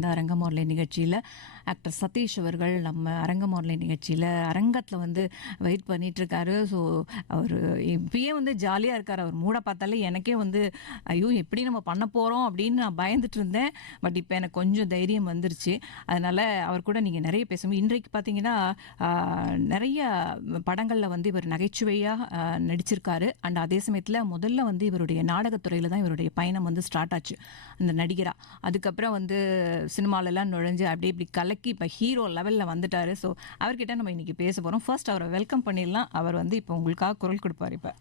இந்த அரங்கமோர்லை நிகழ்ச்சியில் ஆக்டர் சதீஷ் அவர்கள் நம்ம அரங்கமோர்லை நிகழ்ச்சியில் அரங்கத்தில் வந்து வெயிட் பண்ணிகிட்ருக்காரு. ஸோ அவர் இப்பயே வந்து ஜாலியாக இருக்கார். அவர் மூட பார்த்தாலே எனக்கே வந்து ஐயோ எப்படி நம்ம பண்ண போகிறோம் அப்படின்னு நான் பயந்துட்டு இருந்தேன். பட் இப்போ எனக்கு கொஞ்சம் தைரியம் வந்துருச்சு. அதனால் அவர் கூட நீங்கள் நிறைய பேசணும். இன்றைக்கு பார்த்தீங்கன்னா நிறைய படங்களில் வந்து இவர் நகைச்சுவையாக நடிச்சிருக்காரு. அண்ட் அதே சமயத்தில் முதல்ல வந்து இவருடைய நாடகத்துறையில் தான் இவருடைய பயணம் வந்து ஸ்டார்ட் ஆச்சு அந்த நடிகராக. அதுக்கப்புறம் வந்து சினிமாலெல்லாம் நுழைஞ்சு அப்படியே இப்படி கலக்கி இப்போ ஹீரோ லெவலில் வந்துட்டார். ஸோ அவர்கிட்ட நம்ம இன்னைக்கு பேச போகிறோம். ஃபர்ஸ்ட் அவரை வெல்கம் பண்ணிடலாம். அவர் வந்து இப்போ உங்களுக்காக குரல் கொடுப்பார். இப்போ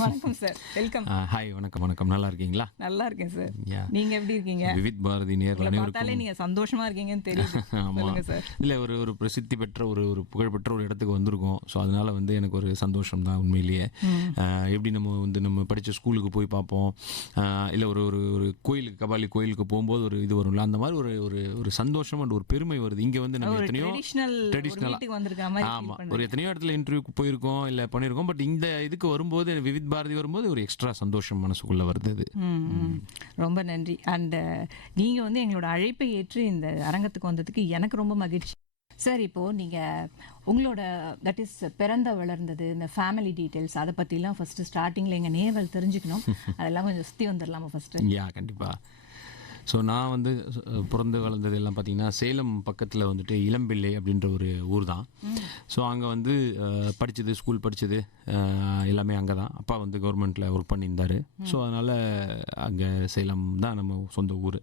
வணக்கம் சார், வெல்கம். ஹாய், வணக்கம். வணக்கம். நல்லா இருக்கீங்களா? நல்லா இருக்கேன் சார். நீங்க எப்படி இருக்கீங்க? விவித் பாரதி நேயர்கள் பார்த்தாலே நீங்க சந்தோஷமா இருக்கீங்கன்னு தெரியுது. சொல்லுங்க சார். இல்லை, ஒரு பிரசித்தி பெற்ற ஒரு புகழ்பெற்ற ஒரு இடத்துக்கு வந்திருக்கோம். ஸோ அதனால வந்து எனக்கு ஒரு சந்தோஷம் தான் உண்மையிலேயே. எப்படி நம்ம படித்த ஸ்கூலுக்கு போய் பார்ப்போம், இல்லை ஒரு கோயிலுக்கு, கபாலி கோயிலுக்கு போகும்போது ஒரு இது வரும்ல, அந்த மாதிரி ஒரு சந்தோஷம் அண்ட் ஒரு பெருமை வருது. இங்கே வந்து நம்ம எத்தனையோ ட்ரெடிஷ்னலாக ஆமாம் ஒரு எத்தனையோ இடத்துல இன்டர்வியூக்கு போயிருக்கோம், இல்லை பண்ணியிருக்கோம். பட் இந்த இதுக்கு வரும்போது விவித் பாரதி வரும்போது ஒரு எக்ஸ்ட்ரா சந்தோஷம் மனசுக்குள்ள வருது. ரொம்ப நன்றி. அண்ட் நீங்க வந்து எங்களோட அழைப்பை ஏற்று இந்த அரங்கத்துக்கு வந்ததுக்கு எனக்கு ரொம்ப மகிழ்ச்சி சார். இப்போ நீங்க உங்களோட தட் இஸ் பிறந்த வளர்ந்தது இந்த ஃபேமிலி டீட்டெயில்ஸ் அதை பற்றிலாம் ஃபர்ஸ்ட் ஸ்டார்டிங்கில் எங்கள் நேர்கள் தெரிஞ்சுக்கணும். அதெல்லாம் கொஞ்சம் சுற்றி வந்துடலாமா ஃபர்ஸ்ட்? கண்டிப்பாக. ஸோ நான் வந்து பிறந்து வளர்ந்தது எல்லாம் பார்த்திங்கன்னா சேலம் பக்கத்தில் வந்துட்டு இளம்பிள்ளை அப்படின்ற ஒரு ஊர் தான். ஸோ அங்கே வந்து ஸ்கூல் படித்தது எல்லாமே அங்கே தான். அப்பா வந்து கவர்மெண்ட்டில் ஒர்க் பண்ணியிருந்தார். ஸோ அதனால் அங்கே சேலம் தான் நம்ம சொந்த ஊர்.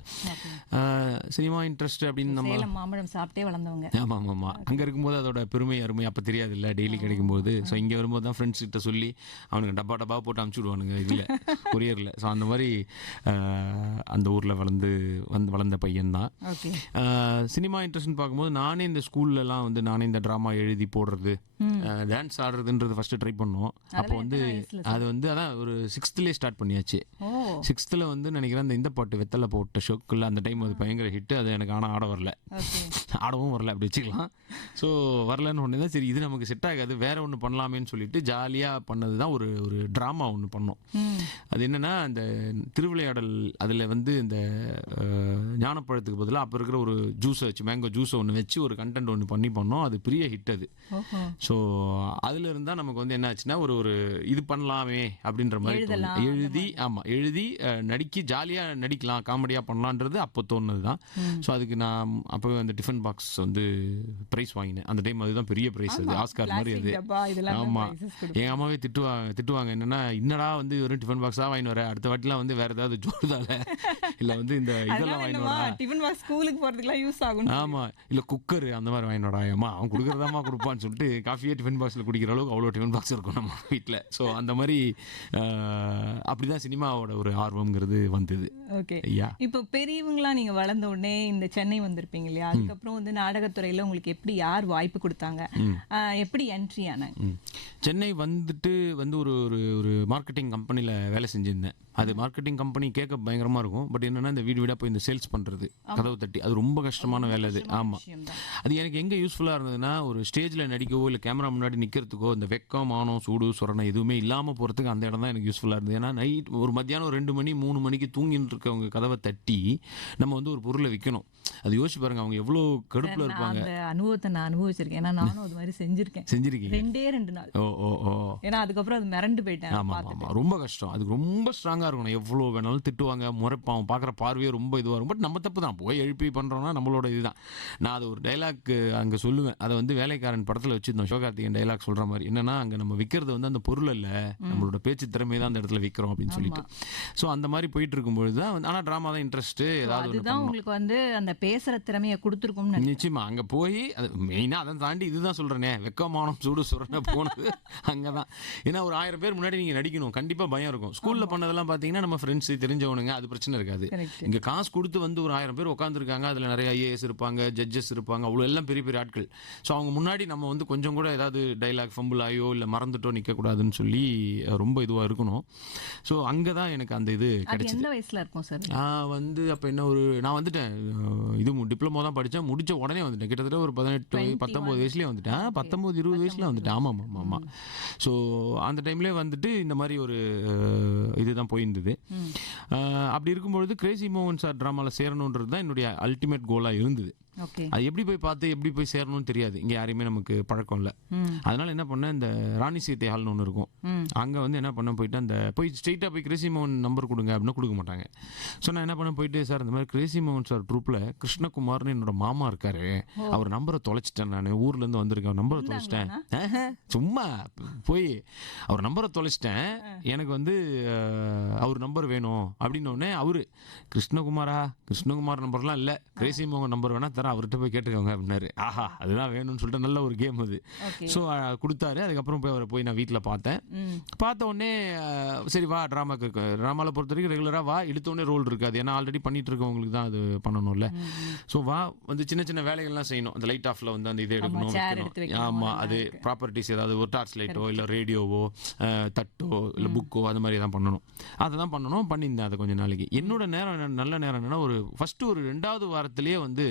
சினிமா இன்ட்ரெஸ்ட் அப்படின்னு நம்ம சேலம் மாம்பழம் சாப்பிட்டே வளர்ந்தவங்க. ஆமாம். அங்கே இருக்கும்போது அதோட பெருமை அருமை அப்போ தெரியாது இல்லை, டெய்லி கிடைக்கும்போது. ஸோ இங்கே வரும்போது தான் ஃப்ரெண்ட்ஸ் கிட்ட சொல்லி அவனுங்க டப்பா போட்டு அமுச்சு விடுவானுங்க இதில் கொரியரில். ஸோ அந்த மாதிரி அந்த ஊரில் வளர்ந்த பையன்தான். சினிமா இன்ட்ரெஸ்ட்னு பார்க்கும்போது நானே இந்த ஸ்கூல்லலாம் வந்து நானே இந்த ட்ராமா எழுதி போடுறது, டான்ஸ் ஆடுறதுன்றது ஃபர்ஸ்ட் ட்ரை பண்ணோம். அப்போ வந்து அது வந்து அதான் ஒரு 6th ஸ்டார்ட் பண்ணியாச்சு. 6th வந்து நினைக்கிறேன் இந்த பாட்டு வெத்தலை போட்ட ஷோக்குள்ள அந்த டைம் அது பயங்கர ஹிட். அது எனக்கு ஆனால் ஆடவும் வரல அப்படி வச்சுக்கலாம். ஸோ வரலன்னு ஒன்று தான், சரி இது நமக்கு செட் ஆகாது, வேற ஒன்று பண்ணலாமேன்னு சொல்லிட்டு ஜாலியாக பண்ணது தான் ஒரு ட்ராமா ஒன்று பண்ணோம். அது என்னன்னா அந்த திருவிளையாடல், அதில் வந்து இந்த ஞானப்பழத்துக்கு பதிலாக அப்போ இருக்கிற ஒரு ஜூஸை வச்சு, மேங்கோ ஜூஸை ஒன்று வச்சு ஒரு கண்டென்ட் ஒன்று பண்ணோம். அது பெரிய ஹிட் அது. ஸோ அதில் இருந்தால் நமக்கு வந்து என்ன ஆச்சுன்னா ஒரு இது பண்ணலாமே அப்படின்ற மாதிரி எழுதி ஜாலியாக நடிக்கலாம், காமெடியாக பண்ணலான்றது அப்போ தோணுது தான். ஸோ அதுக்கு நான் அப்போவே அந்த டிஃபன் பாக்ஸ் வந்து ப்ரைஸ் வாங்கினேன். அந்த டைம் அதுதான் பெரிய ப்ரைஸ், அது ஆஸ்கார் மாதிரி அது. ஆமாம், எங்கள் அம்மாவே திட்டுவாங்க என்னன்னா, இன்னடா வந்து ஒரு டிஃபன் பாக்ஸாக வாங்கிட்டு வர, அடுத்த வாட்டிலாம் வந்து வேறு ஏதாவது ஜோர்தால இல்லை வந்து இந்த இதெல்லாம் வாங்கினோடா, டிஃபன் பாக்ஸ் ஸ்கூலுக்கு போகிறதுக்குலாம் யூஸ் ஆகும். ஆமாம், இல்லை குக்கர் அந்த மாதிரி வாங்கினோடா, அம்மா அவன் கொடுக்குறதாம்மா கொடுப்பான்னு சொல்லிட்டு காஃபியே டிஃபன் பாக்ஸில் குடிக்கிற அளவுக்கு அவ்வளோ டிஃபன் பாக்ஸ் இருக்கும் நம்ம வீட்டில். ஸோ அந்த மாதிரி அப்படி தான் சினிமாவோட ஒரு ஆர்வம்ங்கிறது வந்தது. ஓகே, இப்போ பெரியவங்களாம் நீங்கள் வளர்ந்த உடனே இந்த சென்னை வந்திருப்பீங்க இல்லையா? அதுக்கப்புறம் வந்து நாடகத்துறையில் உங்களுக்கு எப்படி யார் வாய்ப்பு கொடுத்தாங்க, எப்படி என்ட்ரி ஆனாங்க? சென்னை வந்துட்டு வந்து ஒரு மார்க்கெட்டிங் கம்பெனியில் வேலை செஞ்சுருந்தேன். அது மார்க்கெட்டிங் கம்பெனி கேட்க பயங்கரமாக இருக்கும். பட் என்னென்னா இந்த வீடாக போய் இந்த சேல்ஸ் பண்ணுறது, கதவு தட்டி, அது ரொம்ப கஷ்டமான வேலை அது. ஆமாம், அது எனக்கு எங்கே யூஸ்ஃபுல்லாக இருந்ததுன்னா, ஒரு ஸ்டேஜில் நடிக்கவோ இல்லை கேமரா முன்னாடி நிற்கிறதுக்கோ இந்த வெக்கம், மானம், சூடு, சொரணை எதுவுமே இல்லாமல் போகிறதுக்கு அந்த இடம் தான் எனக்கு யூஸ்ஃபுல்லாக இருந்தது. ஏன்னா நைட் ஒரு மத்தியானம் 2 மணி 3 மணிக்கு தூங்கிட்டு இருக்கவங்க கதவை தட்டி நம்ம வந்து ஒரு பொருளை விற்கணும். அது யோசிச்சு பாருங்க, அவங்க எவ்வளோ கடுப்பில் இருப்பாங்க. அந்த அனுபவத்தை நான் அனுபவிச்சிருக்கேன். ஏன்னா நானும் அது மாதிரி செஞ்சிருக்கீங்க 2 நாள். ஏன்னா அதுக்கப்புறம் அது மிரண்டு போயிட்டேன். ஆமாம், ரொம்ப கஷ்டம். அதுக்கு ரொம்ப ஸ்ட்ராங்காக இருக்கணும். எவ்வளோ வேணாலும் திட்டுவாங்க, முறைப்பான், பார்க்குற பார்வையே ரொம்ப இதுவாக இருக்கும். பட் நம்ம தப்பு தான், போய் எழுப்பி பண்ணுறோன்னா நம்மளோட இதுதான். நான் அது ஒரு டைலாக் அங்கே சொல்லுவேன். அதை வந்து வேலைக்காரன் படத்தில் வச்சுருந்தோம், சிவகார்த்திகேயன் டைலாக் சொல்கிற மாதிரி. என்னன்னா, அங்கே நம்ம விற்கிறது வந்து அந்த பொருள் இல்லை, நம்மளோட பேச்சு திறமை தான் அந்த இடத்துல விற்கிறோம் அப்படின்னு சொல்லிட்டு. ஸோ அந்த மாதிரி போயிட்டு இருக்கும்பொழுது தான், ஆனால் ட்ராமா தான் இன்ட்ரெஸ்ட்டு. ஏதாவது உங்களுக்கு வந்து அந்த பேசுகிற திறமையை கொடுத்துருக்கும் நிச்சயமா. அங்கே போய் அது மெயினாக அதை தாண்டி இதுதான் சொல்கிறேனே, வெக்கமானம் சூடு சுரணை போனது அங்கே தான். ஏன்னா ஒரு 1000 பேர் முன்னாடி நீங்கள் நடிக்கணும், கண்டிப்பாக பயம் இருக்கும். ஸ்கூலில் பண்ணதெல்லாம் பார்த்தீங்கன்னா நம்ம ஃப்ரெண்ட்ஸு தெரிஞ்சவனுங்க, அது பிரச்சனை இருக்காது. இங்கே காசு கொடுத்து வந்து ஒரு 1000 பேர் உட்காந்துருக்காங்க, அதில் நிறைய ஐஏஎஸ் இருப்பாங்க, ஜட்ஜஸ் இருப்பாங்க, அவ்வளோ எல்லாம் பெரிய பெரிய ஆட்கள். ஸோ அவங்க முன்னாடி நம்ம வந்து கொஞ்சம் கூட ஏதாவது டைலாக் ஃபம்பிள் ஆயோ இல்லை மறந்துட்டோ நிற்கக்கூடாதுன்னு சொல்லி ரொம்ப இதுவாக இருக்கணும். ஸோ அங்கே தான் எனக்கு அந்த இது கிடைச்சது. எந்த வயசில் இருக்கும் சார்? வந்து அப்போ என்ன நான் வந்துட்டேன், இது டிப்ளமோ தான் படித்தேன், முடித்த உடனே வந்துட்டேன். கிட்டத்தட்ட ஒரு 18-19 வயசுலேயே வந்துட்டேன். 19-20 வயசுல வந்துட்டேன். ஆமாம் ஆமாம் ஆமாம். ஸோ அந்த டைம்லேயே வந்துட்டு இந்த மாதிரி ஒரு இதுதான் போயிருந்தது. அப்படி இருக்கும்பொழுது கிரேசி மோகன் சார் ட்ராமாவில் சேரணுன்றது தான் என்னுடைய அல்டிமேட் கோலாக இருந்தது. அது எப்படி போய் பார்த்து எப்படி போய் சேரணும்னு தெரியாது, இங்கே யாரையுமே நமக்கு பழக்கம் இல்லை. அதனால என்ன பண்ணேன், இந்த ராணி சீத்தை ஹால்னு ஒன்று இருக்கும், அங்கே வந்து என்ன பண்ண போயிட்டு அந்த போய் ஸ்ட்ரெயிட்டாக போய் கிரேசி மோகன் நம்பர் கொடுங்க அப்படின்னா கொடுக்க மாட்டாங்க. ஸோ நான் என்ன பண்ண போயிட்டு, சார் இந்த மாதிரி கிரேசி மோகன் சார் ட்ரூப்பில் கிருஷ்ணகுமார்னு என்னோட மாமா இருக்காரு, அவர் நம்பரை தொலைச்சிட்டேன், நான் ஊர்லேருந்து வந்திருக்கேன், நம்பரை தொலைச்சிட்டேன். சும்மா போய் அவர் நம்பரை தொலைச்சிட்டேன், எனக்கு வந்து அவர் நம்பர் வேணும் அப்படின்னோடனே அவரு கிருஷ்ணகுமார் நம்பர்லாம் இல்லை, கிரேசி மோகன் நம்பர் வேணா தரேன், அவர்கிட்ட போய் கேட்டுக்கோங்க அப்படின்னாரு. ஆஹா, அதுதான் வேணும்னு சொல்லிட்டு நல்ல ஒரு கேம் அது. ஸோ கொடுத்தாரு. அதுக்கப்புறம் போய் அவரை போய் நான் வீட்டில் பார்த்தேன். பார்த்த உடனே சரி வா ட்ராமாவுக்கு இருக்கு, ட்ராமாவில் பொறுத்த வரைக்கும் ரெகுலராக வா, எடுத்தோடனே ரோல் இருக்காது, ஏன்னா ஆல்ரெடி பண்ணிட்டு இருக்கவங்களுக்கு தான் அது பண்ணணும்ல. ஸோ வா வந்து சின்ன சின்ன வேலைகள்லாம் செய்யணும், அந்த லைட் ஆஃப்ல வந்து அந்த இதை எடுக்கணும் வைக்கணும். ஆமாம், அது ப்ராப்பர்ட்டிஸ் ஏதாவது ஒரு டார்ச் லைட்டோ இல்லை ரேடியோவோ தட்டோ இல்லை புக்கோ அது மாதிரி தான் பண்ணணும். அதை தான் பண்ணணும், பண்ணியிருந்தேன் அதை கொஞ்சம் நாளைக்கு. என்னோட நேரம் நல்ல நேரம் என்னன்னா, ஒரு ஃபர்ஸ்ட் ஒரு 2வது வாரத்திலேயே வந்து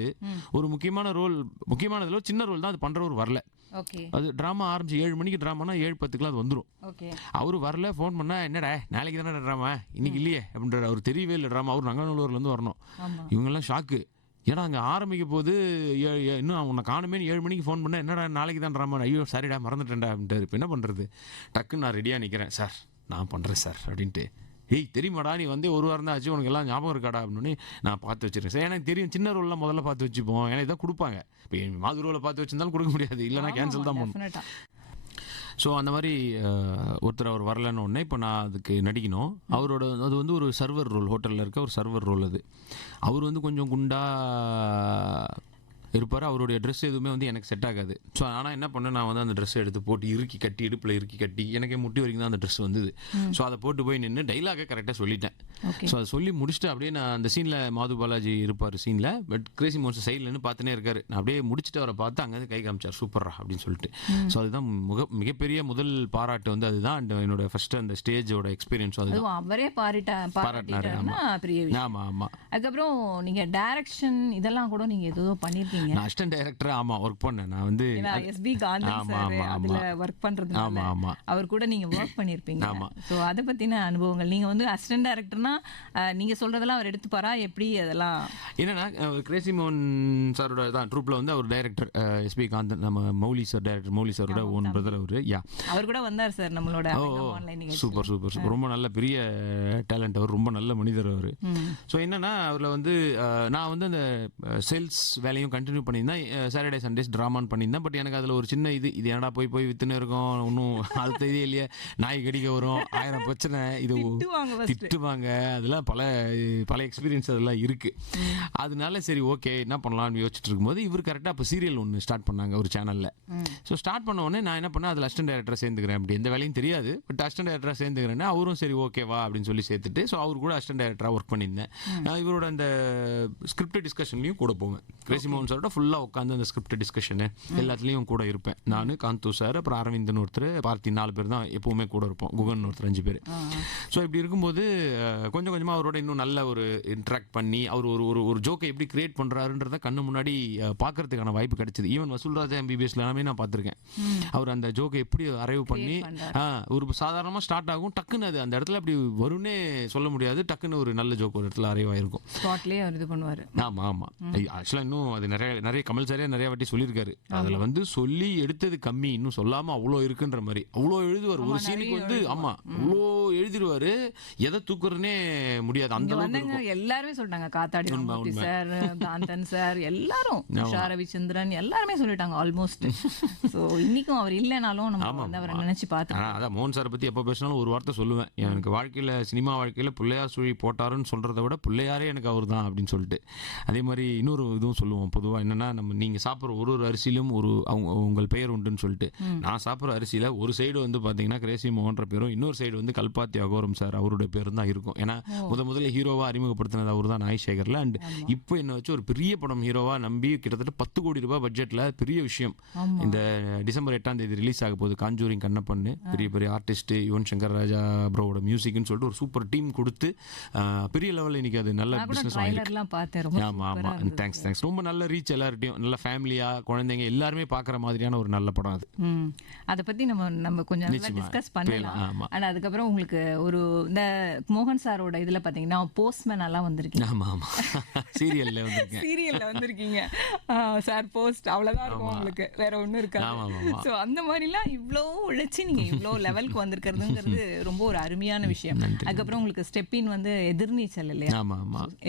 ஒரு முக்கியமானதுல சின்ன ரோல் தான், அது பண்றவர் வரல. அது டிராமா ஆரம்பிச்சு 7 மணிக்கு டிராமானா 7:10 அது வந்துடும். அவரு வரல, ஃபோன் பண்ணா என்னடா நாளைக்கு தானே டிராமா இன்னைக்கு இல்லையே அப்படின்றாரு. அவர் தெரியவே இல்லை டிராமா, அவர் நங்கநல்லூர்ல இருந்து வரணும். இவங்கெல்லாம் ஷாக்கு, ஏன்னா அங்கே ஆரம்பிக்க போது இன்னும் உன்னை காணுமேனு 7 மணிக்கு ஃபோன் பண்ண, என்னடா நாளைக்கு தான் ட்ராமா, ஐயோ சரிடா மறந்துட்டேன்டா அப்படின்ட்டு. இப்போ என்ன பண்ணுறது, டக்குன்னு நான் ரெடியாக நிற்கிறேன், சார் நான் பண்ணுறேன் சார் அப்படின்ட்டு. ஏய் தெரியுமாடா, நீ வந்து ஒரு வாரம் தான் ஆச்சு, உனக்கு எல்லாம் ஞாபகம் இருக்காடா அப்படின்னு நான் பார்த்து வச்சிருக்கேன் சார். எனக்கு தெரியும் சின்ன ரோல்லாம் முதல்ல பார்த்து வச்சுப்போம், ஏன்னா இதான் கொடுப்பாங்க. இப்போ மாது ரோலை பார்த்து வச்சிருந்தாலும் கொடுக்க முடியாது, இல்லைனா கேன்சல் தான் பண்ணணும். ஸோ அந்த மாதிரி ஒருத்தர் அவர் வரலன்னு உடனே இப்போ நான் அதுக்கு நடிக்கணும். அவரோட அது வந்து ஒரு சர்வர் ரோல், ஹோட்டலில் இருக்க ஒரு சர்வர் ரோல். அது அவர் வந்து கொஞ்சம் குண்டா இருப்பார், அவருடைய ட்ரெஸ் எதுவுமே வந்து எனக்கு செட் ஆகாது. ஸோ ஆனால் என்ன பண்ணேன், நான் வந்து அந்த ட்ரெஸ்ஸை எடுத்து போட்டு இறுக்கி கட்டி, இடுப்பில் இறுக்கி கட்டி, எனக்கே முட்டி வரைக்கும் தான் அந்த ட்ரெஸ் வந்தது. ஸோ அதை போட்டு போய் நின்று டைலாகை கரெக்டாக சொல்லிட்டேன். ஸோ அதை சொல்லி முடிச்சுட்டு அப்படியே நான் அந்த சீனில் மாது பாலாஜி இருப்பார் சீனில், பட் கிரேசி மோகன் சைட்லன்னு பார்த்துனே இருக்காரு. நான் அப்படியே முடிச்சுட்டு அவரை பார்த்து அங்கேருந்து கை காமிச்சார், சூப்பரா அப்படின்னு சொல்லிட்டு. ஸோ அதுதான் மிகப்பெரிய முதல் பாராட்டு வந்து அதுதான் என்னோட ஃபர்ஸ்ட் அந்த ஸ்டேஜோட எக்ஸ்பீரியன்ஸ். அதுதான் அவரே பாராட்டினாரு. ஆமாம் ஆமாம். அதுக்கப்புறம் நீங்கள் டைரக்ஷன் இதெல்லாம் கூட நீங்கள் ஏதோ பண்ணியிருக்கீங்க. நான் அசிஸ்டன்ட் டைரக்டர் ஒர்க் பண்ணேன். நான் வந்து எஸ்பி காந்தன் சார் அதுல வொர்க் பண்றதுனால அவர் கூட நீங்க வொர்க் பண்ணிருப்பீங்க. சோ அத பத்தின அனுபவங்கள், நீங்க வந்து அசிஸ்டன்ட் டைரக்டர்னா நீங்க சொல்றதெல்லாம் அவர் எடுத்துப்பாரா எப்படி? அதெல்லாம் என்னன்னா, கிரேசி மோகன் சாரோட தான் ட்ரூப்ல வந்து அவர் டைரக்டர் எஸ்பி காந்தன், நம்ம மௌலி சார் டைரக்டர், மௌலி சாரோட ஓன் பிரதர் அவரு. அவர் கூட வந்தார் சார் நம்மளோட ஆன்லைன் நிகழ்ச்சி. சூப்பர் சூப்பர் சூப்பர், ரொம்ப நல்ல பெரிய டேலண்ட் அவர், ரொம்ப நல்ல மனிதர் அவர். ஸோ என்னன்னா, அவரில் வந்து நான் வந்து அந்த சேல்ஸ் வேலையும் கண்டினியூ பண்ணியிருந்தேன், சாட்டர்டே சண்டேஸ் ட்ராமான்னு பண்ணியிருந்தேன். பட் எனக்கு அதில் ஒரு சின்ன இது என்னடா போய் வித்துன்னு இருக்கோம், ஒன்றும் அடுத்த இதே இல்லையே, நாய் கடிக்க வரும், 1000 பிரச்சனை, இது திட்டுவாங்க, அதெல்லாம் பல எக்ஸ்பீரியன்ஸ் அதெல்லாம் இருக்குது. அதனால சரி ஓகே என்ன பண்ணலாம்னு யோசிச்சுட்டு இருக்கும்போது இவர் கரெக்டாக அப்போ சீரியல் ஒன்று ஸ்டார்ட் பண்ணாங்க ஒரு சேனலில். ஸோ ஸ்டார்ட் பண்ண உடனே நான் என்ன பண்ணேன், அதில் அசிஸ்டன்ட் டைரக்டராக சேர்ந்துக்கிறேன். அப்படி எந்த வேலையும் தெரியாது, பட் அசிஸ்டன்ட் டைரக்டராக சேர்ந்துக்கிறேன்னு அவரும் சரி ஓகேவா அப்படின்னு சொல்லி சேர்த்துட்டு, ஸோ அவர் கூட அசிஸ்டன்ட் டைரக்டராக ஒர்க் பண்ணியிருந்தேன். இவரோட அந்த ஸ்கிரிப்ட் டிஸ்கஷன்லையும் கூட போவேன். கிரேசி மோகன் சாரோட ஃபுல்லாக உட்காந்து அந்த ஸ்கிரிப்ட் டிஸ்கஷனு எல்லாத்துலேயும் கூட இருப்பேன். நான், காந்து சார், அப்புறம் அரவிந்தன் ஒருத்தர், பார்த்தி, 4 பேர் தான் எப்போவுமே கூட இருப்போம். குகன் ஒருத்தர், 5 பேர். ஸோ இப்படி இருக்கும்போது கொஞ்சம் கொஞ்சமாக அவரோட இன்னும் நல்ல ஒரு இன்ட்ராக்ட் பண்ணி அவர் ஒரு ஜோக்கை எப்படி கிரியேட் பண்ணுறாருன்றத கண்ணு முன்னாடி பார்க்கறதுக்கான வாய்ப்பு கிடைச்சிது. ஈவன் வசூல்ராஜா MBBSல எல்லாமே நான் பார்த்துருக்கேன். அவர் அந்த ஜோக்கை எப்படி அரைவ் பண்ணி ஒரு சாதாரணமாக ஸ்டார்ட் ஆகும், டக்குன்னு அது அந்த இடத்துல அப்படி வரும்னே சொல்ல முடியாது, டக்குன்னு ஒரு நல்ல ஜோக் ஒரு இடத்துல அரைவ் ஆயிருக்கும். ஆமாம் ஆமாம். ஆக்சுவலாக இன்னும் அது நிறைய கமல் சாரே நிறைய வாட்டி சொல்லியிருக்காரு. அதில் வந்து சொல்லி எடுத்தது கம்மி, இன்னும் சொல்லாமல் அவ்வளோ இருக்குன்ற மாதிரி அவ்வளோ எழுதுவார். ஒரு சீனுக்கு வந்து ஆமாம் அவ்வளோ எழுதிடுவார், எதை தூக்குறதுனே முடியாது அந்த அளவுக்கு. எல்லாருமே சொல்லிட்டாங்க, காத்தாடி சார், காந்தன் சார், எல்லாரும், ரவிச்சந்திரன் எல்லாருமே சொல்லிட்டாங்க ஆல்மோஸ்ட். ஸோ இன்னைக்கும் அவர் இல்லைனாலும் நம்ம வந்து அவரை நினைச்சு பார்த்தோம். அதான் மோகன் சாரை பற்றி எப்போ பேசினாலும் ஒரு வார்த்தை சொல்லுவேன், எனக்கு வாழ்க்கையில் சினிமா வாழ்க்கையில் பிள்ளையார் சுழி போட்டாருன்னு சொல்கிறத விட பிள்ளையாரே எனக்கு அவர் தான் அப்படின்னு சொல்லிட்டு. அதே மாதிரி இன்னொரு இதுவும் சொல்லுவோம், பொதுவாக பொதுவாக என்னன்னா நம்ம நீங்கள் சாப்பிட்ற ஒரு ஒரு அரிசியிலும் உங்கள் பெயர் உண்டுன்னு சொல்லிட்டு நான் சாப்பிட்ற அரிசியில் ஒரு சைடு வந்து பார்த்தீங்கன்னா கிரேசி மோகன்ற பேரும் இன்னொரு சைடு வந்து கல்பாத்தி அகோரம் சார் அவருடைய பேரும் தான் இருக்கும். ஏன்னா முதல்ல ஹீரோவாக அறிமுகப்படுத்தினது அவர் தான் நாய்சேகரில். அண்ட் இப்போ என்ன வச்சு ஒரு பெரிய படம் ஹீரோவாக நம்பி கிட்டத்தட்ட 10 கோடி ரூபாய் பட்ஜெட்டில் பெரிய விஷயம் இந்த டிசம்பர் 8ஆம் தேதி ரிலீஸ் ஆக போகுது காஞ்சூரிங் கண்ணப்பண்ணு பெரிய பெரிய ஆர்டிஸ்ட் யுவன் சங்கர் ராஜா ப்ரோவோட மியூசிக்னு சொல்லிட்டு ஒரு சூப்பர் டீம் கொடுத்து பெரிய லெவலில் இன்னைக்கு அது நல்ல பிஸ்னஸ் ஆகிருக்கு. ஆமாம் ஆமாம், தேங்க்ஸ். ரொம்ப நல்ல ரீச் எல்லார்ட்டையும், நல்ல ஃபேமிலியாக குழந்தைங்க எல்லாருமே பார்க்குற மாதிரியான ஒரு நல்ல படம் அது. அதை பற்றி நம்ம கொஞ்சம் டிஸ்கஸ் பண்ணலாம். ஆனால் அதுக்கப்புறம் உங்களுக்கு ஒரு இந்த மோகன் சாரோட இதில் பார்த்தீங்கன்னா போஸ்ட்மேன் எல்லாம் வந்திருக்கீங்க. ஆமாம் ஆமாம், சீரியலில் வந்திருக்கீங்க சார். போஸ்ட் அவ்வளோதான் இருக்கும் உங்களுக்கு, வேற ஒன்றும் இருக்காது. ஸோ அந்த மாதிரிலாம் இவ்வளோ உழைச்சி நீங்கள் இவ்வளோ லெவலுக்கு வந்திருக்கிறதுங்கிறது ரொம்ப ஒரு அருமையான விஷயம். அதுக்கப்புறம் உங்களுக்கு ஸ்டெப்பின் வந்து எதிர்நீச்சல் இல்லையா?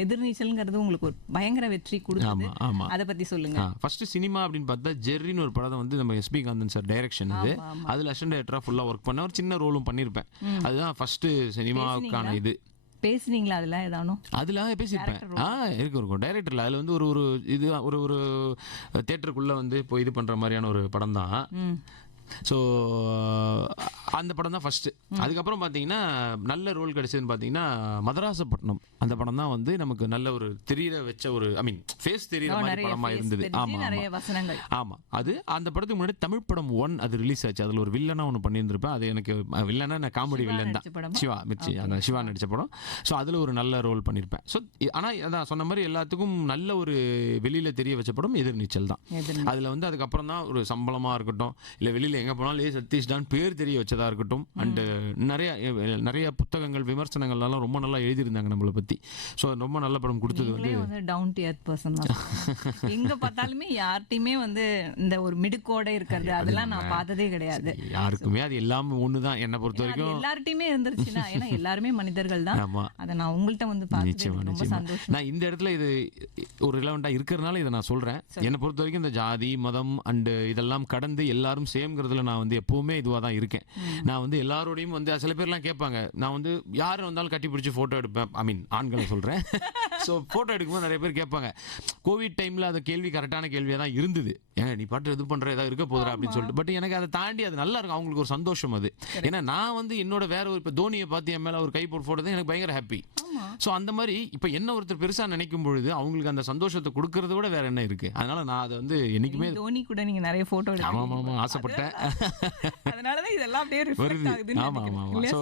எதிர்நீச்சல்ங்கிறது உங்களுக்கு ஒரு பயங்கர வெற்றி கொடுத்தது. அதை பற்றி சொல்லுங்க. ஃபர்ஸ்ட் சினிமா அப்படின்னு பார்த்தா ஜெர்ரின்னு ஒரு படம் வந்து நம்ம எஸ்பி காந்தன் சார் டைரக்ஷன் அது. அதில் அசிஸ்டன்ட் டைரக்டராக ஃபுல்லாக ஒர்க் பண்ண ஒரு சின்ன ரோலும் பண்ணியிருப்பேன். அதுதான் ஃபர்ஸ்ட் சினிமாவுக்கான இது. பேசுனீங்களா அதில் ஏதானும்? அதில் பேசியிருப்பேன். இருக்கும் டைரக்டரில். அதில் வந்து ஒரு இது ஒரு தியேட்டருக்குள்ளே வந்து இப்போ இது பண்ணுற மாதிரியான ஒரு படம் தான். ஸோ அந்த படம் தான் ஃபஸ்ட்டு. அதுக்கப்புறம் பார்த்தீங்கன்னா நல்ல ரோல் கிடைச்சதுன்னு பார்த்தீங்கன்னா மதராசப்பட்டினம் அந்த படம் தான் வந்து நமக்கு நல்ல ஒரு தெரியற வச்ச ஒரு ஃபேஸ் தெரியுற மாதிரி படமாக இருந்தது. ஆமாம். அது அந்த படத்துக்கு முன்னாடி தமிழ் படம் 1 அது ரிலீஸ் ஆச்சு. அதில் ஒரு வில்லனாக ஒன்று பண்ணியிருந்திருப்பேன். அது எனக்கு வில்லனா நான் காமெடி வில்லன் தான். சிவா மிர்ச்சி அந்த சிவா நடித்த படம். ஸோ அதில் ஒரு நல்ல ரோல் பண்ணியிருப்பேன். ஸோ ஆனால் அதான் சொன்ன மாதிரி எல்லாத்துக்கும் நல்ல ஒரு வெளியில் தெரிய வச்ச படம் எதிர்நீச்சல் தான். அதில் வந்து அதுக்கப்புறம் தான் ஒரு சம்பளமாக இருக்கட்டும், இல்லை வெளியில் எங்கே போனாலும் சதீஷ் தான் பேர் தெரிய வச்சதாக இருக்கட்டும். அண்டு நிறைய புத்தகங்கள் விமர்சனங்கள்லாம் ரொம்ப நல்லா எழுதியிருந்தாங்க நம்மளை பற்றி. ஸோ ரொம்ப நல்ல படம் கொடுத்தது வந்து டவுன் டு எர்த் பர்சன் தான். எங்கே பார்த்தாலுமே யார்ட்டையுமே வந்து இந்த ஒரு மிடுக்கோட இருக்கிறது அதெல்லாம் நான் பார்த்ததே கிடையாது. யாருக்குமே அது எல்லாமே ஒன்று தான் என்னை பொறுத்த வரைக்கும். எல்லார்ட்டையுமே இருந்துருச்சுன்னா, ஏன்னா எல்லாருமே மனிதர்கள் தான். அதை நான் உங்கள்கிட்ட வந்து பார்த்தேன், ரொம்ப சந்தோஷம். நான் இந்த இடத்துல இது ஒரு ரிலவெண்ட்டாக இருக்கிறதுனால இதை நான் சொல்கிறேன். என்னை பொறுத்த வரைக்கும் இந்த ஜாதி மதம் அண்டு இதெல்லாம் கடந்து எல்லாரும் சேம்ங்கிறதுல நான் வந்து எப்போவுமே இதுவாக தான் இருக்கேன். நான் வந்து எல்லாரோடையும் வந்து சில பேர்லாம் கேட்பாங்க, நான் வந்து யாரும் வந்தாலும் கட்டி பிடிச்சி ஃபோட்டோ எடுப்பேன். ஆண்களை சொல்கிறேன். ஸோ ஃபோட்டோ எடுக்கும்போது நிறைய பேர் கேட்பாங்க. கோவிட் டைமில் அது கேள்வி கரெக்டான கேள்வியாக தான் இருந்தது. ஏங்க நீ பாட்டு இது பண்ணுற ஏதாவது இருக்க போதுரா அப்படின்னு சொல்லிட்டு. பட் எனக்கு அதை தாண்டி அது நல்லா இருக்கும், அவங்களுக்கு ஒரு சந்தோஷம் அது. ஏன்னா நான் வந்து என்னோட வேற ஒரு இப்போ தோனியை பார்த்து என் மேலே ஒரு கை போட்டு ஃபோட்டோ தான் எனக்கு பயங்கர ஹாப்பி. ஸோ அந்த மாதிரி இப்போ என்ன ஒருத்தர் பெருசாக நினைக்கும் பொழுது அவங்களுக்கு அந்த சந்தோஷத்தை கொடுக்கறத விட வேற என்ன இருக்கு. அதனால நான் அதை வந்து என்னைக்குமே தோனி கூட நீங்கள் நிறைய ஃபோட்டோ ஆமாம் ஆசைப்பட்டேன். அதனாலதான் இதெல்லாம் அப்படியே ரிஃப்ளெக்ட் ஆகுது. ஆமாம். ஸோ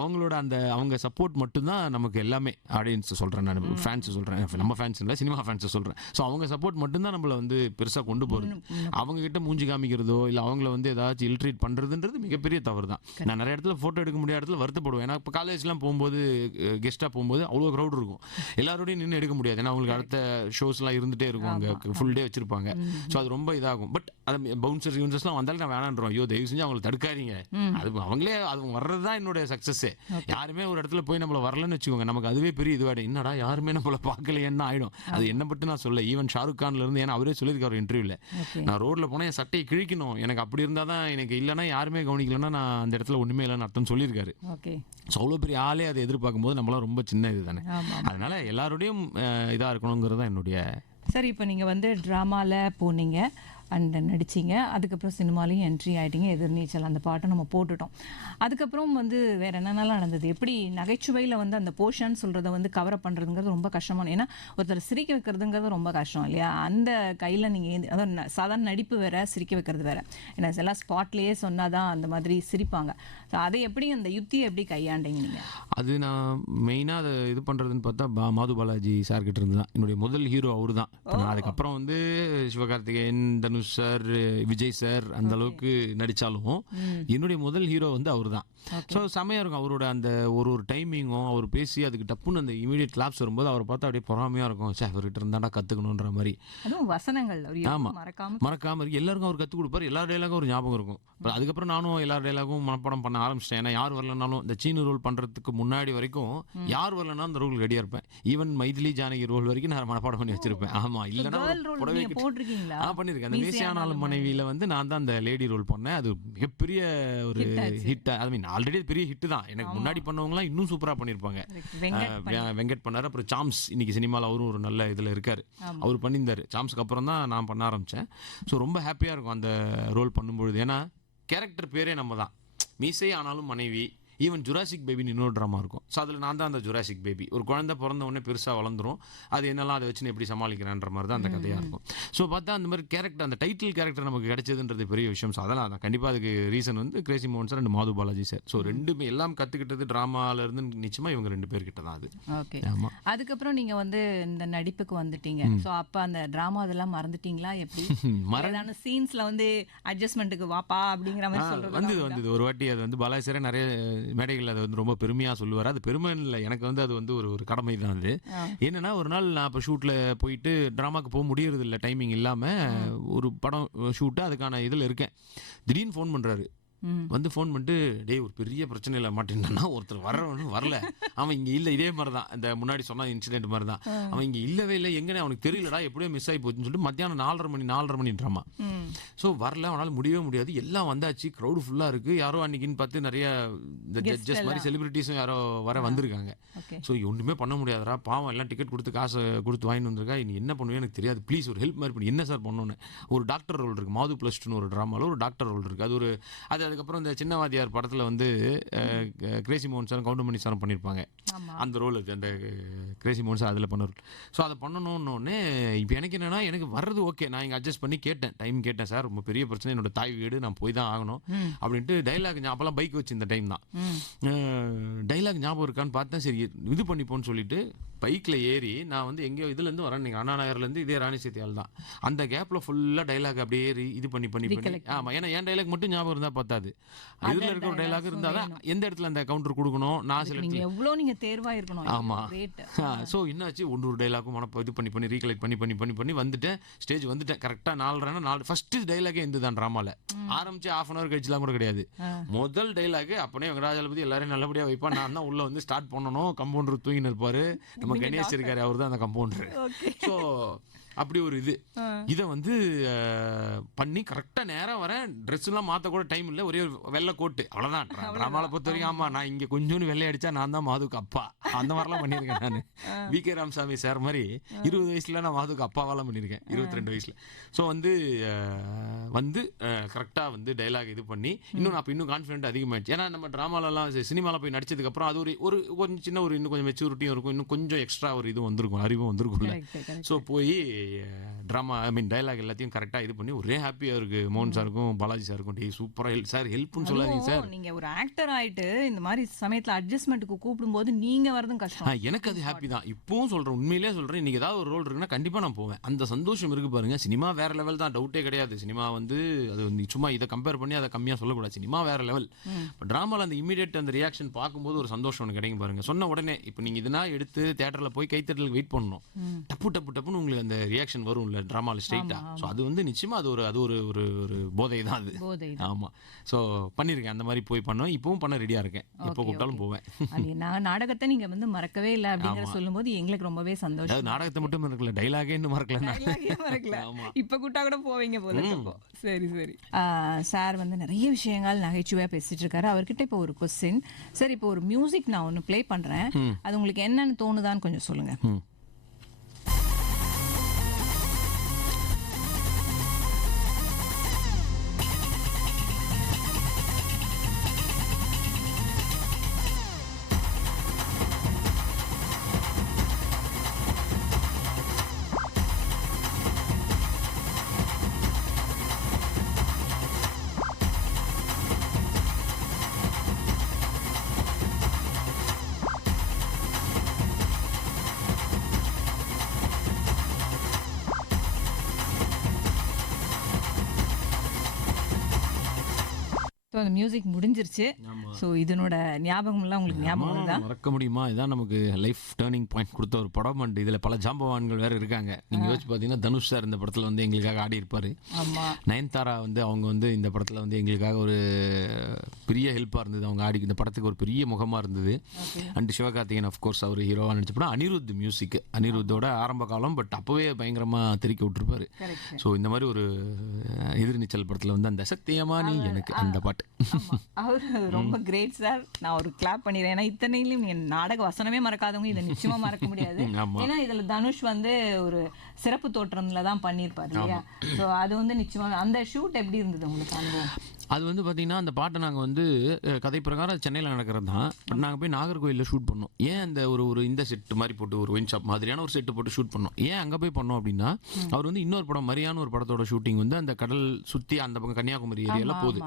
அவங்களோட அவங்க சப்போர்ட் மட்டும்தான் நமக்கு எல்லாமே. ஆடியன்ஸ் சொல்கிறேன், நான் ஃபேன்ஸ் சொல்கிறேன், நம்ம ஃபேன்ஸ் இல்லை சினிமா ஃபேன்ஸை சொல்கிறேன். ஸோ அவங்க சப்போர்ட் மட்டும்தான் நம்மளை வந்து பெருசாக கொண்டு போகிறது. அவங்க கிட்ட மூஞ்சி காமிக்கிறதோ இல்லை அவங்கள வந்து ஏதாச்சும் இல்ட்ரீட் பண்ணுறதுன்றது மிகப்பெரிய தவறு தான். நான் நிறைய இடத்துல ஃபோட்டோ எடுக்க முடியாத இடத்துல வருத்தப்படுவேன். ஏன்னா இப்போ காலேஜ்லாம் போகும்போது கெஸ்ட்டாக போகும்போது அவ்வளோ க்ரௌட் இருக்கும், எல்லாரோடையும் நின்று எடுக்க முடியாது. ஏன்னா அவங்களுக்கு அடுத்த ஷோஸ்லாம் இருந்துகிட்டே இருக்கும், அங்கே ஃபுல் டே வச்சிருப்பாங்க. ஸோ அது ரொம்ப இதாகும். பட் அது பவுன்சர்ஸ்லாம் வந்தாலும் நான் வேணான்றோம், ஐயோ தயவு செஞ்சு அவங்களை தடுக்காதீங்க. அது அவங்களே அது வர்றது தான் என்னுடைய சக்ஸஸே. யாருமே ஒரு இடத்துல போய் நம்மளை வரலன்னு வச்சுக்கோங்க, நமக்கு அதுவே பெரிய இதுவாயிடும். என்னடா யாருமே நம்மளை பார்க்கலையேன்னு ஆயிடும். அது என்ன பட்டு நான் சொல்ல, ஈவன் ஷாருக் கான்ல இருந்து, ஏன்னா அவரே சொல்லியிருக்காரு இன்டர்வியூல, நான் ரோட்ல போனால் என் சட்டையை கிழிக்கணும், எனக்கு அப்படி இருந்தால் தான் எனக்கு, இல்லைன்னா யாருமே கவனிக்கலன்னா நான் அந்த இடத்துல ஒன்றுமே இல்லைன்னு அர்த்தம் சொல்லியிருக்காரு. ஸோ அவ்வளோ பெரிய ஆளே அதை எதிர்பார்க்கும் போது நம்மளாம் ரொம்ப சின்ன இது தானே. அதனால எல்லாரோடையும் இதாக இருக்கணுங்கிறது தான் என்னுடைய. சரி, இப்போ நீங்கள் வந்து ட்ராமாவில் போனீங்க அண்ட் நடிச்சிங்க, அதுக்கப்புறம் சினிமாலையும் என்ட்ரி ஆகிட்டீங்க. எதிர்நீச்சல் அந்த பாட்டை நம்ம போட்டுட்டோம். அதுக்கப்புறம் வந்து வேறு என்னென்னலாம் நடந்தது? எப்படி நகைச்சுவையில் வந்து அந்த போர்ஷன் சொல்கிறத வந்து கவரப் பண்ணுறதுங்கிறது ரொம்ப கஷ்டமான, ஏன்னா ஒருத்தர் சிரிக்க வைக்கிறதுங்கிறது ரொம்ப கஷ்டம் இல்லையா? அந்த கையில் நீங்கள் அதாவது சாதாரண நடிப்பு வேறு, சிரிக்க வைக்கிறது வேறு. ஏன்னா எல்லாம் ஸ்பாட்லேயே சொன்னால் தான் அந்த மாதிரி சிரிப்பாங்க. ஸோ அதை எப்படி, அந்த யுத்தியை எப்படி கையாண்டீங்க நீங்கள்? அது நான் மெயினாக அதை இது பண்ணுறதுன்னு பார்த்தா மாது பாலாஜி சார்கிட்ட இருந்து தான். என்னுடைய முதல் ஹீரோ அவர் தான். அதுக்கப்புறம் வந்து சிவகார்த்திகேயன், தனுஷ் சார், விஜய் சார் அந்த அளவுக்கு நடித்தாலும் என்னுடைய முதல் ஹீரோ வந்து அவர் தான். ஸோ செமையாக இருக்கும் அவரோட அந்த ஒரு டைமிங்கும், அவர் பேசி அதுக்கு டப்புன்னு அந்த இமீடியட் கிளாப்ஸ் வரும்போது அவரை பார்த்தா அப்படியே பொறாமையாக இருக்கும். சே அவர்கிட்ட இருந்தாண்டா கற்றுக்கணுன்ற மாதிரி. அதுவும் வசனங்கள் ஆமாம் மறக்காம இருக்கு. எல்லாருக்கும் அவர் கற்றுக் கொடுப்பார். எல்லா டைலாகும் ஒரு ஞாபகம் இருக்கும். அதுக்கப்புறம் நானும் எல்லா டைலாகும் மனப்பாடம் பண்ண ஆரம்பிச்சிட்டேன். ஏன்னா யார் வரலனாலும் இந்த சீனு ரோல் பண்ணுறதுக்கு முன்னாடி வரைக்கும் யார் வரலனாலும் அந்த ரோல் ரெடியாக இருப்பேன். ஈவன் மைதிலி ஜானகி ரோல் வரைக்கும் நான் மனப்பாடம் பண்ணி வச்சிருப்பேன். ஆமாம், இல்லைன்னா பண்ணியிருக்கேன். அந்த மீசையானாலும் மனைவியில வந்து நான் தான் அந்த லேடி ரோல் பண்ணேன். அது மிகப்பெரிய ஒரு ஹிட். ஐ மீன் ஆல்ரெடி பெரிய ஹிட் தான். எனக்கு முன்னாடி பண்ணவங்கலாம் இன்னும் சூப்பரா பண்ணியிருப்பாங்க. வெங்கட் பண்ணாரு. அப்புறம் சாம்ஸ் இன்னைக்கு சினிமாவில் அவரும் ஒரு நல்ல இதில் இருக்காரு. அவர் பண்ணியிருந்தாரு. சாம்ஸ்க்கு அப்புறம் தான் நான் பண்ண ஆரம்பித்தேன். ஸோ ரொம்ப ஹாப்பியாக இருக்கும் அந்த ரோல் பண்ணும்பொழுது. ஏன்னா கேரக்டர் பேரே நம்ம தான். மீசை ஆனாலும் மனைவி. ஈவன் ஜுராசிக் பேபின்னு இன்னொரு ட்ராமா இருக்கும். ஸோ அதில் நான் தான் அந்த ஜுராசிக் பேபி. ஒரு குழந்தை பிறந்த உடனே பெருசாக வளர்ந்துரும். அது என்னெல்லாம் அதை வச்சு எப்படி சமாளிக்கிறேன்ற மாதிரி தான் அந்த கதையாக இருக்கும். ஸோ பார்த்தா அந்த மாதிரி கேரக்டர், அந்த டைட்டில் கேரக்டர் நமக்கு கிடைச்சதுன்றது பெரிய விஷயம். ஸோ அதெல்லாம் தான் கண்டிப்பாக அதுக்கு ரீசன் வந்து கிரேசி மோகன் சார் அண்ட் மாது பாலாஜி சார். ஸோ ரெண்டுமே எல்லாம் கற்றுக்கிட்டது ட்ராமாவிலேருந்து நிச்சயமாக இவங்க 2 பேர்கிட்ட தான் அது. ஓகே. அதுக்கப்புறம் நீங்கள் வந்து இந்த நடிப்புக்கு வந்துட்டீங்க. ஸோ அப்போ அந்த ட்ராமா அதெல்லாம் மறந்துட்டீங்களா? எப்படி மரண சீன்ஸில் வந்து அட்ஜஸ்ட்மெண்ட்டுக்கு வாப்பா அப்படிங்கிற மாதிரி சொல்கிறது வந்தது ஒரு வாட்டி. அது வந்து பாலாஜி சாரே நிறைய மேடைகள் அதை வந்து ரொம்ப பெருமையாக சொல்லுவார். அது பெருமை இல்லை, எனக்கு வந்து அது வந்து ஒரு கடமை தான். அது என்னன்னா, ஒரு நாள் நான் இப்போ ஷூட்டில் போயிட்டு ட்ராமாவுக்கு போக முடியறது இல்லை, டைமிங் இல்லாமல். ஒரு படம் ஷூட்டு அதுக்கான இதில் இருக்கேன். திடீர்னு ஃபோன் பண்ணுறாரு. வந்து ஃபோன் பண்ணிட்டு, டேய் ஒரு பெரிய பிரச்சனை இல்லை மாட்டேன்னா, ஒருத்தர் வரல, அவன் இங்கே இல்லை. இதே மாதிரி தான் இந்த முன்னாடி சொன்ன இன்சிடென்ட் மாதிரி தான். அவன் இங்கே இல்லவே இல்லை, எங்கன்னு அவனுக்கு தெரியலடா, எப்படியோ மிஸ் ஆகி போச்சுன்னு சொல்லிட்டு மத்தியானம் 4:30 மணின்றாமா. ஸோ வரல, அவனால் முடியவே முடியாது. எல்லாம் வந்தாச்சு, க்ரௌடு ஃபுல்லாக இருக்குது. யாரோ அன்னைக்குன்னு பார்த்து நிறைய இந்த ஜட்ஜஸ் மாதிரி செலிபிரிட்டிஸும் யாரோ வந்திருக்காங்க. ஸோ ஒன்றுமே பண்ண முடியாதரா, பாவம் எல்லாம் டிக்கெட் கொடுத்து காசு கொடுத்து வாங்கிட்டு வந்திருக்கா, நீ என்ன பண்ணுவேன் எனக்கு தெரியாது, ப்ளீஸ் ஒரு ஹெல்ப் மாதிரி பண்ணி. என்ன சார் பண்ணணுன்னு, ஒரு டாக்டர் ரோல் இருக்குது, மாது +2 ஒரு ட்ராமாவில் ஒரு டாக்டர் ரோல் இருக்குது. அது அதுக்கப்புறம் இந்த சின்னவாதியார் படத்தில் வந்து கிரேசி மோகன் சாரும் கவுண்டமணி சாரும் பண்ணியிருப்பாங்க அந்த ரோல். இருக்குது அந்த கிரேசி மோகன் சார் அதில் பண்ணுவார். ஸோ அதை பண்ணணுன்னே இப்போ எனக்கு என்னென்னா, எனக்கு வர்றது ஓகே, நான் இங்கே அட்ஜஸ்ட் பண்ணி டைம் கேட்டேன். சார் ரொம்ப பெரிய பிரச்சனை, என்னோட தாய் வீடு, நான் போய் தான் ஆகணும் அப்படின்ட்டு. டைலாக் அப்போல்லாம் பைக் வச்சு இந்த டைம் தான். டைலாக் ஞாபகம் இருக்கான்னு பார்த்தேன். சரி இது பண்ணிப்போன்னு சொல்லிட்டு பைக்கில் ஏறி நான் வந்து எங்கேயோ இதுலேருந்து வரேன், நீங்கள் அண்ணா நகர்லேருந்து இதே ராணி சேத்தியால் தான். அந்த கேப்பில் ஃபுல்லாக டைலாக் அப்படியே ஏறி இது பண்ணி ஆமாம். ஏன்னா என் டைலாக் மட்டும் ஞாபகம் இருந்தால் பார்த்தாது, இதில் இருக்கிற ஒரு டைலாக் இருந்தால் தான் எந்த இடத்துல அந்த கவுண்டர் கொடுக்கணும், நான் சில இடத்துல எவ்வளோ நீங்கள் தேர்வாக இருக்கணும். ஆமாம். ஸோ என்னாச்சு, ஒன்று டைலாக்கும் இது பண்ணி ரீகலெக்ட் பண்ணி வந்துட்டேன். ஸ்டேஜ் வந்துட்டேன் கரெக்டாக 4:30 ஃபஸ்ட்டு டைலாகே எந்த தான் ட்ராமாவில் ஆரம்பிச்சு ½ கழிச்சுலாம் கூட கிடையாது. முதல் டைலாக் அப்பனே வெங்கடாஜலபதி எல்லாரையும் நல்லபடியாக வைப்பா, நான் தான் உள்ளே வந்து ஸ்டார்ட் பண்ணணும். கம்பவுண்டர் தூங்கின்னு இருப்பார், நம்ம கணேஷ் இருக்காரு, அவர் தான் அந்த கம்பவுண்டர். ஸோ அப்படி ஒரு இதை வந்து பண்ணி கரெக்டாக நேரம் வரேன். ட்ரெஸ் எல்லாம் மாற்ற கூட டைம் இல்லை, ஒரே ஒரு வெள்ளை கோட்டு, அவ்வளோதான். ட்ராமாவில் பொறுத்த வரைக்கும் ஆமாம், நான் இங்கே கொஞ்சோன்னு வெள்ளை அடித்தா நான் தான் மாதுக்கு அப்பா, அந்த மாதிரிலாம் பண்ணியிருக்கேன் நான். வி.கே. ராமசாமி சார் மாதிரி 20 வயசுல நான் மாதுக்கு அப்பாவெல்லாம் பண்ணியிருக்கேன், 22 வயசில். ஸோ வந்து கரெக்டாக வந்து டைலாக் இது பண்ணி இன்னும் நான் இன்னும் கான்ஃபிடென்ட் அதிகமாகிடுச்சு. ஏன்னா நம்ம ட்ராமாலலாம் சினிமாவில் போய் நடிச்சதுக்கப்புறம் அது ஒரு கொஞ்சம் சின்ன ஒரு இன்னும் கொஞ்சம் மெச்சூரிட்டியும் இருக்கும், இன்னும் கொஞ்சம் எக்ஸ்ட்ரா ஒரு இதுவும் வந்திருக்கும், அறிவும் வந்திருக்கும்ல. ஸோ போய் ட்ராமா டைலாக் எல்லாத்தையும் கரெக்டாக இது பண்ணி ஒரே ஹாப்பியாக இருக்குது மோகன் சாருக்கும் பாலாஜி சாருக்கும். டே சூப்பராக சார் ஹெல்ப்னு சொல்லாதீங்க சார். நீங்கள் ஒரு ஆக்டர் ஆகிட்டு இந்த மாதிரி சமயத்தில் அட்ஜஸ்ட்மெண்ட்டுக்கு கூப்பிடும்போது நீங்கள் வரதும் கஷ்டம். எனக்கு அது ஹாப்பி தான். இப்போவும் சொல்கிறேன், உண்மையிலே சொல்கிறேன். இன்றைக்கி ஏதாவது ஒரு ரோல் இருக்குன்னா கண்டிப்பாக நான் போவேன். அந்த சந்தோஷம் இருக்குது பாருங்க. சினிமா வேறு லெவல் தான், டவுட்டே கிடையாது. சினிமா வந்து அது வந்து சும்மா இதை கம்பேர் பண்ணி அதை கம்மியாக சொல்லக்கூடாது. சினிமா வேறு லெவல். இப்போ ட்ராமாவில் அந்த இமீடியட் அந்த ரியாக்ஷன் பார்க்கும்போது ஒரு சந்தோஷம் ஒன்று கிடைக்கும் பாருங்க. சொன்ன உடனே இப்போ நீங்கள் இதனால் எடுத்து தேட்டரில் போய் கைத்தட்டலுக்கு வெயிட் பண்ணணும், டப்புன்னு உங்களுக்கு அந்த ரியாக்ஷன் வரும் இல்லை ட்ராமாவில் ஸ்ட்ரெயிட்டாக. ஸோ அது வந்து நிச்சயமாக அது ஒரு ஒரு போதை தான் அது. ஆமாம். ஸோ பண்ணியிருக்கேன், அந்த மாதிரி போய் பண்ணோம். இப்பவும் பண்ண ரெடியாக இருக்கேன், எப்போ கூப்பிட்டாலும் போவேன். நான் நாடகத்தை நீங்கள் வந்து மறக்கவே இல்லை அப்படிங்கிற சொல்லும்போது எங்களுக்கு ரொம்பவே சந்தோஷம். அது நாடகத்தை மட்டும் மறக்கல, டைலாகே இன்னும் மறக்கல. இப்போ கூட்டா கூட போவீங்க போல. சரி சார் வந்து நிறைய விஷயங்கள் நகைச்சுவையாக பேசிட்டு இருக்காரு. அவர்கிட்ட இப்போ ஒரு கொஸ்டின். சார் இப்போ ஒரு மியூசிக் நான் ஒன்று ப்ளே பண்ணுறேன், அது உங்களுக்கு என்னன்னு தோணுதான்னு கொஞ்சம் சொல்லுங்கள். ஸோ அந்த மியூசிக் முடிஞ்சிருச்சு. ஸோ இதனோட ஞாபகம்லாம் உங்களுக்கு ஞாபகம் வருதா? மறக்க முடியுமா? இதான் நமக்கு லைஃப் டேர்னிங் பாயிண்ட் கொடுத்த ஒரு படம். அண்ட் இதில் பல ஜாம்பவான்கள் வேறு இருக்காங்க. நீங்கள் யோசிச்சு பார்த்தீங்கன்னா தனுஷ் சார் இந்த படத்தில் வந்து எங்களுக்காக ஆடி இருப்பார். நயன்தாரா வந்து அவங்க வந்து இந்த படத்தில் வந்து எங்களுக்காக ஒரு பெரிய ஹெல்ப்பாக இருந்தது. அவங்க ஆடி இந்த படத்துக்கு ஒரு பெரிய முகமாக இருந்தது. அண்ட் சிவகார்த்திகேயன் ஆஃப்கோர்ஸ் அவர் ஹீரோவாக நடிச்ச படம். அனிருத் மியூசிக், அனிருத்தோட ஆரம்ப காலம், பட் அப்போவே பயங்கரமாக திருக்கி விட்டுருப்பாரு. ஸோ இந்த மாதிரி ஒரு எதிர்நீச்சல் படத்தில் வந்து அந்த சத்தியமா நீ எனக்கு அந்த பாட்டு. அவர் ரொம்ப கிரேட் சார். நான் ஒரு கிளாப் பண்ணிடுறேன். ஏன்னா இத்தனையிலும் நீங்க நாடக வசனமே மறக்காதவங்க இதை நிச்சயமா மறக்க முடியாது. ஏன்னா இதுல தனுஷ் வந்து ஒரு சிறப்பு தோற்றம்ல தான் பண்ணியிருப்பாரு இல்லையா? ஸோ அது வந்து நிச்சயமா. அந்த ஷூட் எப்படி இருந்தது உங்களுக்கு அனுபவம்? அது வந்து பார்த்தீங்கன்னா அந்த பாட்டை நாங்கள் வந்து கதை பிரகாரம் சென்னையில் நடக்கிறது தான். பட் நாங்கள் போய் நாகர்கோயிலில் ஷூட் பண்ணோம். ஏன் அந்த ஒரு இந்த செட்டு மாதிரி போட்டு ஒரு ஒயின் ஷாப் மாதிரியான ஒரு செட்டு போட்டு ஷூட் பண்ணோம். ஏன் அங்கே போய் பண்ணோம் அப்படின்னா, அவர் வந்து இன்னொரு படம் மரியான ஒரு படத்தோட ஷூட்டிங் வந்து அந்த கடல் சுற்றி அந்த பக்கம் கன்னியாகுமரி ஏரியாவில் போகுது.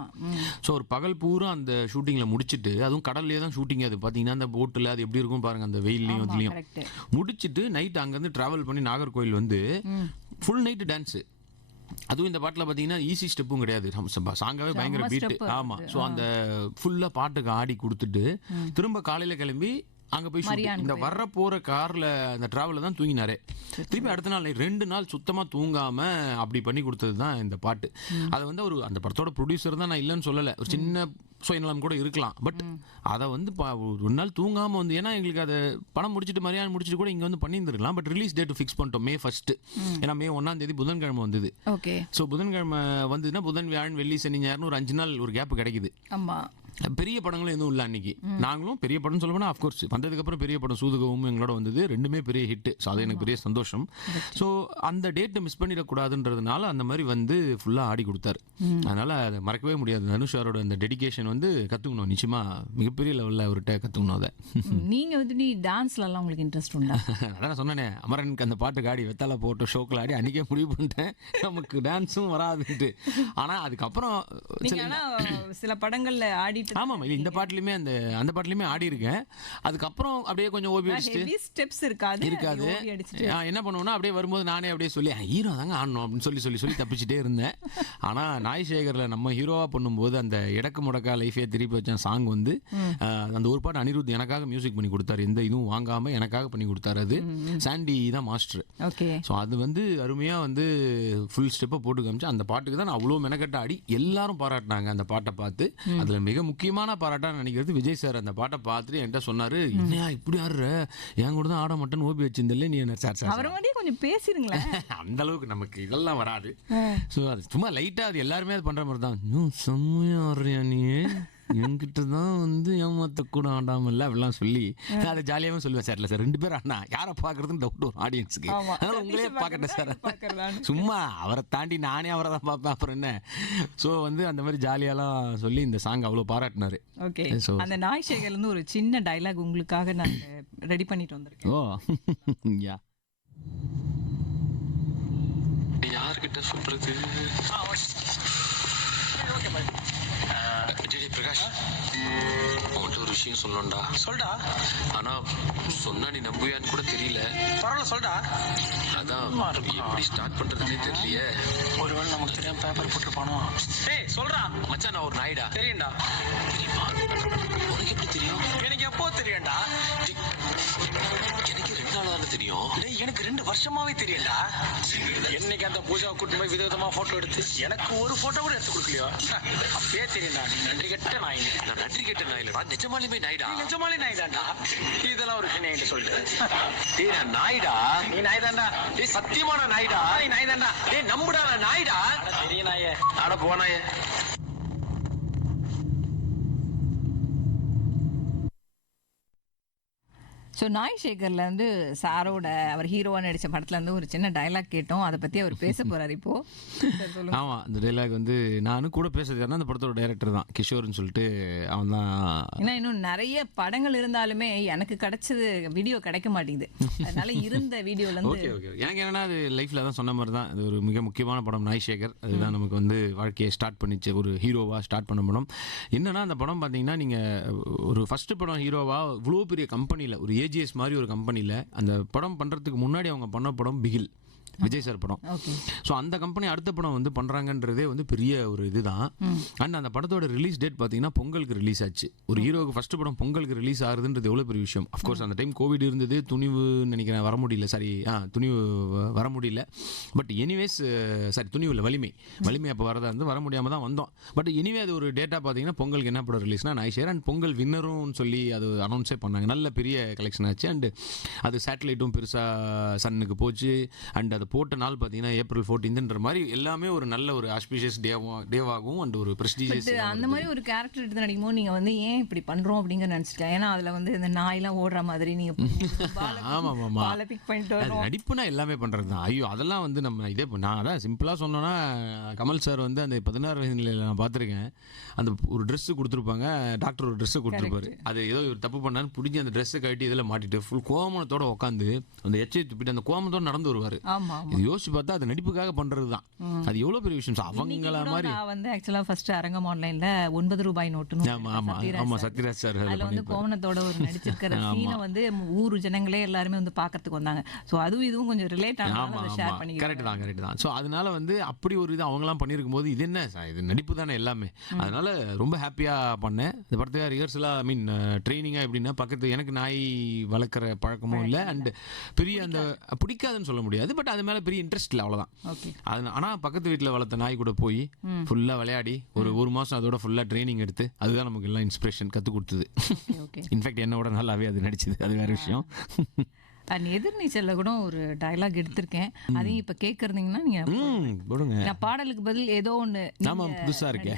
ஸோ ஒரு பகல் பூரா அந்த ஷூட்டிங்கில் முடிச்சுட்டு, அதுவும் கடல்லே தான் ஷூட்டிங். அது பார்த்தீங்கன்னா அந்த போட்டில் அது எப்படி இருக்கும் பாருங்கள், அந்த வெயிலையும் அதுலேயும் முடிச்சுட்டு நைட் அங்கேருந்து ட்ராவல் பண்ணி நாகர்கோயில் வந்து ஃபுல் நைட்டு டான்ஸு. அதுவும் இந்த பாட்டில் பார்த்தீங்கன்னா ஈஸி ஸ்டெப்பும் கிடையாது, சாங்காவே பயங்கர பீட்டு. ஆமாம். ஸோ அந்த ஃபுல்லாக பாட்டுக்கு ஆடி கொடுத்துட்டு திரும்ப காலையில் கிளம்பி அங்கே போய் இந்த வர்ற போகிற காரில் அந்த ட்ராவலில் தான் தூங்கினாரே. திருப்பி அடுத்த நாள் 2 நாள் சுத்தமாக தூங்காமல் அப்படி பண்ணி கொடுத்தது தான் இந்த பாட்டு. அதை வந்து ஒரு அந்த படத்தோட ப்ரொடியூசர் தான், நான் இல்லைன்னு சொல்லலை, ஒரு சின்ன சுயநலம் கூட இருக்கலாம். பட் அதை வந்து ஒரு நாள் தூங்காமல் வந்து, ஏன்னா எங்களுக்கு அதை படம் முடிச்சுட்டு மரியாதை முடிச்சுட்டு கூட இங்கே வந்து பண்ணியிருந்துருக்கலாம். பட் ரிலீஸ் டேட் ஃபிக்ஸ் பண்ணிட்டோம் May 1. ஏன்னா May 1 புதன்கிழமை வந்தது. ஸோ புதன்கிழமை வந்ததுன்னா புதன் வியாழன் வெள்ளி சனி ஞாயிறுன்னு ஒரு 5 நாள் ஒரு கேப் கிடைக்குது. பெரிய படங்களும் எதுவும் இல்லை அன்னைக்கு. நாங்களும் பெரிய படம் சொல்ல போனால் ஆஃப்கோர்ஸ் வந்ததுக்கப்புறம் பெரிய படம் சூதுகவும் எங்களோட வந்தது. 2மே பெரிய ஹிட்டு. ஸோ அது எனக்கு பெரிய சந்தோஷம். ஸோ அந்த டேட்டை மிஸ் பண்ணிடக்கூடாதுன்றதுனால அந்த மாதிரி வந்து ஃபுல்லாக ஆடி கொடுத்தாரு. அதனால் அதை மறக்கவே முடியாது. தனுஷாரோட அந்த டெடிகேஷன் வந்து கற்றுக்கணும். நிச்சயமாக மிகப்பெரிய லெவலில் அவர்கிட்ட கற்றுக்கணும். அதை நீங்கள் வந்து நீ டான்ஸ்லலாம் உங்களுக்கு இன்ட்ரெஸ்ட் உண்டா? அதான் சொன்னேனே, அமரனுக்கு அந்த பாட்டுக்கு ஆடி வெத்தால போட்டு ஷோக்கில் ஆடி அன்றைக்கே முடிவு பண்ணிட்டேன் நமக்கு டான்ஸும் வராதுன்ட்டு. ஆனால் அதுக்கப்புறம் சில படங்களில் ஆடி. ஆமாம், இந்த பாட்டுலையுமே அந்த பாட்டுலையுமே ஆடி இருக்கேன். அதுக்கப்புறம் அப்படியே கொஞ்சம் ஓபி அடிச்சுட்டு ஸ்டெப்ஸ் இருக்காது. என்ன பண்ணுவோம்னா அப்படியே வரும்போது நானே அப்படியே சொல்லி ஹீரோ தாங்க ஆடணும் அப்படின்னு சொல்லி தப்பிச்சுட்டே இருந்தேன். ஆனால் நாய் சேகரில் நம்ம ஹீரோவாக பண்ணும்போது அந்த இடக்கு முடக்கா லைஃபே திருப்பி வச்ச சாங் வந்து அந்த ஒரு பாட்டு அனிருத் எனக்காக மியூசிக் பண்ணி கொடுத்தாரு. எந்த இதுவும் வாங்காமல் எனக்காக பண்ணி கொடுத்தாரு. அது சாண்டி தான் மாஸ்டர். ஸோ அது வந்து அருமையாக வந்து ஃபுல் ஸ்டெப்பை போட்டு காமிச்சு அந்த பாட்டுக்கு தான் நான் அவ்வளோ மெனக்கட்ட ஆடி எல்லாரும் பாராட்டினாங்க அந்த பாட்டை பார்த்து. அதில் மிக முக்கியமான பாராட்டா நினைக்கிறது விஜய் சார். அந்த பாட்டை பார்த்துட்டு என்கிட்ட சொன்னாரு, என்னையா இப்படி ஆடுற, என் கூட தான் ஆட மாட்டேன்னு ஓபி வச்சிருந்தில்ல நீ என்ன சார் கொஞ்சம் பேசிருங்களேன். அந்த அளவுக்கு நமக்கு இதெல்லாம் வராது. ஸோ அது சும்மா லைட்டாக அது எல்லாருமே அது பண்ணுற மாதிரி தான். செம்மையா ஆடுறியா நீ, என்கிட்ட தான் வந்து ஏமாத்தக்கூட ஆடாமல் இல்லை அப்படிலாம் சொல்லி நான் அதை ஜாலியாகவே சொல்லுவேன். சார் இல்லை சார் 2 பேர் ஆனா யாரை பார்க்குறதுன்னு டவுட் வரும் ஆடியன்ஸுக்கு. அதனால் உங்களே பார்க்கட்டேன் சார், சும்மா அவரை தாண்டி நானே அவரை தான் பார்ப்பேன் அப்புறம் என்ன. ஸோ வந்து அந்த மாதிரி ஜாலியாலாம் சொல்லி இந்த சாங் அவ்வளோ பாராட்டினாரு. ஓகே, ஸோ அந்த நாய் சேகர்லேருந்து ஒரு சின்ன டைலாக் உங்களுக்காக நான் ரெடி பண்ணிட்டு வந்திருக்கேன். ஓ யா, யார்கிட்ட சொல்றது? பிரகாஷ், உன்கிட்ட ஒரு விஷயம் சொல்லணும்டா. சொல்டா. ஆனா சொன்னா நீ நம்புவியான்னு கூட தெரியல. பரவாயில்ல சொல்டா. அதான் எப்படி ஸ்டார்ட் பண்றதுன்னே தெரியலையே. ஒருவேளை நமக்கு தெரியாம பேப்பர் போட்டுருப்பானோ. டேய் சொல்றா மச்சான், நான் ஒரு நாய்டா. தெரியும்டா. தெரியுமா? உனக்கு எப்படி தெரியும்? எனக்கு எப்போ தெரியும்டா. எனக்கு 2 நாளா தானே தெரியும். எனக்கு 2 வருஷமாவே தெரியும்டா. என்னைக்கு அந்த பூஜாவை கூட்டு போய் விதவிதமா போட்டோ எடுத்து எனக்கு ஒரு போட்டோ கூட எடுத்து கொடுக்கலையோ, அப்பயே தெரியும்டா நன்றி கெட்ட நாய். நான் நன்றி கெட்ட நாய் இல்லடா, நிஜமாலுமே நாய்டா. நிஜமாலே நாய் தான்டா. இதெல்லாம் ஒரு சின்ன என்கிட்ட சொல்லிட்டு. டேய் நான் நாய்டா. நீ நாய் தான்டா. டேய் சத்தியமான நாய்டா. நீ நாய் தான்டா. டேய் நம்புடா நான் நாய்டா. அட பெரிய நாயே. அட போ நாயே. ஸோ நாய் சேகரில் வந்து சாரோட அவர் ஹீரோவாக நடித்த படத்தில் வந்து ஒரு சின்ன டைலாக் கேட்டோம். அதை பற்றி அவர் பேச போகிறார் இப்போது. ஆமாம், இந்த டைலாக் வந்து நானும் கூட பேசுறது அந்த படத்தோட டைரக்டர் தான், கிஷோர்னு சொல்லிட்டு. அவன் தான். ஏன்னா இன்னும் நிறைய படங்கள் இருந்தாலுமே எனக்கு கிடைச்சது வீடியோ கிடைக்க மாட்டேங்குது. அதனால இருந்த வீடியோலேருந்து ஓகே ஓகே எனக்கு என்னன்னா அது லைஃப்பில் தான் சொன்ன மாதிரி தான். அது ஒரு மிக முக்கியமான படம் நாய் சேகர். அதுதான் நமக்கு வந்து வாழ்க்கையை ஸ்டார்ட் பண்ணிச்சு, ஒரு ஹீரோவாக ஸ்டார்ட் பண்ண படம். என்னன்னா அந்த படம் பார்த்தீங்கன்னா நீங்கள் ஒரு ஃபஸ்ட்டு படம் ஹீரோவாக இவ்வளோ பெரிய கம்பெனியில் ஒரு ஏஜிஎஸ் மாதிரி ஒரு கம்பெனியில் அந்த படம் பண்ணுறதுக்கு முன்னாடி அவங்க பண்ண படம் பிகில். விஜய் சார் படம். ஓகே. ஸோ அந்த கம்பெனி அடுத்த படம் வந்து பண்ணுறாங்கன்றதே வந்து பெரிய ஒரு இதுதான். அண்ட் அந்த படத்தோட ரிலீஸ் டேட் பார்த்தீங்கன்னா பொங்கலுக்கு ரிலீஸ் ஆச்சு. ஒரு ஹீரோவுக்கு ஃபர்ஸ்ட் படம் பொங்கலுக்கு ரிலீஸ் ஆகுதுன்றது எவ்வளோ பெரிய விஷயம். அஃப்கோர்ஸ் அந்த டைம் கோவிட் இருந்தது, துணிவு நினைக்கிறேன் வர முடியல, துணிவு வர முடியல. பட் எனிவேஸ் துணிவு இல்லை, வலிமை அப்போ வரதா இருந்து வர முடியாமல் தான் வந்தோம். பட் எனிவே அது ஒரு டேட்டா பார்த்தீங்கன்னா பொங்கலுக்கு என்ன படம் ரிலீஸ்னா நாய்ஷேர் அண்ட் பொங்கல் வின்னரும் சொல்லி அது அனௌன்ஸே பண்ணாங்க. நல்ல பெரிய கலெக்ஷன் ஆச்சு. அண்ட் அது சேட்டலைட்டும் பெருசாக சன்னுக்கு போச்சு. அண்ட் அதை போட்ட நாள் பார்த்தீங்கன்னா April 14ன்ற மாதிரி எல்லாமே ஒரு நல்ல ஒரு ஆஸ்பிஷியஸ் டேவாகவும் அண்ட் ஒரு ப்ரெஸ்டீஜியஸ். அந்த மாதிரி ஒரு கேரக்டர் எடுத்து நடிக்கும் போது நீங்கள் வந்து ஏன் இப்படி பண்ணுறோம் அப்படிங்கிற நினச்சிட்டேன். ஏன்னா அதில் வந்து இந்த நாயெல்லாம் ஓடுற மாதிரி நீங்கள் பிக் பண்ணிட்டு அது நடிப்புனா எல்லாமே பண்ணுறது தான். ஐயோ அதெல்லாம் வந்து நம்ம இதே நான் அதான் சிம்பிளாக சொன்னோன்னா கமல் சார் வந்து அந்த 16 வயதில் நான் பார்த்துருக்கேன். அந்த ஒரு ட்ரெஸ்ஸு கொடுத்துருப்பாங்க, டாக்டர் ஒரு ட்ரெஸ்ஸு கொடுத்துருப்பாரு. அது ஏதோ ஒரு தப்பு பண்ணான்னு பிடிச்சி அந்த ட்ரெஸ்ஸை கட்டி இதில் மாட்டிட்டு ஃபுல் கோமணத்தோட உட்காந்து அந்த எச்சை துப்பிட்டு அந்த கோமத்தோட நடந்து வருவார். இது யோசிச்சு பார்த்தா அது நடிப்புக்காக பண்ணுறது தான். அது எவ்வளோ பெரிய விஷயம். அவங்கள மாதிரி நான் வந்து ஆக்சுவலாக ஃபர்ஸ்ட் அரங்கம் ஆன்லைனில் 9 ரூபாய் நோட்டு. ஆமாம் சத்யராஜ் சார் அதில் வந்து கோமணத்தோட ஒரு நடிச்சிருக்கிற சீனை வந்து ஊர் ஜனங்களே எல்லாருமே வந்து பார்க்கறதுக்கு வந்தாங்க. ஸோ அதுவும் இதுவும் கொஞ்சம் ரிலேட் ஆனாலும் ஷேர் பண்ணி கரெக்ட் தான். ஸோ அதனால வந்து அப்படி ஒரு இது அவங்களாம் பண்ணியிருக்கும் போது இது என்ன இது நடிப்பு தானே எல்லாமே. அதனால ரொம்ப ஹாப்பியாக பண்ணேன். இந்த படத்துக்காக ரிஹர்சலாக ட்ரைனிங்காக எப்படின்னா பக்கத்து எனக்கு நாய் வளர்க்குற பழக்கமும் இல்லை அண்ட் பெரிய அந்த பிடிக்காதுன்னு சொல்ல முடியாது. பட் அது மேலே பெரிய இன்ட்ரெஸ்ட் இல்லை, அவ்வளோதான். அது ஆனால் பக்கத்து வீட்டில் வளர்த்த நாய் கூட போய் ஃபுல்லாக விளையாடி ஒரு மாதம் அதோட ஃபுல்லாக ட்ரைனிங் எடுத்து அதுதான் நமக்கு எல்லாம் இன்ஸ்பிரேஷன் கற்றுக் கொடுத்தது. இன்ஃபேக்ட் என்னோட நல்லாவே அது நடிச்சது, அது வேறு விஷயம். எதிர்நீச்சல்ல கூட ஒரு டயலாக் எடுத்திருக்கேன். அதையும் இப்ப கேக்குறீங்கன்னா நீங்க போடுங்க. நான் பாடலுக்கு பதில் ஏதோ ஒண்ணு புதுசா இருக்கே.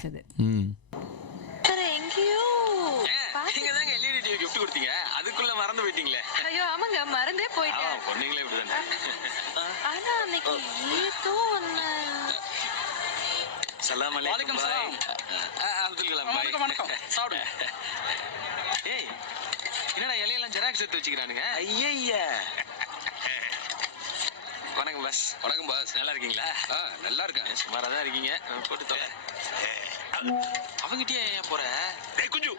நீங்க தாங்க எல்இடி டிவி gift கொடுத்தீங்க, அதுக்குள்ள மறந்து போயிட்டீங்களே. ஐயோ ஆமாங்க, மறந்தே போயிட்டேன். பொண்ணுங்களே இப்படிதானே. ஆனா அன்னைக்கு ஏதோ ஒண்ணு. சலாம் அலைக்கும் பாய். அப்துல் கலாம் பாய். வணக்கம். சாப்பிடு. ஏய் என்னடா இலையெல்லாம் ஜெராக்ஸ் எடுத்து வச்சுக்கிறானுங்க. ஐயய்யா. வணக்கம் பாஸ். வணக்கம் பாஸ். நல்லா இருக்கீங்களா? நல்லா இருக்கேன். சுமாரா தான் இருக்கீங்க. போட்டு தொலை. அவங்கிட்டே ஏன் போற? டேய் குஞ்சு.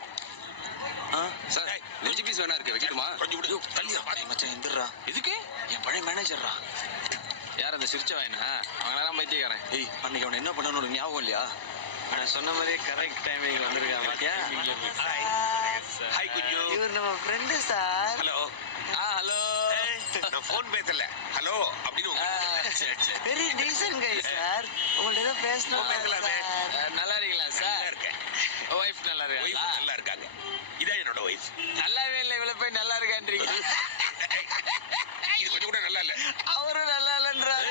சார் நெஞ்சு பீஸ் வேணா இருக்கு, வைக்கணுமா? கொஞ்சம் விடு. தள்ளியா மச்சான் எந்திரா. எதுக்கு? என் பழைய மேனேஜர்ரா. யார் அந்த சிரிச்ச வாயனா? அவங்களாம் பைத்தியக்காரன். ஏய் அன்னைக்கு அவனை என்ன பண்ணணும் ஞாபகம் இல்லையா? நான் சொன்ன மாதிரியே கரெக்ட் டைமிங் வந்திருக்கான் பாத்தியா? ஹாய் குஞ்சு. இவர் நம்ம ஃப்ரெண்ட் சார். ஹலோ. ஹலோ. நான் ஃபோன் பேசல. ஹலோ அப்படின்னு. வெரி டீசன்ட் கை சார். உங்கள்ட்ட ஏதோ பேசணும். பேசலாமே. நல்லா இருக்கீங்களா சார்? இருக்கேன். வைஃப் நல்லா இருக்கா? வைஃப் நல்லா இருக்காங்க. இதான் என்னோட வைஃப். நல்லாவே இல்லை, இவ்வளவு போய் நல்லா இருக்கான்றீங்க. இது கொஞ்சம் கூட நல்லா இல்ல. அவரும் நல்லா இல்லன்றாரு.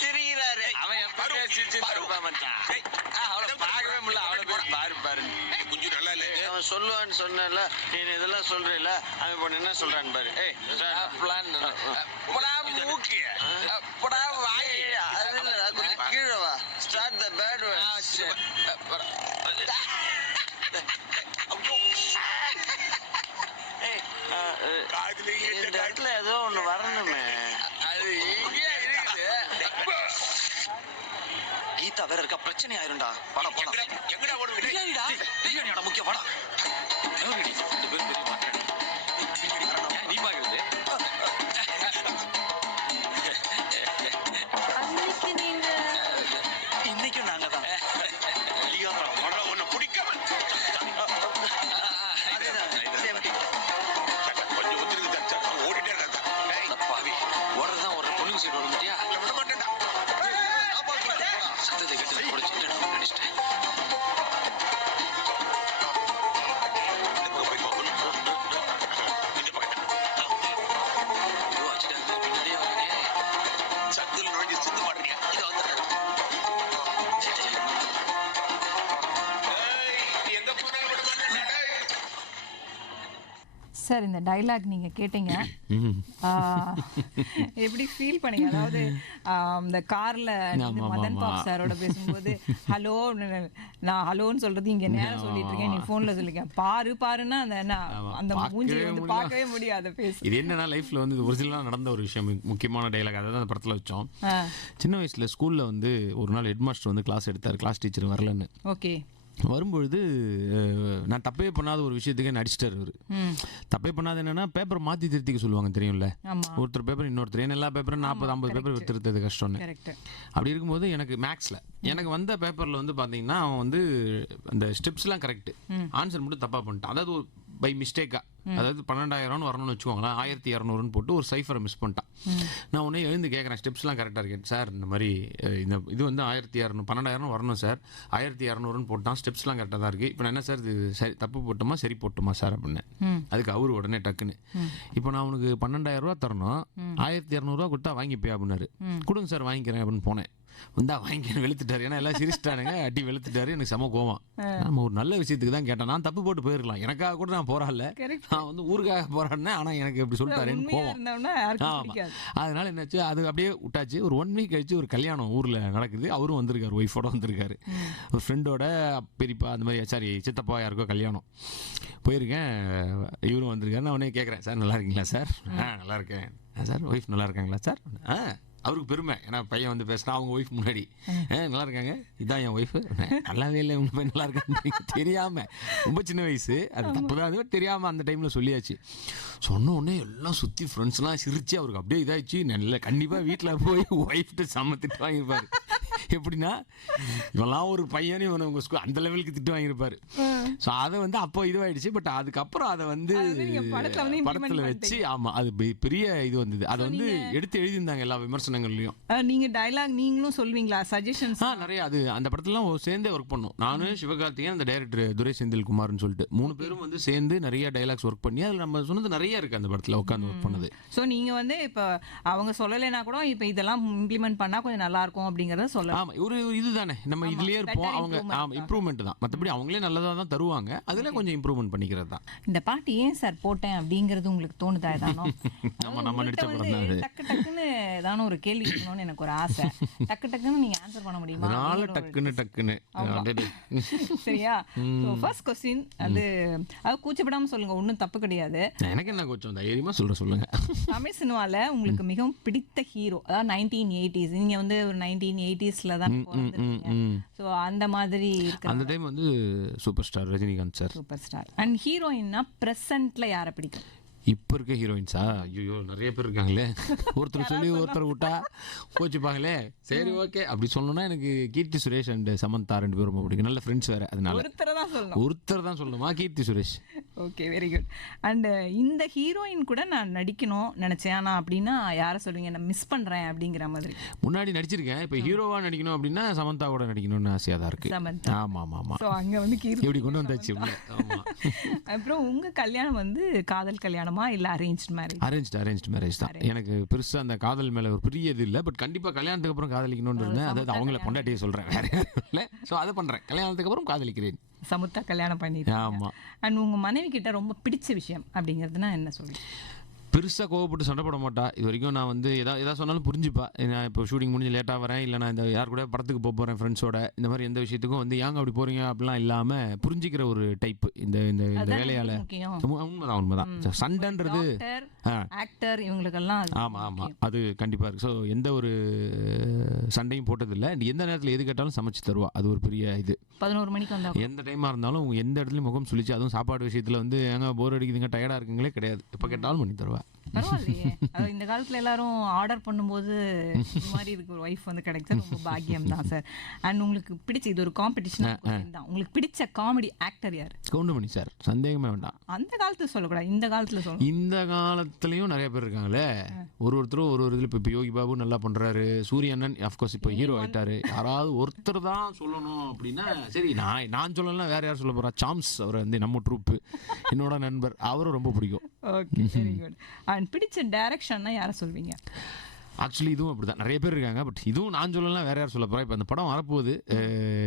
சிரிக்கிறாரு. அவன் எப்பவுமே சிரிச்சு தருவான் மச்சான். அவளை பார்க்கவே முடியல, அவளை போய் பாரு பாரு. கொஞ்சம் நல்லா இல்ல. அவன் சொல்லுவான்னு சொன்னல, நீ இதெல்லாம் சொல்றீல, அவன் இப்போ என்ன சொல்றான்னு பாரு. ஏய் பிளான் போடா மூக்கு, போடா வாய். அது இல்லடா, கொஞ்சம் கீழே வா. Start the bad words. இந்த இடத்துல ஏதோ ஒண்ணு வரணுமே. அது இங்கே இருக்குது. கீதா வேற இருக்கா, பிரச்சனை ஆயிரும்டா. வாடா போலாம். எங்கடா ஓடுவீங்க? பிரியாணிடா. பிரியாணியோட முக்கியம், வாடா. ரெண்டு பேரும் பெரிய மாட்டேன். நீ பாக்குறது அன்னைக்கு நீங்க இன்னைக்கும் நாங்க தான். ஒன்னு பிடிக்காம கொஞ்சம் ஒத்துருக்கு. ஓடிட்டே இருக்காங்க. ஓடுறதுதான் ஒரு பொண்ணுங்க சைடு ஓட மாட்டியா? விட மாட்டேன்டா. சத்தத்தை கேட்டு நினைச்சிட்டேன். பின்னாடியே வரீங்க. சத்துல நுழைஞ்சு சுத்த மாட்டீங்க. இது வந்து எங்க போனாலும் விட மாட்டேன்டா. சார் இந்த டைலாக் நீங்க கேட்டீங்க, எப்படி ஃபீல் பண்ணீங்க? அதாவது இந்த கார்ல மதன் பாப் சாரோட பேசும்போது ஹலோ, நான் ஹலோன்னு சொல்றது இங்க நேரம் சொல்லிட்டு இருக்கேன், நீ போன்ல சொல்லிருக்கேன், பாரு பாருன்னா அந்த மூஞ்சி வந்து பார்க்கவே முடியாது பேசு. இது என்னன்னா லைஃப்ல வந்து ஒரிஜினலா நடந்த ஒரு விஷயம், முக்கியமான டைலாக். அதை தான் அந்த படத்துல வச்சோம். சின்ன வயசுல ஸ்கூல்ல வந்து ஒரு நாள் ஹெட் மாஸ்டர் வந்து கிளாஸ் எடுத்தாரு, கிளாஸ் டீச்சர் வரலன்னு. ஓகே. வரும்பொழுது நான் தப்பே பண்ணாத ஒரு விஷயத்துக்கே நடிச்சிட்டார் அவர். தப்பே பண்ணாத என்னன்னா பேப்பர் மாற்றி திருத்திக்க சொல்லுவாங்க தெரியும்ல, ஒருத்தர் பேப்பர் இன்னொருத்தர், ஏன்னா எல்லா பேப்பரும் 40-50 பேப்பர் திருத்தது கஷ்டம்னு. அப்படி இருக்கும்போது எனக்கு மேக்ஸில் எனக்கு வந்த பேப்பரில் வந்து பார்த்தீங்கன்னா அவன் வந்து அந்த ஸ்டெப்ஸ்லாம் கரெக்டு, ஆன்சர் மட்டும் தப்பாக பண்ணிட்டான். அதாவது பை மிஸ்டேக்காக, அதாவது 12,000 வரணும்னு வச்சுக்கோங்களேன், 1200 போட்டு ஒரு சைஃபரை மிஸ் பண்ணிட்டான். நான் உடனே எழுந்து கேட்குறேன், ஸ்டெப்ஸ்லாம் கரெக்டாக இருக்கேன் சார், இந்த மாதிரி இந்த இது வந்து 1200 12,000 வரணும் சார், 1200 போட்டான், ஸ்டெப்ஸ்லாம் கரெக்டாக தான் இருக்குது, இப்போ நான் என்ன சார் இது சரி தப்பு போட்டுமா சரி போட்டுமா சார் அப்படின்னு. அதுக்கு அவரு உடனே டக்குன்னு, இப்போ நான் உனக்கு 12,000 தரணும், 1200 கொடுத்தா வாங்கிப்பே அப்படின்னாரு. கொடுங்க சார் வாங்கிக்கிறேன் அப்படின்னு போனேன். வந்தா வாங்கிக்க வெளுத்துட்டாரு, ஏன்னா எல்லாம் சிரிச்சிட்டானுங்க, அடி வெளுத்துட்டாரு. எனக்கு செம கோவம். நம்ம ஒரு நல்ல விஷயத்துக்கு தான் கேட்டேன், நான் தப்பு போட்டு போயிருக்கலாம், எனக்காக கூட நான் போராடல, நான் வந்து ஊருக்காக போராடினேன், ஆனால் எனக்கு எப்படி சொல்லிட்டாருன்னு கோவம். அதனால என்னாச்சு, அது அப்படியே விட்டாச்சு. ஒரு 1 வீக் கழிச்சு ஒரு கல்யாணம் ஊரில் நடக்குது, அவரும் வந்திருக்காரு, ஒய்ஃபோட வந்திருக்காரு, ஒரு ஃப்ரெண்டோட பெரியப்பா அந்த மாதிரி, சாரி சித்தப்பா யாருக்கோ கல்யாணம் போயிருக்கேன், இவரும் வந்திருக்காரு. நான் உடனே கேட்குறேன், சார் நல்லா இருக்கீங்களா சார்? நல்லா இருக்கேன் சார். ஒய்ஃப் நல்லா இருக்காங்களா சார்? அவருக்கு பெருமை, ஏன்னா பையன் வந்து பேசுனா அவங்க ஒய்ஃப் முன்னாடி, நல்லா இருக்காங்க, இதான் என் ஒய்ஃபு. நல்லாவே இல்லை, உங்க பையன் நல்லா இருக்காங்க தெரியாம, ரொம்ப சின்ன வயசு, அது தப்பு தான், அது தெரியாமல் அந்த டைமில் சொல்லியாச்சு. சொன்ன உடனே எல்லாம் சுற்றி ஃப்ரெண்ட்ஸ்லாம் சிரிச்சு அவருக்கு அப்படியே இதாகிடுச்சு. நல்ல கண்டிப்பாக வீட்டில் போய் ஒய்ஃப்ட்டு செம்ம திட்டு வாங்கியிருப்பார். எப்படின்னா இவெல்லாம் ஒரு பையனே உங்கள் ஸ்கூல் அந்த லெவலுக்கு திட்டு வாங்கியிருப்பார். ஸோ அதை வந்து அப்போ இதுவாகிடுச்சு. பட் அதுக்கப்புறம் அதை வந்து படத்தில் வச்சு, ஆமாம் அது பெரிய இது வந்தது. அதை வந்து எடுத்து எழுதியிருந்தாங்க எல்லா விமர்சனங்கள்லையும். நீங்கள் டைலாக் நீங்களும் சொல்வீங்களா, சஜஷன்ஸ்? நிறைய. அது அந்த படத்துலாம் சேர்ந்தே ஒர்க் பண்ணோம், நானும் சிவகார்த்திகேயன், அந்த டைரக்டர் துரை செந்தில்குமார்னு சொல்லிட்டு 3 பேரும் வந்து சேர்ந்து நிறைய டைலாக்ஸ் ஒர்க் பண்ணி, அதில் நம்ம சொன்னது நிறைய இருக்குது அந்த படத்தில் உட்காந்து ஒர்க் பண்ணது. ஸோ நீங்கள் வந்து இப்போ அவங்க சொல்லலைன்னா கூட இப்போ இதெல்லாம் இம்ப்ளிமெண்ட் பண்ணால் கொஞ்சம் நல்லாயிருக்கும் அப்படிங்கிறத சொல்லலாம். ஆமாம், ஒரு இதுதானே, நம்ம இதுலேயே இருப்போம், அவங்க இம்ப்ரூவ்மெண்ட் தான், மற்றபடி அவங்களே நல்லதாக தான் தருவாங்க, அதில் கொஞ்சம் இம்ப்ரூவ்மெண்ட் பண்ணிக்கிறது தான். இந்த பாட்டு ஏன் சார் போட்டேன் அப்படிங்கிறது உங்களுக்கு தோணுதா? ஏதானோ நம்ம நடிச்ச படம் தான். டக்கு டக்குன்னு ஏதானோ ஒரு கேள்வி கேட்கணும்னு எனக்கு ஒரு ஆசை, டக்கு டக்குன்னு நீங்கள் ஆன்சர் பண்ண முடியுமா? அதனால டக்குன்னு சரியா? ஸோ ஃபர்ஸ்ட் கொஸ்டின், அது கூச்சப்படாமல் சொல்லுங்க, ஒன்றும் தப்பு கிடையாது. எனக்கு என்ன கொஞ்சம் தைரியமாக சொல்லுங்க. தமிழ் சினிமாவில் உங்களுக்கு மிகவும் பிடித்த ஹீரோ, அதாவது 1980s, நீங்கள் வந்து ஒரு 1980s தான் பிறந்திருக்கீங்க. ஸோ அந்த மாதிரி இருக்கிற அந்த டைம் வந்து super star Rajinikanth sir. Super star. And ஹீரோயின்னா ப்ரெசென்ட்ல யாரை பிடிக்கும்? இப்போ இருக்க ஹீரோயின்ஸா? ஐயோ நிறைய பேர் இருக்காங்களே, ஒருத்தர் சொல்லி ஒருத்தர் விட்டா கோச்சிப்பாங்களே. சரி ஓகே, அப்படி சொல்லணும்னா எனக்கு கீர்த்தி சுரேஷ் அண்ட் சமந்தா 2 பேரும் ரொம்ப பிடிக்கும், நல்ல ஃப்ரெண்ட்ஸ் வேறு. அதனால ஒருத்தர் தான் சொல்லணுமா? Keerthy Suresh. Okay, very good. And இந்த ஹீரோயின் கூட நான் நடிக்கணும் நினச்சேன், ஆனால் அப்படின்னா யாரை சொல்லுவீங்க? நான் மிஸ் பண்ணுறேன் அப்படிங்கிற மாதிரி. முன்னாடி நடிச்சிருக்கேன், இப்போ ஹீரோவாக நடிக்கணும் அப்படின்னா சமந்தா கூட நடிக்கணும்னு ஆசையாக தான் இருக்குது. சமந்தா. ஆமாம் ஆமாம். ஸோ அங்கே வந்து கீர்த்தி எப்படி கொண்டு வந்தாச்சு. ஆமாம். அப்புறம் உங்கள் கல்யாணம் வந்து காதல் கல்யாணமா இல்லை அரேஞ்ச்டு மேரேஜ்? அரேஞ்ச்டு மேரேஜ் தான். எனக்கு பெருசாக அந்த காதல் மேலே ஒரு பெரிய இது இல்லை. பட் கண்டிப்பாக கல்யாணத்துக்கு அப்புறம் காதலிக்கணும்னு இருந்தேன். அதாவது அவங்கள பொண்டாட்டியை சொல்கிறேன், வேற இல்லை. ஸோ அதை பண்ணுறேன், கல்யாணத்துக்கு அப்புறம் காதலிக்கிறேன். சமுத்தா கல்யாணம் பண்ணிட்டு. ஆமாம். அண்ட் உங்கள் மனைவி கிட்ட ரொம்ப பிடிச்ச விஷயம் அப்படிங்கிறதுனா என்ன சொல்லுங்க? பெருசாக கோவப்பட்டு சண்டை போட மாட்டா. இது வரைக்கும் நான் வந்து எதாவது சொன்னாலும் புரிஞ்சுப்பா. நான் இப்போ ஷூட்டிங் முடிஞ்சு லேட்டாக வரேன், இல்லை நான் இந்த யார் கூட படத்துக்கு போகிறேன் ஃப்ரெண்ட்ஸோட, இந்த மாதிரி எந்த விஷயத்துக்கும் வந்து ஏங்க அப்படி போகிறீங்க அப்படிலாம் இல்லாமல் புரிஞ்சிக்கிற ஒரு டைப்பு இந்த இந்த வேலையால். உண்மைதான். சண்டைன்றது ஆக்டர் இவங்களுக்கெல்லாம். ஆமாம், அது கண்டிப்பாக இருக்குது. ஸோ எந்த ஒரு சண்டையும் போட்டதில்லை. எந்த நேரத்தில் எது கேட்டாலும் சமைச்சு தருவா. அது ஒரு பெரிய இது. 11 மணிக்கு வந்தால் எந்த டைமாக இருந்தாலும் எந்த இடத்துலையும் முகம் சொல்லிச்சு. அதுவும் சாப்பாடு விஷயத்தில் வந்து ஏங்க போர் அடிக்குதுங்க, டயர்டாக இருக்குங்களே கிடையாது, எப்போ கேட்டாலும் பண்ணி தருவா. பரவாயில்லையே. இந்த காலத்துல எல்லாரும் ஆர்டர் பண்ணும்போது இந்த மாதிரி இருக்கு ஒரு ஒய்ஃப் வந்து கிடைச்சது ரொம்ப பாக்கியம் தான் சார். அண்ட் உங்களுக்கு பிடிச்ச, இது ஒரு காம்படிஷன் தான், உங்களுக்கு பிடிச்ச காமெடி ஆக்டர் யார்? கவுண்டமணி சார், சந்தேகமே வேண்டாம். அந்த காலத்துல சொல்லக்கூடாது, இந்த காலத்துல சொல்லணும். இந்த காலத்துலயும் நிறைய பேர் இருக்காங்களே, ஒருத்தரும் ஒரு இதில். இப்போ யோகி பாபு நல்லா பண்றாரு, சூரியண்ணன் அஃப்கோர்ஸ் இப்போ ஹீரோ ஆயிட்டாரு. யாராவது ஒருத்தர் தான் சொல்லணும் அப்படின்னா, சரி நான் சொல்லலாம், வேற யார் சொல்ல போறா? சாம்ஸ், அவர் வந்து நம்ம ட்ரூப்பு, என்னோட நண்பர், அவரும் ரொம்ப பிடிக்கும். Okay, very good. அண்ட் பிடிச்ச டைரக்ஷன்னா யாரை சொல்வீங்க? ஆக்சுவலி இதுவும் அப்படி தான், நிறைய பேர் இருக்காங்க. பட் இதுவும் நான் சொல்லலாம், வேற யார் சொல்ல போகிறேன். இப்போ அந்த படம் வரப்போகுது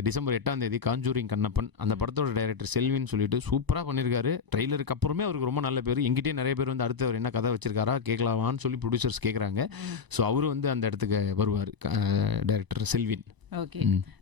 டிசம்பர் 8ஆம் தேதி, காஞ்சூரிங் கண்ணப்பன். அந்த படத்தோட டைரக்டர் செல்வின்னு சொல்லிட்டு சூப்பராக பண்ணியிருக்காரு. ட்ரெய்லருக்கு அப்புறமே அவருக்கு ரொம்ப நல்ல பேர். எங்கிட்டே நிறைய பேர் வந்து அடுத்து அவர் என்ன கதை வச்சிருக்காரா கேட்கலாமான்னு சொல்லி ப்ரொடியூசர்ஸ் கேட்குறாங்க. ஸோ அவரு வந்து அந்த இடத்துக்கு வருவார், director Selvin. Okay,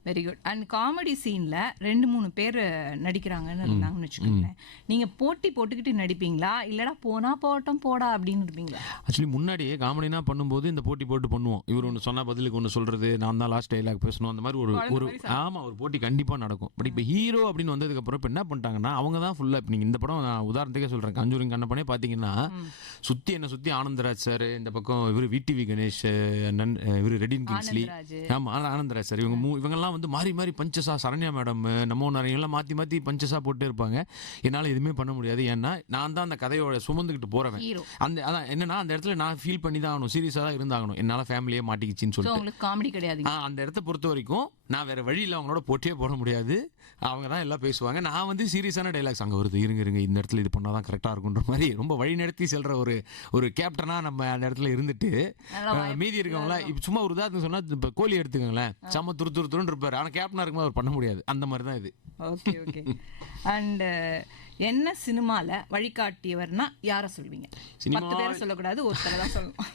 very good. And comedy சீன்ல 2-3 பேர் நடிக்கிறாங்கன்னு இருந்தாங்கன்னு வச்சுக்கோங்களேன். நீங்க போட்டி போட்டுக்கிட்டு நடிப்பீங்களா இல்லடா போனா போட்டோம் போடா அப்படின்னு இருப்பீங்களா? ஆக்சுவலி முன்னாடியே காமெடினா பண்ணும்போது இந்த போட்டி போட்டு பண்ணுவோம். இவர் ஒன்று சொன்னா பதிலுக்கு ஒன்று சொல்றது, நான் தான் லாஸ்ட் டைலாக் பேசணும், அந்த மாதிரி ஒரு ஆமா ஒரு போட்டி கண்டிப்பா நடக்கும். பட் இப்போ ஹீரோ அப்படின்னு வந்ததுக்கு அப்புறம் இப்போ என்ன பண்ணிட்டாங்கன்னா அவங்க தான் ஃபுல்லா. இப்போ நீங்க இந்த படம் நான் உதாரணத்துக்கே சொல்றேன், கஞ்சூரிங் கண்ணப்பனே பாத்தீங்கன்னா சுத்தி ஆனந்தராஜ் சார், இந்த பக்கம் இவர் விடிவி கணேஷ் அண்ணன், இவர் ரெடின் கிங்ஸ்லி, ஆமா ஆனந்தராஜ் சார், இவங்கெல்லாம் வந்து மாறி மாறி பஞ்சஸா, சரண்யா மேடம், நம்ம நிறைய எல்லாம் மாற்றி பஞ்சஸா போட்டு இருப்பாங்க. என்னால் எதுவுமே பண்ண முடியாது, ஏன்னா நான் தான் அந்த கதையோட சுமந்துக்கிட்டு போறவன். அந்த அதான் என்னன்னா அந்த இடத்துல நான் ஃபீல் பண்ணி தான் ஆகணும், சீரியஸாக தான் இருந்தாகணும், என்னால் ஃபேமிலியே மாட்டிக்கிச்சின்னு சொல்லிட்டு. காமெடி கிடையாது அந்த இடத்த பொறுத்த வரைக்கும் நான் வேற வழியில் அவங்களோட போட்டியே போட முடியாது. அவங்க தான் எல்லாம் பேசுவாங்க, நான் வந்து சீரியஸான டைலாக்ஸ் அங்கே வருது, இருங்க இந்த இடத்துல இது பண்ணால் தான் கரெக்டாக இருக்குன்ற மாதிரி ரொம்ப வழி நடத்தி செல்ற ஒரு கேப்டனாக நம்ம அந்த இடத்துல இருந்துட்டு மீதி இருக்கவங்களா. இப்போ சும்மா ஒரு உதாரணம் சொன்னால் இப்போ கோழி எடுத்துக்கோங்களேன், செம்ம துருன்னு இருப்பார், ஆனால் கேப்டனாக இருக்கும்போது அவர் பண்ண முடியாது. அந்த மாதிரி தான் இது. Okay okay. அண்ட் என்ன சினிமால வழிகாட்டியவர்னா யாரை சொல்வீங்க? 10 பேரை சொல்லக்கூடாது, ஒருத்தரை தான் சொல்லணும்.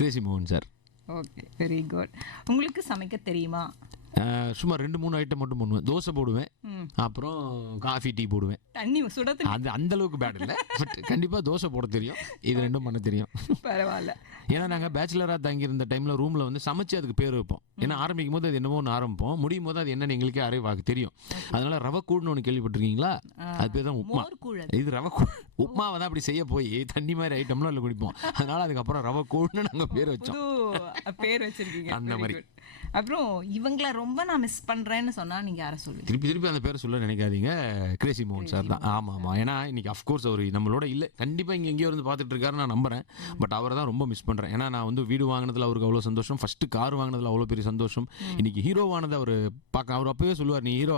கிரேசி மோகன் சார். Okay very good. உங்களுக்கு சமைக்க தெரியுமா? சும்மா 2-3 ஐட்டம் மட்டும் பண்ணுவேன். தோசை போடுவேன், அப்புறம் காஃபி டீ போடுவேன். தண்ணி சுட அது அந்த அளவுக்கு பேட் இல்லை, பட் கண்டிப்பாக தோசை போட தெரியும், இது ரெண்டும் பண்ண தெரியும். பரவாயில்ல. ஏன்னா நாங்கள் பேச்சுலராக தங்கியிருந்த டைமில் ரூமில் வந்து சமைச்சு அதுக்கு பேர் வைப்போம். ஏன்னா ஆரம்பிக்கும் போது அது என்னமோ ஒன்று ஆரம்பிப்போம், முடியும் போது அது என்னன்னு எங்களுக்கே அறிவாக தெரியும். அதனால ரவை கூடுன்னு ஒன்று கேள்விப்பட்டிருக்கீங்களா? அது பேர் தான் உப்மா. இது ரவை கூழ். உப்மாவை தான் அப்படி செய்ய போய் தண்ணி மாதிரி ஐட்டம்லாம் இல்லை குடிப்போம். அதனால அதுக்கப்புறம் ரவை கூடுன்னு நாங்கள் பேர் வச்சோம். பேர் வச்சிருக்கீங்க அந்த மாதிரி. அப்புறம் இவங்கள ரொம்ப நான் மிஸ் பண்றேன்னு சொன்னா நீங்க யாரை சொல்லுவீங்க? திருப்பி அந்த பேரை சொல்ல நினைக்காதீங்க, கிரேசி மோகன் சார் தான். ஆமா. ஏன்னா இன்னைக்கு அஃப்கோர்ஸ் அவர் நம்மளோட இல்லை, கண்டிப்பா இங்க எங்கேயோ இருந்து பார்த்துட்டு இருக்காரு நான் நம்புறேன். பட் அவரை தான் ரொம்ப மிஸ் பண்றேன். ஏன்னா நான் வந்து வீடு வாங்கினதுல அவருக்கு அவ்வளோ சந்தோஷம், ஃபர்ஸ்ட் கார் வாங்கினதுல அவ்வளோ பெரிய சந்தோஷம். இன்னைக்கு ஹீரோவானது அவர் பார்க்க, அவர் அப்பவே சொல்லுவார், நீ ஹீரோ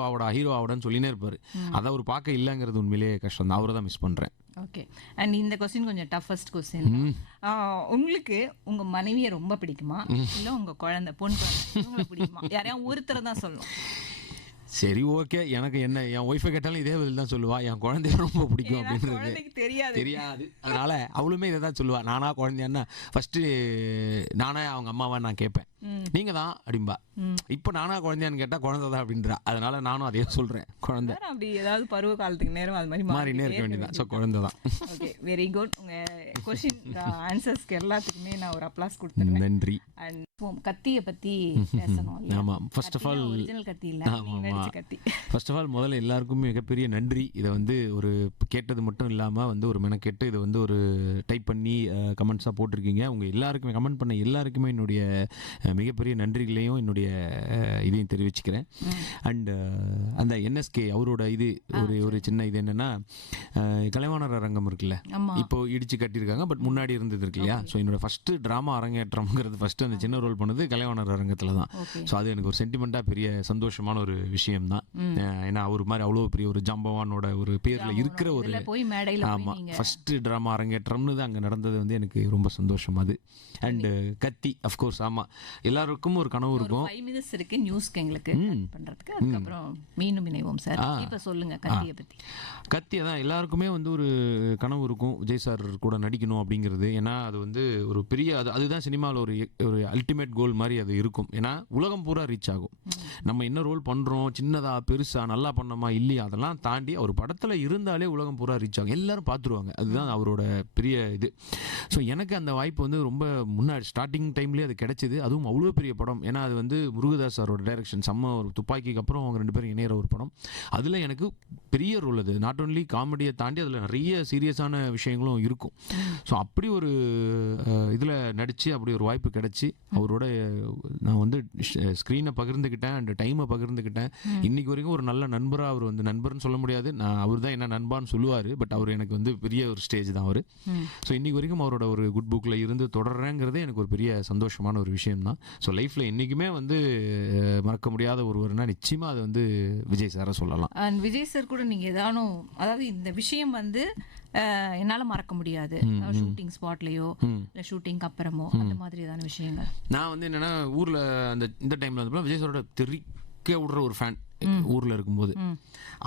ஆவடான்னு சொல்லினே இருப்பாரு. அதை அவர் பார்க்க இல்லைங்கிறது உண்மையிலேயே கஷ்டம் தான். அவரை தான் மிஸ் பண்றேன். ஓகே. அண்ட் இந்த கொஸ்டின் கொஞ்சம் டஃபஸ்ட் கொஸ்டின். உங்களுக்கு உங்க மனைவியை ரொம்ப பிடிக்குமா இல்ல உங்க குழந்தை பொண்ணு பிடிக்குமா? யாரையா ஒருத்தரை தான் சொல்லணும். சரி ஓகே, எனக்கு என்ன என் ஒய்ஃபை கேட்டாலும் இதே பதில் தான் சொல்லுவா, என் குழந்தைய ரொம்ப பிடிக்கும் அப்படின்றது தெரியாது. அதனால அவளுமே இதை தான் சொல்லுவா. நானா குழந்தையான்னா ஃபர்ஸ்ட் நானே அவங்க அம்மாவா நான் கேட்பேன், நீங்க தான் அப்படின்பா. இப்போ நானா குழந்தையான்னு கேட்டா குழந்தை தான் அப்படின்றா. அதனால நானும் அதே சொல்றேன், குழந்தை. அப்படி ஏதாவது பருவ காலத்துக்கு நேரம் அது மாதிரி மாறினே இருக்க வேண்டியதான். ஸோ குழந்தை தான். Okay very good. உங்க கொஸ்டின் ஆன்சர்ஸ்க்கு எல்லாத்துக்குமே நான் ஒரு அப்ளாஸ் கொடுத்துறேன். நன்றி. அண்ட் கத்தியை பத்தி பேசணும். ஆமா, ஃபர்ஸ்ட் ஆஃப் ஆல் ஒரிஜினல் கத்தி இல்ல, நீங்க நடிச்ச கத்தி. ஃபர்ஸ்ட் ஆஃப் ஆல் முதல்ல எல்லாருக்கும் மிகப்பெரிய நன்றி. இதை வந்து ஒரு கேட்டது மட்டும் இல்லாமல் வந்து ஒரு மெனக்கெட்டு இதை வந்து ஒரு டைப் பண்ணி கமெண்ட்ஸாக போட்டிருக்கீங்க. உங்க எல்லாருக்குமே கமெண்ட் பண்ண எல்லாருக்குமே என்னுடைய மிகப்பெரிய நன்றிகளையும் என்னுடைய இதையும் தெரிவிச்சுக்கிறேன். அண்ட் அந்த என்எஸ்கே அவரோட இது ஒரு சின்ன இது என்னன்னா, கலைவாணர் அரங்கம் இருக்குல்ல, இப்போ இடிச்சு கட்டியிருக்காங்க, பட் முன்னாடி இருந்தது இருக்கு இல்லையா. ஸோ என்னோட ஃபர்ஸ்ட் ட்ராமா அரங்கேற்றம்ங்கிறது ஃபர்ஸ்ட் அந்த சின்ன ரோல் பண்ணது கலைவாணர் அரங்கத்தில் தான். ஸோ அது எனக்கு ஒரு சென்டிமெண்ட்டாக பெரிய சந்தோஷமான ஒரு விஷயம் தான். ஏன்னா அவர் மாதிரி அவ்வளோ பெரிய ஒரு ஜாம்பவானோட ஒரு பேர்ல இருக்கிற ஒரு, ஆமா ஃபர்ஸ்ட் ட்ராமா அரங்கேற்றம்னு தான் அங்கே நடந்தது வந்து எனக்கு ரொம்ப சந்தோஷம் அது. அண்ட் கத்தி அஃப்கோர்ஸ், ஆமா எல்லாருக்கும் ஒரு கனவு இருக்கும். 5 minutes இருக்கு நியூஸ்க்கு எங்களுக்கு பண்றதுக்கு. அதுக்கப்புறம் மீண்டும் இணைவோம் சார். இப்போ சொல்லுங்க கத்தியை பத்தி. கத்தி தான் எல்லாருக்குமே வந்து ஒரு கனவு இருக்கும், விஜய் சார் கூட நடிக்கணும் அப்படிங்கிறது. ஏன்னா அது வந்து ஒரு பெரிய அதுதான் சினிமாவில் ஒரு அல்டிமேட் கோல் மாதிரி அது இருக்கும். ஏன்னா உலகம் பூரா ரீச் ஆகும். நம்ம என்ன ரோல் பண்ணுறோம், சின்னதா பெருசா நல்லா பண்ணோமா இல்லையா, அதெல்லாம் தாண்டி அவர் படத்தில் இருந்தாலே உலகம் பூரா ரீச் ஆகும், எல்லாரும் பார்த்துருவாங்க. அதுதான் அவரோட பெரிய இது. ஸோ எனக்கு அந்த வாய்ப்பு வந்து ரொம்ப முன்னாடி ஸ்டார்டிங் டைம்லேயே அது கிடைச்சிது. அதுவும் அவ்வளோ பெரிய படம். ஏன்னா அது வந்து முருகதாஸ் சாரோட டைரக்ஷன், செம்ம ஒரு துப்பாக்கிக்கு அப்புறம் அவங்க 2 பேரும் இணையிற ஒரு படம். அதில் எனக்கு பெரிய ரோல் அது. நாட் ஓன்லி காமெடியை தாண்டி அதில் நிறைய சீரியஸான விஷயங்களும் இருக்கும். ஸோ அப்படி ஒரு இதில் நடித்து அப்படி ஒரு வாய்ப்பு கிடைச்சி அவரோட நான் வந்து ஸ்க்ரீனை பகிர்ந்துக்கிட்டேன் அண்ட் டைமை பகிர்ந்துக்கிட்டேன். இன்னைக்கு வரைக்கும் ஒரு நல்ல நண்பராக அவர் வந்து, நண்பர்னு சொல்ல முடியாது, நான் அவர் தான் என்ன நண்பான்னு சொல்லுவார், பட் அவர் எனக்கு வந்து பெரிய ஒரு ஸ்டேஜ் தான் அவர். ஸோ இன்னைக்கு வரைக்கும் அவரோட ஒரு குட் புக்கில் இருந்து தொடர்றேங்கிறதே எனக்கு ஒரு பெரிய சந்தோஷமான ஒரு விஷயம் தான். ஸோ லைஃப்பில் என்றைக்குமே வந்து மறக்க முடியாத ஒருவர்னா நிச்சயமாக அது வந்து விஜய் சாரை சொல்லலாம். அண்ட் விஜய் சார் கூட நீங்கள் ஏதானும், அதாவது இந்த விஷயம் வந்து என்னால் மறக்க முடியாது, ஷூட்டிங் ஸ்பாட்லேயோ இல்லை ஷூட்டிங்க்கு அப்புறமோ அந்த மாதிரி ஏதான விஷயங்கள்? நான் வந்து என்னென்னா ஊரில் இந்த டைமில் வந்து விஜய் சாரோட விடுற ஒரு ஃபேன். ஊரில் இருக்கும்போது.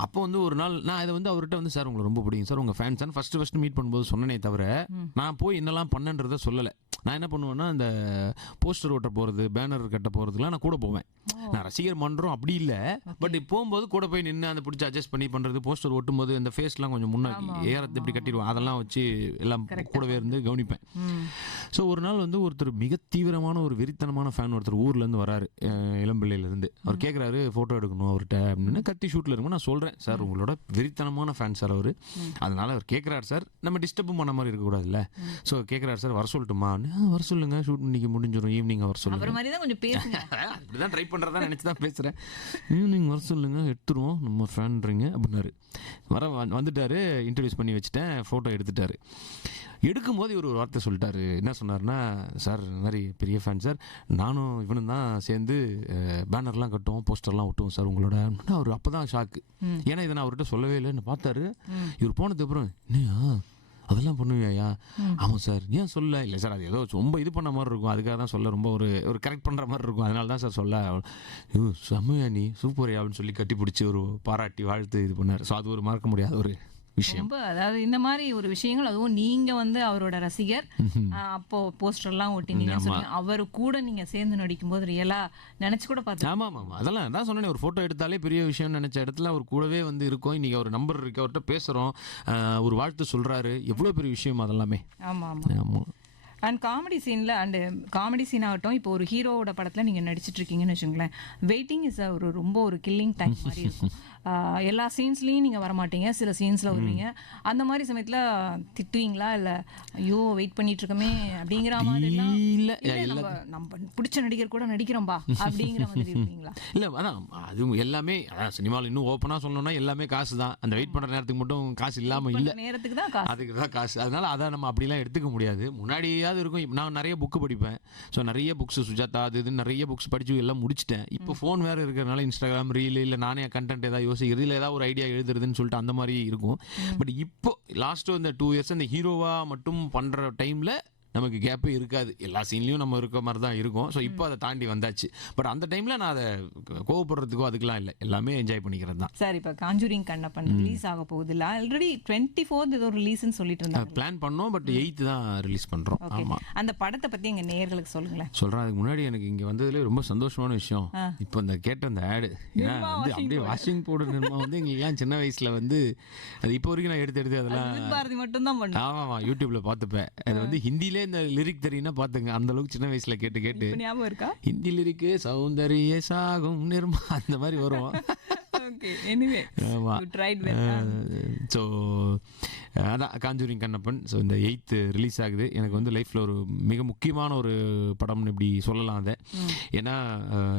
அப்போ வந்து ஒரு நாள் நான் இதை வந்து அவர்கிட்ட வந்து சார் உங்களை ரொம்ப பிடிக்கும் சார், உங்கள் ஃபேன்ஸ் ஃபஸ்ட்டு மீட் பண்ணும்போது சொன்னனே தவிர நான் போய் என்னெல்லாம் பண்ணன்றதை சொல்லலை. நான் என்ன பண்ணுவேன்னா இந்த போஸ்டர் ஓட்ட போகிறது, பேனர் கட்ட போகிறதுலாம் நான் கூட போவேன். நான் ரசிகர் மன்றம் அப்படி இல்லை, பட் போகும்போது கூட போய் நின்று அந்த பிடிச்சி அட்ஜஸ்ட் பண்ணி பண்ணுறது, போஸ்டர் ஓட்டும் போது அந்த ஃபேஸ்லாம் கொஞ்சம் முன்னாடி ஏறத்தை இப்படி கட்டிடுவோம், அதெல்லாம் வச்சு எல்லாம் கூடவே இருந்து கவனிப்பேன். ஸோ ஒரு நாள் வந்து ஒருத்தர் மிக தீவிரமான ஒரு வெறித்தனமான ஃபேன் ஒருத்தர் ஊர்லேருந்து வராரு, இளம்பிள்ளையிலேருந்து. அவர் கேட்குறாரு ஃபோட்டோ எடுக்கணும் அவர்கிட்ட அப்படின்னு. கத்தி ஷூட்டில் இருக்கும். நான் சொல்கிறேன் சார் உங்களோட வெறித்தனமான ஃபேன் சார் அவர், அதனால அவர் கேட்குறாரு சார், நம்ம டிஸ்டர்பும் பண்ண மாதிரி இருக்கக்கூடாதுல்ல. ஸோ கேட்குறாரு சார் வர சொல்லட்டுமா, வர சொல்லுங்க, ஷூட் இன்னைக்கு முடிஞ்சிடும், ஈவினிங் வர சொல்லுங்க. அவர் மாதிரி தான் கொஞ்சம் பேசுங்க. அப்படிதான் ட்ரை பண்ணுறதா நினச்சி தான் பேசுகிறேன். ஈவினிங் வர சொல்லுங்க, எடுத்துருவோம், நம்ம ஃபேன்றீங்க அப்படின்னாரு. வந்துட்டாரு, இன்ட்ரடியூஸ் பண்ணி வச்சுட்டேன், ஃபோட்டோ எடுத்துட்டாரு. எடுக்கும்போது இவர் ஒரு வார்த்தை சொல்லிட்டாரு. என்ன சொன்னார்னா, சார் இந்த மாதிரி பெரிய ஃபேன் சார், நானும் இவனும் தான் சேர்ந்து பேனர்லாம் கட்டுவோம், போஸ்டர்லாம் ஒட்டுவோம் சார் உங்களோட. அவர் அப்போ தான் ஷாக்கு. ஏன்னா இதை நான் அவர்கிட்ட சொல்லவே இல்லைன்னு பார்த்தாரு. இவர் போனதுக்கு அப்புறம் என்னையா அதெல்லாம் பண்ணுவியா? ஆமாம் சார். ஏன் சொல்ல? இல்லை சார் அது ஏதோ ரொம்ப இது பண்ண மாதிரி இருக்கும், அதுக்காக தான் சொல்ல, ரொம்ப ஒரு கரெக்ட் பண்ணுற மாதிரி இருக்கும், அதனால தான் சார் சொல்ல. செம்மையா நீ சூப்பரியா அப்படின்னு சொல்லி கட்டி பிடிச்சி ஒரு பாராட்டி வாழ்த்து இது பண்ணார். ஸோ அது ஒரு மறக்க முடியாத ஒரு விஷயம். ரொம்ப அதாவது இந்த மாதிரி ஒரு விஷயங்கள், அதுவும் நீங்க வந்து அவரோட ரசிகர், அப்போ போஸ்டர்லாம் ஒட்டினீங்கன்னு சொன்னீங்க, அவர் கூட நீங்க சேர்ந்து நடிக்கும் போது ரியலா நினைச்சு கூட பார்த்து. ஆமாம் அதெல்லாம் நான் சொன்னேன், ஒரு ஃபோட்டோ எடுத்தாலே பெரிய விஷயம் நினைச்ச இடத்துல அவர் கூடவே வந்து இருக்கோம். இன்னைக்கு அவர் நம்பர் இருக்கு, அவர்கிட்ட பேசுகிறோம், ஒரு வாழ்த்து சொல்கிறாரு, எவ்வளோ பெரிய விஷயம் அதெல்லாமே. ஆமாம். அண்ட் காமெடி சீனில் காமெடி சீன் ஆகட்டும், இப்போ ஒரு ஹீரோவோட படத்தில் நீங்கள் நடிச்சிட்டு இருக்கீங்கன்னு வச்சுங்களேன், வெயிட்டிங் இஸ் ரொம்ப ஒரு கில்லிங் டைம் மாதிரி இருக்கும். எல்லா சீன்ஸ்லேயும் நீங்கள் வரமாட்டீங்க, சில சீன்ஸில் வருவீங்க. அந்த மாதிரி சமயத்தில் திட்டுவீங்களா, இல்லை ஐயோ வெயிட் பண்ணிட்டு இருக்கமே அப்படிங்கிற மாதிரி? இல்லை நம்ம பிடிச்ச நடிகர் கூட நடிக்கிறோம்பா அப்படிங்கிற மாதிரி இருப்பீங்களா? இல்லை அதான் அது எல்லாமே, அதான் சினிமாவில் இன்னும் ஓப்பனாக சொல்லணும்னா எல்லாமே காசு தான். அந்த வெயிட் பண்ணுற நேரத்துக்கு மட்டும் காசு இல்லாமல் இல்லை, நேரத்துக்கு தான் காசு, அதுக்கு தான் காசு. அதனால அதை நம்ம அப்படிலாம் எடுத்துக்க முடியாது. முன்னாடியாவது இருக்கும். நான் நிறைய புக்கு படிப்பேன். ஸோ நிறைய புக்ஸ், சுஜாதா அது இதுன்னு நிறைய புக்ஸ் படிச்சு எல்லாம் முடிச்சிட்டேன். இப்போ ஃபோன் வேறு இருக்கிறதுனால இன்ஸ்டாகிராம் ரீல், இல்லை நானே கண்டென்ட் ஏதாவது யோசிக்கிறது, இல்லை ஏதாவது ஒரு ஐடியா எழுதுறதுன்னு சொல்லிட்டு அந்த மாதிரி இருக்கும். பட் இப்போ லாஸ்ட்டு இந்த 2 இயர்ஸ் இந்த ஹீரோவாக மட்டும் பண்ணுற டைமில் நமக்கு கேப்பே இருக்காது, எல்லா சீன்லையும் நம்ம இருக்க மாதிரி தான் இருக்கும். ஸோ இப்போ அதை தாண்டி வந்தாச்சு. பட் அந்த டைமில் நான் அதை கோவப்படுறதுக்கோ அதுக்கெலாம் இல்லை, எல்லாமே என்ஜாய் பண்ணிக்கிறது தான். சார் இப்போ காஞ்சூரிங் கண்ணப்பன் ரிலீஸ் ஆக போகுது இல்லை, ஆல்ரெடி 24th ஏதோ ரிலீஸ்ன்னு சொல்லிட்டு இருந்தாங்க. பிளான் பண்ணோம், பட் 8th தான் ரிலீஸ் பண்ணுறோம். ஆமாம். அந்த படத்தை பற்றி எங்கள் நேயர்களுக்கு சொல்லுங்களேன். சொல்கிறேன். அதுக்கு முன்னாடி எனக்கு இங்கே வந்ததுலேயே ரொம்ப சந்தோஷமான விஷயம், இப்போ இந்த கேட்ட அந்த ஆடு, ஏன்னா வந்து அப்படியே வாஷிங் பவுடர் நிர்மா வந்து எங்களுக்குலாம் சின்ன வயசில் வந்து அது இப்போ வரைக்கும் நான் எடுத்து அதெல்லாம் பாரதி மட்டும் தான் பண்ணுவேன். ஆமாம் யூடியூப்பில் பார்த்துப்பேன். அது வந்து ஹிந்திலே இந்த லிரிக் தெரியும்னா பார்த்துங்க, அந்த அளவுக்கு சின்ன வயசுல கேட்டு ஞாபகம் இருக்கா? ஹிந்தி லிரிக்கு சௌந்தரிய சாகும் நிர்மா அந்த மாதிரி வரும். ஸோ அதான் காஞ்சூரிங் கண்ணப்பன். ஸோ இந்த 8th ரிலீஸ் ஆகுது. எனக்கு வந்து லைஃப்பில் ஒரு மிக முக்கியமான ஒரு படம்னு இப்படி சொல்லலாம் அதை. ஏன்னா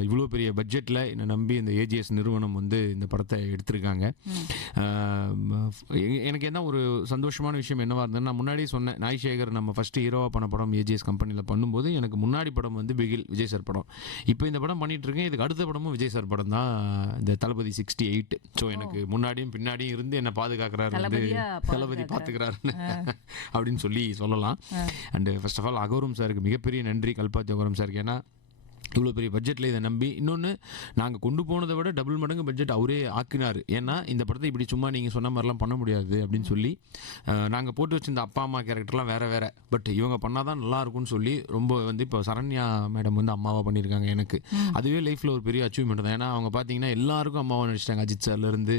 இவ்வளோ பெரிய பட்ஜெட்டில் என்னை நம்பி இந்த ஏஜிஎஸ் நிறுவனம் வந்து இந்த படத்தை எடுத்திருக்காங்க. எனக்கு என்ன ஒரு சந்தோஷமான விஷயம் என்னவாக இருந்ததுன்னா, நான் முன்னாடி சொன்னேன், நாய்சேகர் நம்ம ஃபஸ்ட்டு ஹீரோவாக பண்ண படம் ஏஜிஎஸ் கம்பெனியில் பண்ணும்போது எனக்கு முன்னாடி படம் வந்து பிகில் விஜய் சார் படம். இப்போ இந்த படம் பண்ணிட்டு இருக்கேன். இதுக்கு அடுத்த படமும் விஜய் சார் படம் தான், இந்த தளபதி 68. ஸோ எனக்கு முன்னாடியும் பின்னாடியும் இருந்து என்னை பாதுகாக்கிறாரு, வந்து தளபதி பார்த்துக்கிறாருன்னு அப்படின்னு சொல்லலாம். அண்ட் ஃபர்ஸ்ட் ஆஃப் ஆல் அகோரம் சாருக்கு மிகப்பெரிய நன்றி, கல்பாத்தி அகோரம் சாருக்கு. ஏன்னா இவ்வளோ பெரிய பட்ஜெட்டில் இதை நம்பி, இன்னொன்று நாங்கள் கொண்டு போனதை விட டபுள் மடங்கு பட்ஜெட் அவரே ஆக்கினார். ஏன்னா இந்த படத்தை இப்படி சும்மா நீங்கள் சொன்ன மாதிரிலாம் பண்ண முடியாது அப்படின்னு சொல்லி, நாங்கள் போட்டு வச்சிருந்த அப்பா அம்மா கேரக்டர்லாம் வேறு, பட் இவங்க பண்ணால் தான் நல்லாயிருக்கும்னு சொல்லி ரொம்ப வந்து இப்போ சரண்யா மேடம் வந்து அம்மாவாக பண்ணியிருக்காங்க. எனக்கு அதுவே லைஃப்பில் ஒரு பெரிய அச்சீவ்மெண்ட் தான். ஏன்னா அவங்க பார்த்தீங்கன்னா எல்லாருக்கும் அம்மாவாக நடிச்சிட்டாங்க. அஜித் சார்லேருந்து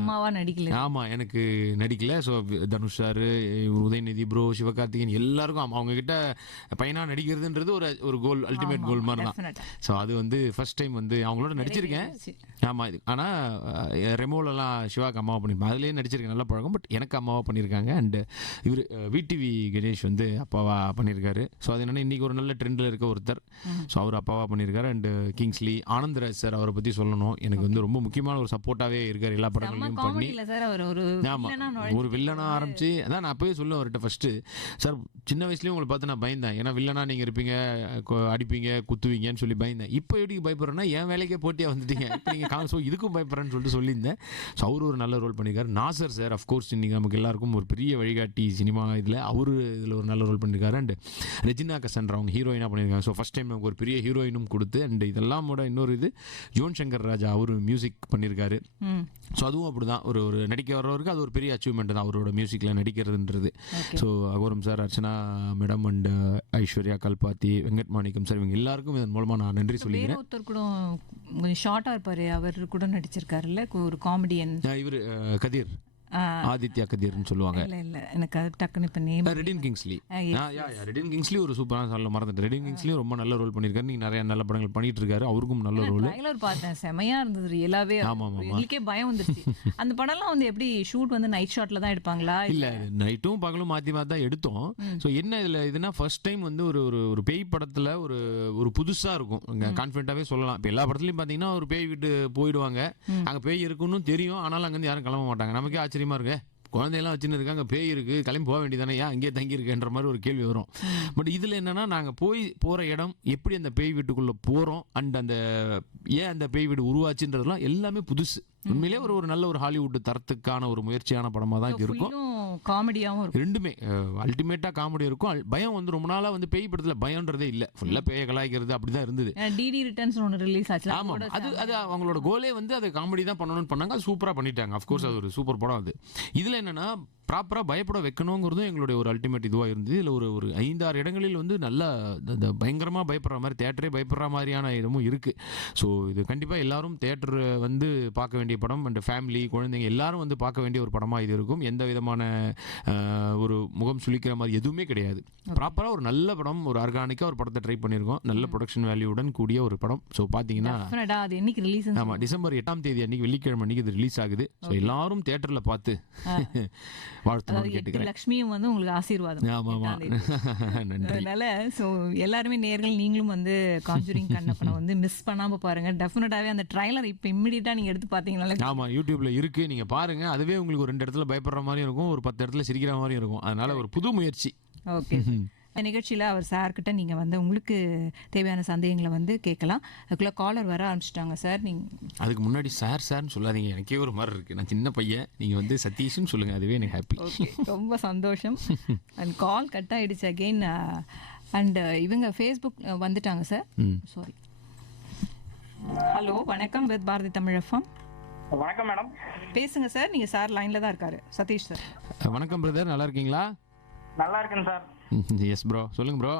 அம்மாவாக நடிக்கல. ஆமாம், எனக்கு நடிக்கல. So Dhanush sir, Udhayanidhi bro, Sivakarthikeyan எல்லாருக்கும் அவங்கக்கிட்ட பையனாக நடிக்கிறதுன்றது ஒரு கோல், அல்டிமேட் கோல் மாதிரி தான். ஸோ அது வந்து ஃபர்ஸ்ட் டைம் வந்து அவங்களோட நடிச்சிருக்கேன். ஆமாம், இது ஆனால் ரெமோலெல்லாம் சிவாக்கு அம்மாவாக பண்ணியிருப்பேன், அதுலேயே நடிச்சிருக்கேன், நல்ல பழக்கம். பட் எனக்கு அம்மாவாக பண்ணியிருக்காங்க. அண்டு இவர் விடிவி கணேஷ் வந்து அப்பாவாக பண்ணியிருக்காரு. ஸோ அது என்னென்னா இன்றைக்கி ஒரு நல்ல ட்ரெண்டில் இருக்க ஒருத்தர். ஸோ அவர் அப்பாவாக பண்ணியிருக்காரு. அண்டு கிங்ஸ்லி ஆனந்தராஜ் சார், அவரை பற்றி சொல்லணும், எனக்கு வந்து ரொம்ப முக்கியமான ஒரு சப்போர்ட்டாகவே இருக்கார் எல்லா படங்களையும் பண்ணி. ஆமாம், ஒரு வில்லனாக ஆரம்பித்து அதான் நான் அப்போவே சொல்லுவேன் அவர்கிட்ட ஃபஸ்ட்டு, சார் சின்ன வயசுலேயும் உங்களை பார்த்து நான் பயந்தேன். ஏன்னா வில்லனாக நீங்கள் இருப்பீங்க, அடிப்பீங்க குத்துவீங்கன்னு சொல்லி பயந்தேன். இப்போ எப்படி பயப்படுறேன்னா என் வேலைக்கே போட்டியாக வந்துட்டீங்க, இப்போ நீங்கள் ஸோ இதுக்கும் பயப்படுறேன்னு சொல்லிட்டு சொல்லியிருந்தேன். ஸோ அவர் ஒரு நல்ல ரோல் பண்ணியிருக்காரு. நாசர் சார் அஃப்கோர்ஸ் இன்றைக்கி நமக்கு எல்லாருக்கும் ஒரு பெரிய வழிகாட்டி சினிமா இதில், அவர் இதில் ஒரு நல்ல ரோல் பண்ணியிருக்காரு. அண்ட் ரெஜினா கசன்ரா அவங்க ஹீரோயினாக பண்ணியிருக்காங்க. ஸோ ஃபஸ்ட் டைம் நமக்கு ஒரு பெரிய ஹீரோயினும் கொடுத்து, அண்ட் இதெல்லாம் இன்னொரு இது ஜோன் சங்கர் ராஜா அவர் மியூசிக் பண்ணியிருக்காரு. ஸோ அதுவும் அப்படி தான் ஒரு நடிக்க வர்றவருக்கு அது ஒரு பெரிய அச்சீவ்மெண்ட் தான் அவரோட மியூசிக்கில் நடிக்கிறதுன்றது. So Aghoram sir, Archana madam and Aishwarya Kalpathi, Venkat Manickam sir, இவங்க எல்லாருக்கும் இதன் மூலமாக நான் நன்றி சொல்லிக்கிறேன். ஒருத்தர் கூட கொஞ்சம் ஷார்ட்டாக இருப்பார், அவர் கூட நடிச்சிருக்காருல்ல ஒரு காமெடியன், இவர் கதிர், ஆதித்யா கதிர்னு சொல்லுவாங்க. இல்ல எனக்கு அது டக்குன்னு இப்போ name Redin Kingsley. Redin Kingsley ஒரு சூப்பரான சொல்ல மறந்துட்டேன். ரெடின் கிங்ஸ்லியும் ரொம்ப நல்ல ரோல் பண்ணியிருக்காரு. நீங்கள் நிறைய நல்ல படங்கள் பண்ணிட்டு இருக்காரு. அவருக்கும் நல்ல ரோல். ட்ரைலர் பார்த்தேன், செமையா இருந்தது ரியலாவே. எங்களுக்கே பயம் வந்துருச்சு. அந்த படம்லாம் வந்து எப்படி ஷூட் வந்து நைட் ஷாட்ல தான் எடுப்பாங்களா? இல்ல நைட்டும் பகலும் மாற்றி மாற்றி தான் எடுத்தோம். ஸோ என்ன இதில் இதுனா ஃபர்ஸ்ட் டைம் வந்து ஒரு பேய் படத்தில் ஒரு புதுசாக இருக்கும். கான்ஃபிடென்ட்டாகவே சொல்லலாம். இப்போ எல்லா படத்துலையும் பார்த்தீங்கன்னா ஒரு பேய் வீட்டு போயிடுவாங்க, அங்கே பேய் இருக்குன்னு தெரியும், ஆனாலும் அங்கேருந்து யாரும் கிளம்ப மாட்டாங்க. நமக்கே ஆச்சரியமா இருக்கு, குழந்தையெல்லாம் வச்சுன்னு இருக்காங்க, பேய் இருக்குது, கிளம்பி போக வேண்டியதானே, ஏன் அங்கேயே தங்கியிருக்குன்ற மாதிரி ஒரு கேள்வி வரும். பட் இதில் என்னென்னா நாங்கள் போகிற இடம், எப்படி அந்த பேய் வீட்டுக்குள்ளே போகிறோம், அண்ட் அந்த ஏன் அந்த பேய் வீடு உருவாச்சுன்றதுலாம் எல்லாமே புதுசு. உண்மையிலே ஒரு நல்ல ஒரு ஹாலிவுட் தரத்துக்கான ஒரு முயற்சியான படமாக தான் இது இருக்கும். காமெடியாகவும் இருக்கும், ரெண்டுமே அல்டிமேட்டாக காமெடி இருக்கும். பயம் வந்து ரொம்ப நாளாக வந்து பேய் படத்தில் பயம்ன்றதே இல்லை, ஃபுல்லாக பேயை கலாய்க்கிறது அப்படி தான் இருந்தது. டிடி ரிட்டர்ன்ஸ் ஒன்று ரிலீஸ் ஆச்சு. ஆமாம், அது அவங்களோட கோலே வந்து அது காமெடி தான் பண்ணணும்னு பண்ணாங்க. அது சூப்பராக பண்ணிட்டாங்க. அஃப்கோர்ஸ் அது ஒரு சூப்பர் படம். அது இதில் என்னென்னா ப்ராப்பராக பயப்பட வைக்கணுங்கிறதும் எங்களுடைய ஒரு அல்டிமேட் இதுவாக இருந்தது. இதில் ஒரு 5-6 இடங்களில் வந்து நல்லா இந்த பயங்கரமாக பயப்படுற மாதிரி, தேட்டரே பயப்படுற மாதிரியான இதுவும் இருக்குது. ஸோ இது கண்டிப்பாக எல்லாரும் தேட்டர் வந்து பார்க்க வேண்டிய படம். அண்ட் ஃபேமிலி, குழந்தைங்க எல்லாரும் வந்து பார்க்க வேண்டிய ஒரு படமாக இது இருக்கும். எந்த விதமான ஒரு முகம் சுளிக்கிற மாதிரி எதுவுமே கிடையாது. ப்ராப்பராக ஒரு நல்ல படம், ஒரு ஆர்கானிக்காக ஒரு படத்தை ட்ரை பண்ணியிருக்கோம். நல்ல ப்ரொடக்ஷன் வேல்யூடன் கூடிய ஒரு படம். ஸோ பார்த்தீங்கன்னா அது என்னைக்கு ரிலீஸ்? ஆமாம், டிசம்பர் 8ஆம் தேதி அன்றைக்கி, வெள்ளிக்கிழமை அன்றைக்கி இது ரிலீஸ் ஆகுது. ஸோ எல்லாரும் தேட்டரில் பார்த்து வாழ்த்துன்னு கேட்டுக்கிறேன். லக்ஷ்மியும் வந்து உங்களுக்கு ஆசீர்வாதம். ஆமாம், நன்றி. அதனால ஸோ எல்லாருமே நேர்கள், நீங்களும் வந்து காஞ்சூரிங் கண்ணப்பனை வந்து மிஸ் பண்ணாமல் பாருங்க. டெஃபினட்டாகவே அந்த ட்ரைலர் இப்போ இம்மிடியட்டாக நீங்கள் எடுத்து பார்த்தீங்கனால, ஆமாம், யூடியூப்ல இருக்கு, நீங்கள் பாருங்க. அதுவே உங்களுக்கு ஒரு 2 இடத்துல பயப்படுற மாதிரி இருக்கும், ஒரு 10 இடத்துல சிரிக்கிற மாதிரி இருக்கும். அதனால ஒரு புது முயற்சி. ஓகே, இந்த நிகழ்ச்சியில் அவர் சார்கிட்ட நீங்கள் வந்து உங்களுக்கு தேவையான சந்தேகங்களை வந்து கேட்கலாம். அதுக்குள்ளே காலர் வர ஆரம்பிச்சிட்டாங்க சார். நீங்கள் அதுக்கு முன்னாடி சார்னு சொல்லாதீங்க, எனக்கே ஒரு மாதிரி இருக்குது. நான் சின்ன பையன், நீங்கள் வந்து சதீஷ்னு சொல்லுங்கள், அதுவே எனக்கு ஹாப்பி. ஓகே, ரொம்ப சந்தோஷம். அண்ட் கால் கட் ஆகிடுச்சு அகெயின். அண்ட் இவங்க ஃபேஸ்புக் வந்துட்டாங்க சார். சாரி. ஹலோ, வணக்கம், வித் பாரதி தமிழ் எஃப்எம். வணக்கம் மேடம். பேசுங்க சார். நீங்கள் சார் லைனில் தான் இருக்காரு. சதீஷ் சார். வணக்கம் பிரதர், நல்லா இருக்கீங்களா? நல்லா இருக்கேன் சார். எஸ் ப்ரோ, சொல்லுங்க ப்ரோ.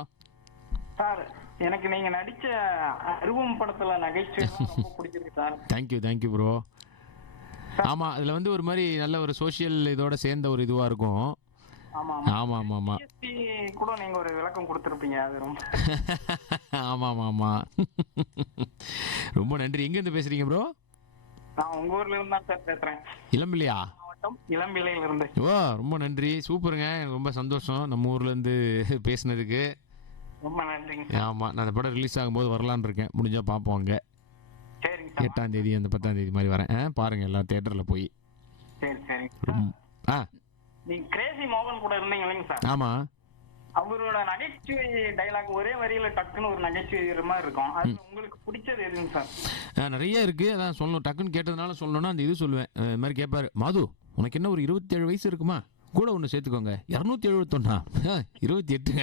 சார், எனக்கு நீங்க நடிச்ச அருவம் படத்துல நகைச்சுவை ரொம்ப பிடிச்சிருக்கு சார். Thank you bro. ஆமாம், அதில் வந்து ஒரு மாதிரி நல்ல ஒரு சோஷியல் இதோட சேர்ந்த ஒரு இதுவாக இருக்கும். ஆமாம் கூட நீங்க ஒரு விளக்கம் கொடுத்துருப்பீங்க, அது ரொம்ப ஆமாம் ரொம்ப நன்றி. எங்கேருந்து பேசுறீங்க ப்ரோ? நான் உங்க ஊர்ல இருந்து தான் சார் பேசுறேன். இளம்பிள்ளையா? இளம்பிள்ளையில இருந்து. ஓ, ரொம்ப நன்றி, சூப்பருங்க, எனக்கு ரொம்ப சந்தோஷம் நம்ம ஊர்ல இருந்து பேசுனதுக்கு. ரொம்ப நன்றிங்க. ஆமா, நான் அந்த படம் ரிலீஸ் ஆகும்போது வரலான்னு இருக்கேன், முடிஞ்சா பார்ப்போம். அங்கே சரிங்க சார். 8ஆம் தேதி அந்த 10ஆம் தேதி மாதிரி வரேன். பாருங்க எல்லா தியேட்டர்ல போய். சரிங்க. நீங்க கிரேசி மோகன் கூட இருந்தீங்க இல்லைங்க சார்? ஆமா. அவரோட நகைச்சுவை டைலாக் ஒரே வரியில டக்குன்னு ஒரு நகைச்சுவை மாதிரி இருக்கும். அது உங்களுக்கு பிடிச்சது எதுங்க சார்? நிறைய இருக்கு, அதான் சொல்லணும். டக்குன்னு கேட்டதுனால சொல்லணும்னா அந்த இது சொல்லுவேன். இது மாதிரி கேட்பாரு, மாது உனக்கு என்ன ஒரு 27 வயசு இருக்குமா, கூட ஒன்று சேர்த்துக்கோங்க, 271 28ங்க,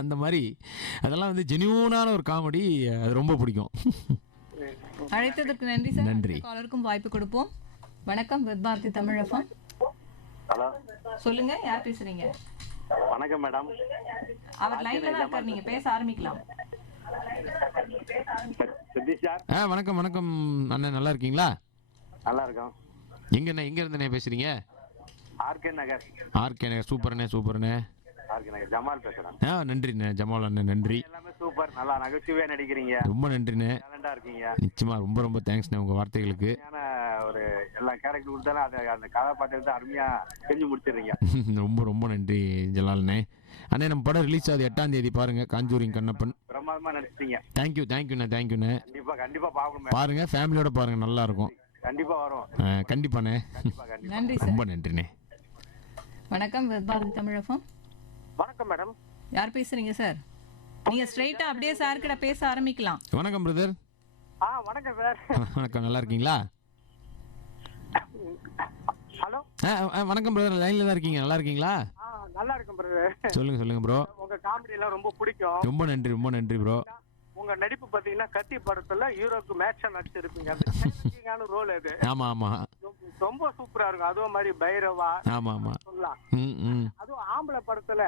அந்த மாதிரி. அதெல்லாம் வந்து ஜெனியூனான ஒரு காமெடி, அது ரொம்ப பிடிக்கும். அழைத்ததற்கு நன்றி சார். நன்றி. காலருக்கும் வாய்ப்பு கொடுப்போம். வணக்கம், with Bharathi Tamil FM. Hello, சொல்லுங்க, யார் பேசுறீங்க? வணக்கம் மேடம். அவர் லைன்ல தான் இருக்கார், நீங்க பேச ஆரம்பிக்கலாம். சதீஷ் சார். வணக்கம் அண்ணன், நல்லா இருக்கீங்களா? நல்லா இருக்கோம். எங்க இருந்துண்ணே பேசுறீங்க? ஆர்கே நகர். சூப்பர்ண்ணே. ஆர்கே நகர் ஜமால் பேசுறேன். நன்றிண்ணே ஜமால் அண்ணன், நன்றி. எல்லாமே சூப்பர், நல்லா நகைச்சுவையா நடிக்கிறீங்க. ரொம்ப நன்றிண்ணே, டேலண்டா இருக்கீங்க. நிச்சயமா ரொம்ப தேங்க்ஸ்ண்ணே உங்க வார்த்தைகளுக்கு. ஒரு எல்லா கேரக்டர் கொடுத்தாலும் அதை அந்த கதாபாத்திரத்தை அருமையா செஞ்சு முடிச்சிடுறீங்க. ரொம்ப நன்றி ஜலால்ண்ணே. அண்ணே, நம்ம படம் ரிலீஸ் ஆகுது 8ஆம் தேதி, பாருங்க, காஞ்சூரிங் கண்ணப்பன். பிரமாதமா நடிச்சிட்டீங்க. தேங்க்யூண்ணே. கண்டிப்பா பாக்கணும். பாருங்க, ஃபேமிலியோட பாருங்க, நல்லா இருக்கும். கண்டிப்பா வரும். கண்டிப்பாண்ணே. நன்றி சார். ரொம்ப நன்றிண்ணே. வணக்கம், வித் பாரதி தமிழ் எஃப்எம். வணக்கம் மேடம். யார் பேசுறீங்க சார்? நீங்க ஸ்ட்ரைட்டா அப்படியே சார் கிட்ட பேச ஆரம்பிக்கலாம். வணக்கம் பிரதர். வணக்கம் சார். வணக்கம், நல்லா இருக்கீங்களா? ஹலோ. வணக்கம் பிரதர், லைன்ல தான் இருக்கீங்க, நல்லா இருக்கீங்களா? நல்லா இருக்கும் பிரதர். சொல்லுங்க ப்ரோ. உங்க காமெடி எல்லாம் ரொம்ப பிடிக்கும். ரொம்ப நன்றி ப்ரோ. உங்க நடிப்பு பாத்தீங்கன்னா கத்தி படத்துல ஹீரோக்கு மேட்சா நடிச்சிருப்பீங்க. அந்த ரோல் அது. ஆமா ரொம்ப சூப்பரா இருக்கும். அதுவும் மாதிரி பைரவா ஆமா சொல்லலாம். அதுவும் ஆம்பளை படத்துல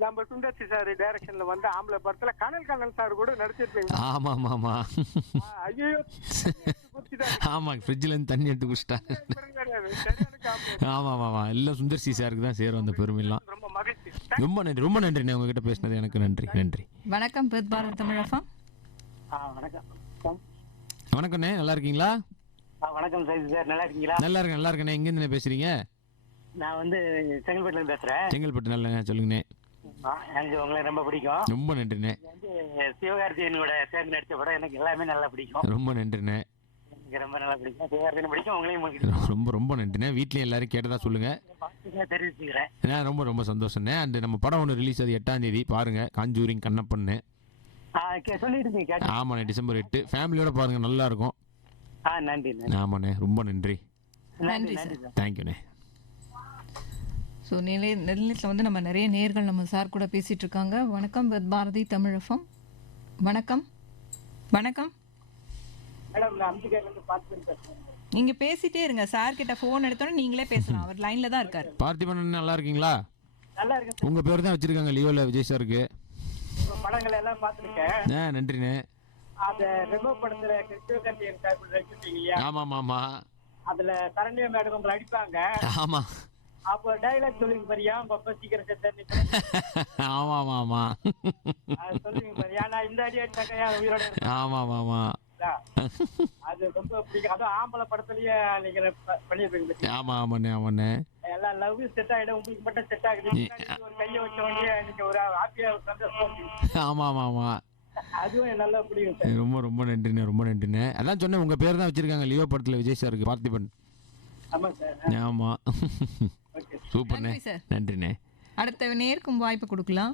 நம்ம சுந்தர்சி சார் டைரக்ஷன்ல வந்து ஆம்பளை படத்துல கனல் சார் கூட நடிச்சிருப்பீங்க. ஆமா ஐயோ ஆமா, ஃப்ரிட்ஜ்ல இருந்து தண்ணி எடுத்து குடிச்சிட்டாங்க. ஆமா எல்லாம் சுந்தர்சி சாருக்கு தான் சேரும் அந்த பெருமை எல்லாம். ரொம்ப மகிழ்ச்சி. ரொம்ப நன்றி உங்ககிட்ட பேசினது எனக்கு நன்றி. வணக்கம் வித் பாரத் தமிழ் எஃப்எம். வணக்கண்ணே, நல்லா இருக்கீங்களா? வணக்கம் சார், நல்லா இருக்கீங்களா? நல்லா இருக்கேண்ணே. எங்க இருந்து பேசுறீங்க? நான் வந்து செங்கல்பட்டுல இருந்து பேசுறேன். செங்கல்பட்டு. நல்ல சொல்லுங்கண்ணே. எனக்கு உங்களை ரொம்ப பிடிக்கும். ரொம்ப நன்றிண்ணே. வந்து சிவகார்த்திகேயனோட சேர்ந்து நடிச்ச படம் எனக்கு எல்லாமே நல்லா பிடிக்கும். ரொம்ப நன்றிண்ணே. எனக்கு ரொம்ப நல்லா பிடிக்கும். சிவகார்த்திகேயன் பிடிக்கும், உங்களையும் பிடிக்கும். ரொம்ப நன்றிண்ணே. வீட்லயும் எல்லாரும் கேட்டதா சொல்லுங்க. தெரிவிச்சுக்கிறேன். ரொம்ப சந்தோஷம்ண்ணே. அண்ட் நம்ம படம் ஒன்று ரிலீஸ் அது 8ஆம் தேதி பாருங்க, காஞ்சூரிங் கண்ணப்பண்ணு. சொல்லிட்டு ஆமாண்ணே, டிசம்பர் 8. ஃபேமிலியோட பாருங்க, நல்லா இருக்கும். நன்றி. ஆமாண்ணே, ரொம்ப நன்றி. நன்றி சார். தேங்க்யூண்ணே. ஸோ நிலையத்தில் வந்து நம்ம நிறைய நேர்கள் நம்ம சார் கூட பேசிட்டு இருக்காங்க. வணக்கம் வித் பாரதி தமிழ் எஃப்எம். வணக்கம். நீங்க பேசிட்டே இருங்க, சார் கிட்ட போன் எடுத்தோன்னு நீங்களே பேசலாம், அவர் லைன்ல தான் இருக்காரு. பார்த்திபன் நல்லா இருக்கீங்களா? நல்லா இருக்கு. உங்க பேர் தான் வச்சிருக்காங்க லியோல விஜய் சாருக்கு. படங்கள் எல்லாம் பார்த்துருக்கேன். நன்றிண்ணே. அந்த ரெமோ படத்துல சிவகார்த்திகேயன் சார் நடிச்சிருக்கீங்க இல்லையா? ஆமா. அதுல சரண்யா மேடம் உங்களை அடிப்பாங்க. ஆமா. அப்போ டைலாக் சொல்லுங்க பாரியா, உங்க அப்பா சீக்கிரம் செத்து. ஆமா சொல்லுங்க பாரியா, நான் இந்த அடி அடிச்சாக்கையா உயிரோட இருக்கேன். ஆமா. அது ரொம்ப பிடிக்கும். அதுவும் ஆம்பளை படத்துலயே நீங்க பண்ணிருப்பீங்க. ஆமாண்ணே. எல்லாம் லவ் செட் ஆயிடும், உங்களுக்கு மட்டும் செட் ஆகுது. ஒரு கையை வச்ச உடனே நீங்க ஒரு ஹாப்பியா சந்தோஷம். ஆமா. அதுவும் நல்லா பிடிக்கும் சார். ரொம்ப நன்றிண்ணே. அதான் சொன்னேன், உங்க பேர் தான் வச்சிருக்காங்க லியோ படத்துல விஜய் சாருக்கு, பார்த்திபன். ஆமா சார். ஆமா. சூப்பர்ண்ணே. நன்றி சார். நன்றிண்ணே. அடுத்த நேருக்கும் வாய்ப்பு கொடுக்கலாம்.